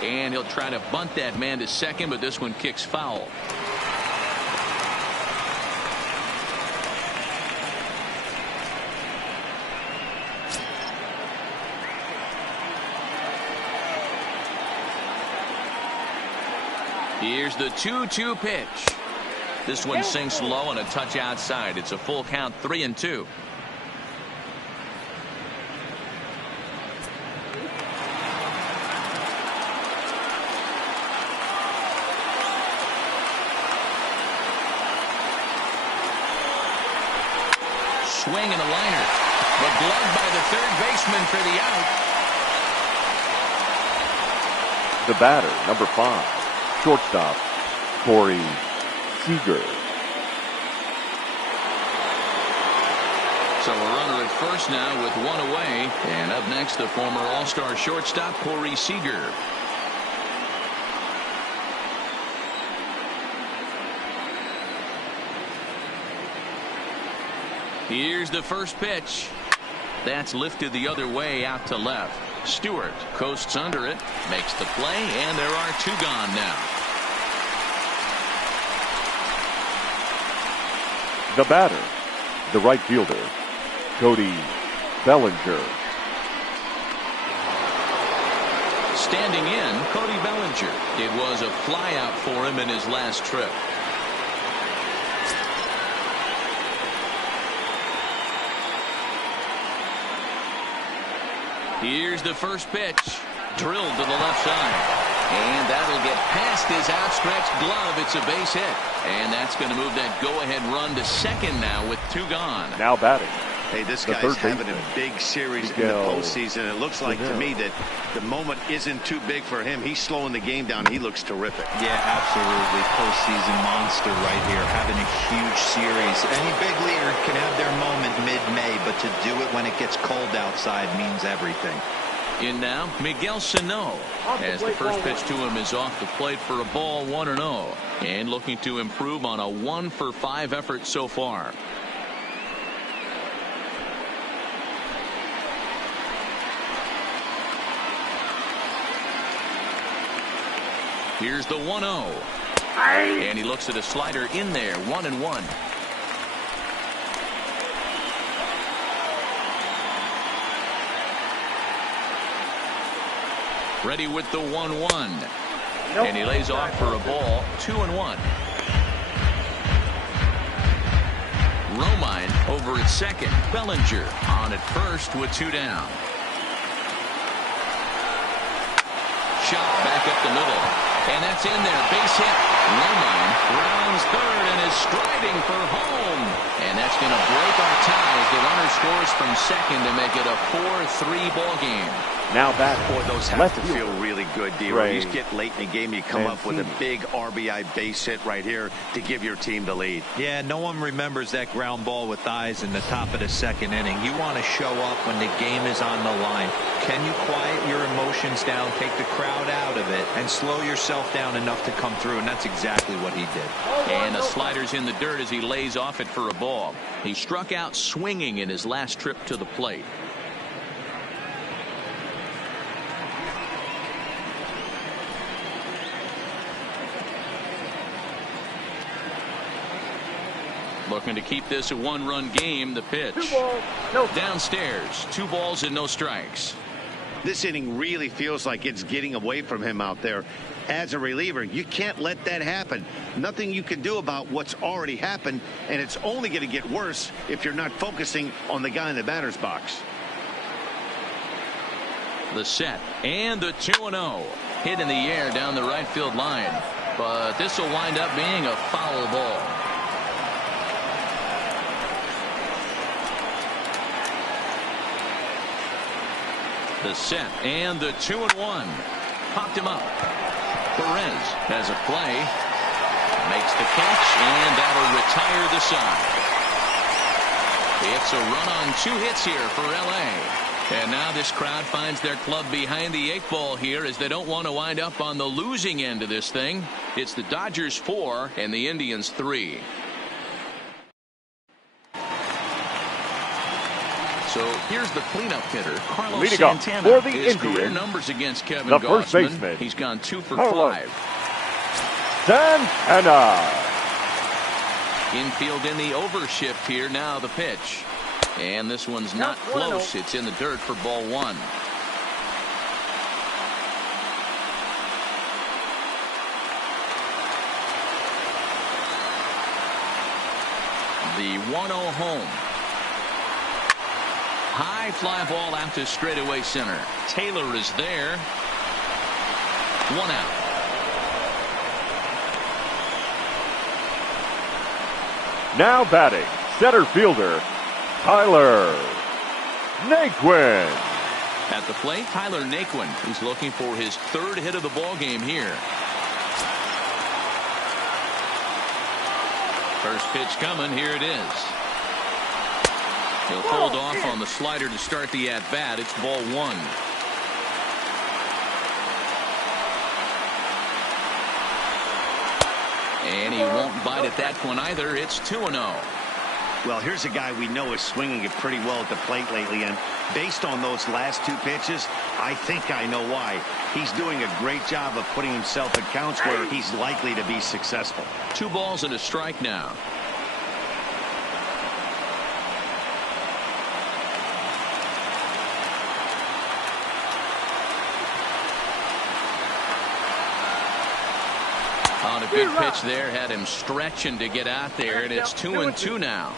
And he'll try to bunt that man to second, but this one kicks foul. Here's the 2-2 pitch. This one sinks low and a touch outside. It's a full count, 3-2. Swing and a liner, but gloved by the third baseman for the out. The batter, number 5, shortstop, Corey Seager. So a runner at first now with one away. And up next, the former All-Star shortstop, Corey Seager. Here's the first pitch. That's lifted the other way out to left. Stewart coasts under it, makes the play, and there are 2 gone now. The batter, the right fielder, Cody Bellinger. Standing in, Cody Bellinger. It was a flyout for him in his last trip. Here's the first pitch. Drilled to the left side. And that'll get past his outstretched glove. It's a base hit. And that's going to move that go-ahead run to second now with 2 gone. Now batting. Hey, this guy's having a big series in the postseason. It looks like to me that the moment isn't too big for him. He's slowing the game down. He looks terrific. Yeah, absolutely. Postseason monster right here, having a huge series. Any big leader can have their moment mid-May, but to do it when it gets cold outside means everything. In now, Miguel Sano, as the first pitch to him is off the plate for a ball, 1-0. And looking to improve on a 1-for-5 effort so far. Here's the 1-0. And he looks at a slider in there, 1-1. Ready with the 1-1. And he lays off for a ball. 2-1. Romine over at second. Bellinger on at first with 2 down. Shot back up the middle. And that's in there. Base hit. Romine rounds third and is striding for home. And that's going to break our tie as the runner scores from second to make it a 4-3 ball game. Now back. Boy, those have to feel really good, D-Roy. You just get late in the game, you come up with a big RBI base hit right here to give your team the lead. Yeah, no one remembers that ground ball with eyes in the top of the second inning. You want to show up when the game is on the line. Can you quiet your emotions down, take the crowd out of it, and slow yourself down enough to come through? And that's exactly what he did. And the slider's in the dirt as he lays off it for a ball. He struck out swinging in his last trip to the plate. Looking to keep this a 1-run game. The pitch. 2 balls, no. Downstairs. 2 balls and no strikes. This inning really feels like it's getting away from him out there. As a reliever, you can't let that happen. Nothing you can do about what's already happened, and it's only going to get worse if you're not focusing on the guy in the batter's box. The set and the 2-0. Hit in the air down the right field line. But this will wind up being a foul ball. The set and the 2-1. Popped him up. Perez has a play. Makes the catch, and that'll retire the side. It's a run on 2 hits here for L.A. And now this crowd finds their club behind the 8 ball here as they don't want to wind up on the losing end of this thing. It's the Dodgers 4 and the Indians 3. So here's the cleanup hitter, Carlos Leading Santana. for the His Indians, career numbers against Kevin the first Gausman. baseman. He's gone 2 for Carlos 5. Santana. Infield in the overshift here. Now the pitch. And this one's not close. It's in the dirt for ball 1. The 1-0 home. High fly ball out to straightaway center. Taylor is there. 1 out. Now batting, center fielder, Tyler Naquin. At the plate, Tyler Naquin. He's looking for his 3rd hit of the ball game here. First pitch coming. Here it is. He'll hold off on the slider to start the at-bat. It's ball 1. And he won't bite at that one either. It's 2-0. Well, here's a guy we know is swinging it pretty well at the plate lately, and based on those last 2 pitches, I think I know why. He's doing a great job of putting himself in counts where he's likely to be successful. 2 balls and a strike now. On a good pitch there, had him stretching to get out there, and it's 2-2 now.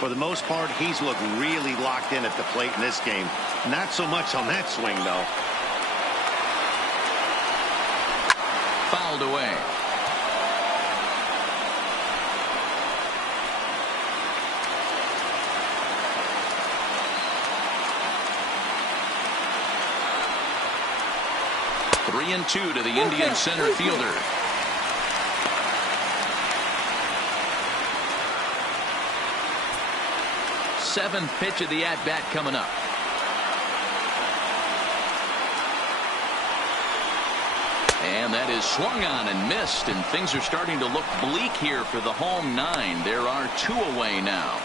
For the most part, he's looked really locked in at the plate in this game. Not so much on that swing, though. Fouled away. Three and 2 to the Indian center fielder. Seventh pitch of the at-bat coming up. And that is swung on and missed, and things are starting to look bleak here for the home 9. There are 2 away now.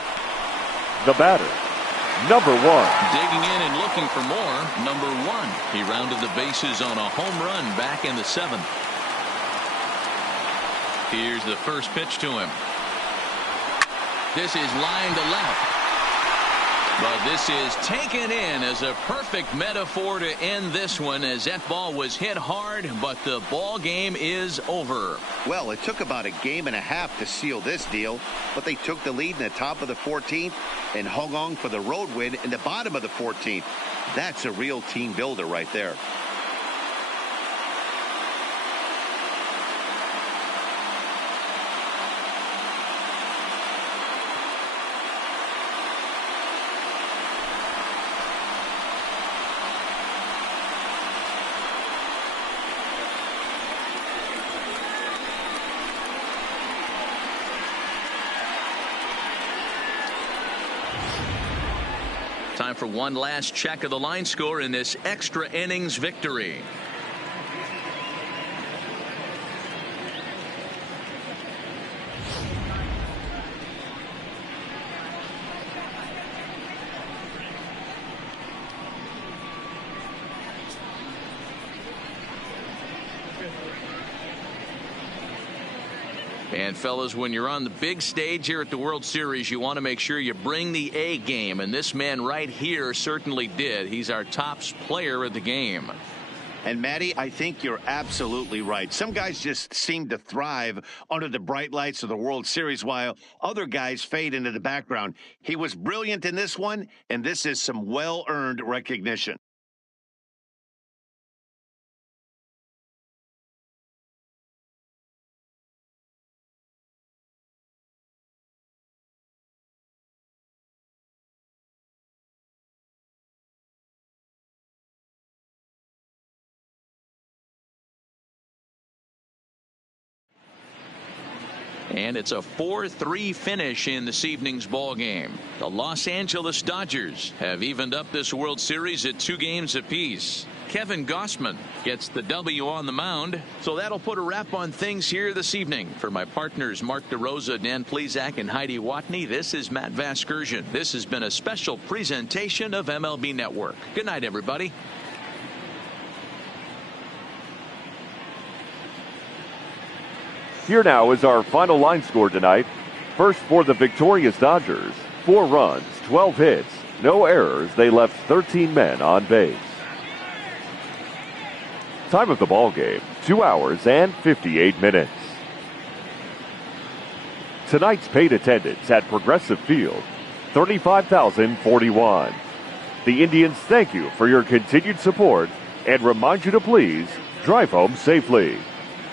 The batter, number 1. Digging in and looking for more, number 1. He rounded the bases on a home run back in the 7th. Here's the first pitch to him. This is line to left. But this is taken in as a perfect metaphor to end this one, as that ball was hit hard, but the ball game is over. Well, it took about a game and a half to seal this deal, but they took the lead in the top of the 14th and hung on for the road win in the bottom of the 14th. That's a real team builder right there. Time for one last check of the line score in this extra innings victory. And fellas, when you're on the big stage here at the World Series, you want to make sure you bring the A game, and this man right here certainly did. He's our top player of the game. And Matty, I think you're absolutely right. Some guys just seem to thrive under the bright lights of the World Series, while other guys fade into the background. He was brilliant in this one, and this is some well-earned recognition. And it's a 4-3 finish in this evening's ball game. The Los Angeles Dodgers have evened up this World Series at 2 games apiece. Kevin Gausman gets the W on the mound. So that'll put a wrap on things here this evening. For my partners Mark DeRosa, Dan Plesac, and Heidi Watney, this is Matt Vasgersian. This has been a special presentation of MLB Network. Good night, everybody. Here now is our final line score tonight. First for the victorious Dodgers, 4 runs, 12 hits, no errors. They left 13 men on base. Time of the ball game, 2 hours and 58 minutes. Tonight's paid attendance at Progressive Field, 35,041. The Indians thank you for your continued support and remind you to please drive home safely.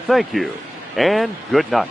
Thank you. And good night.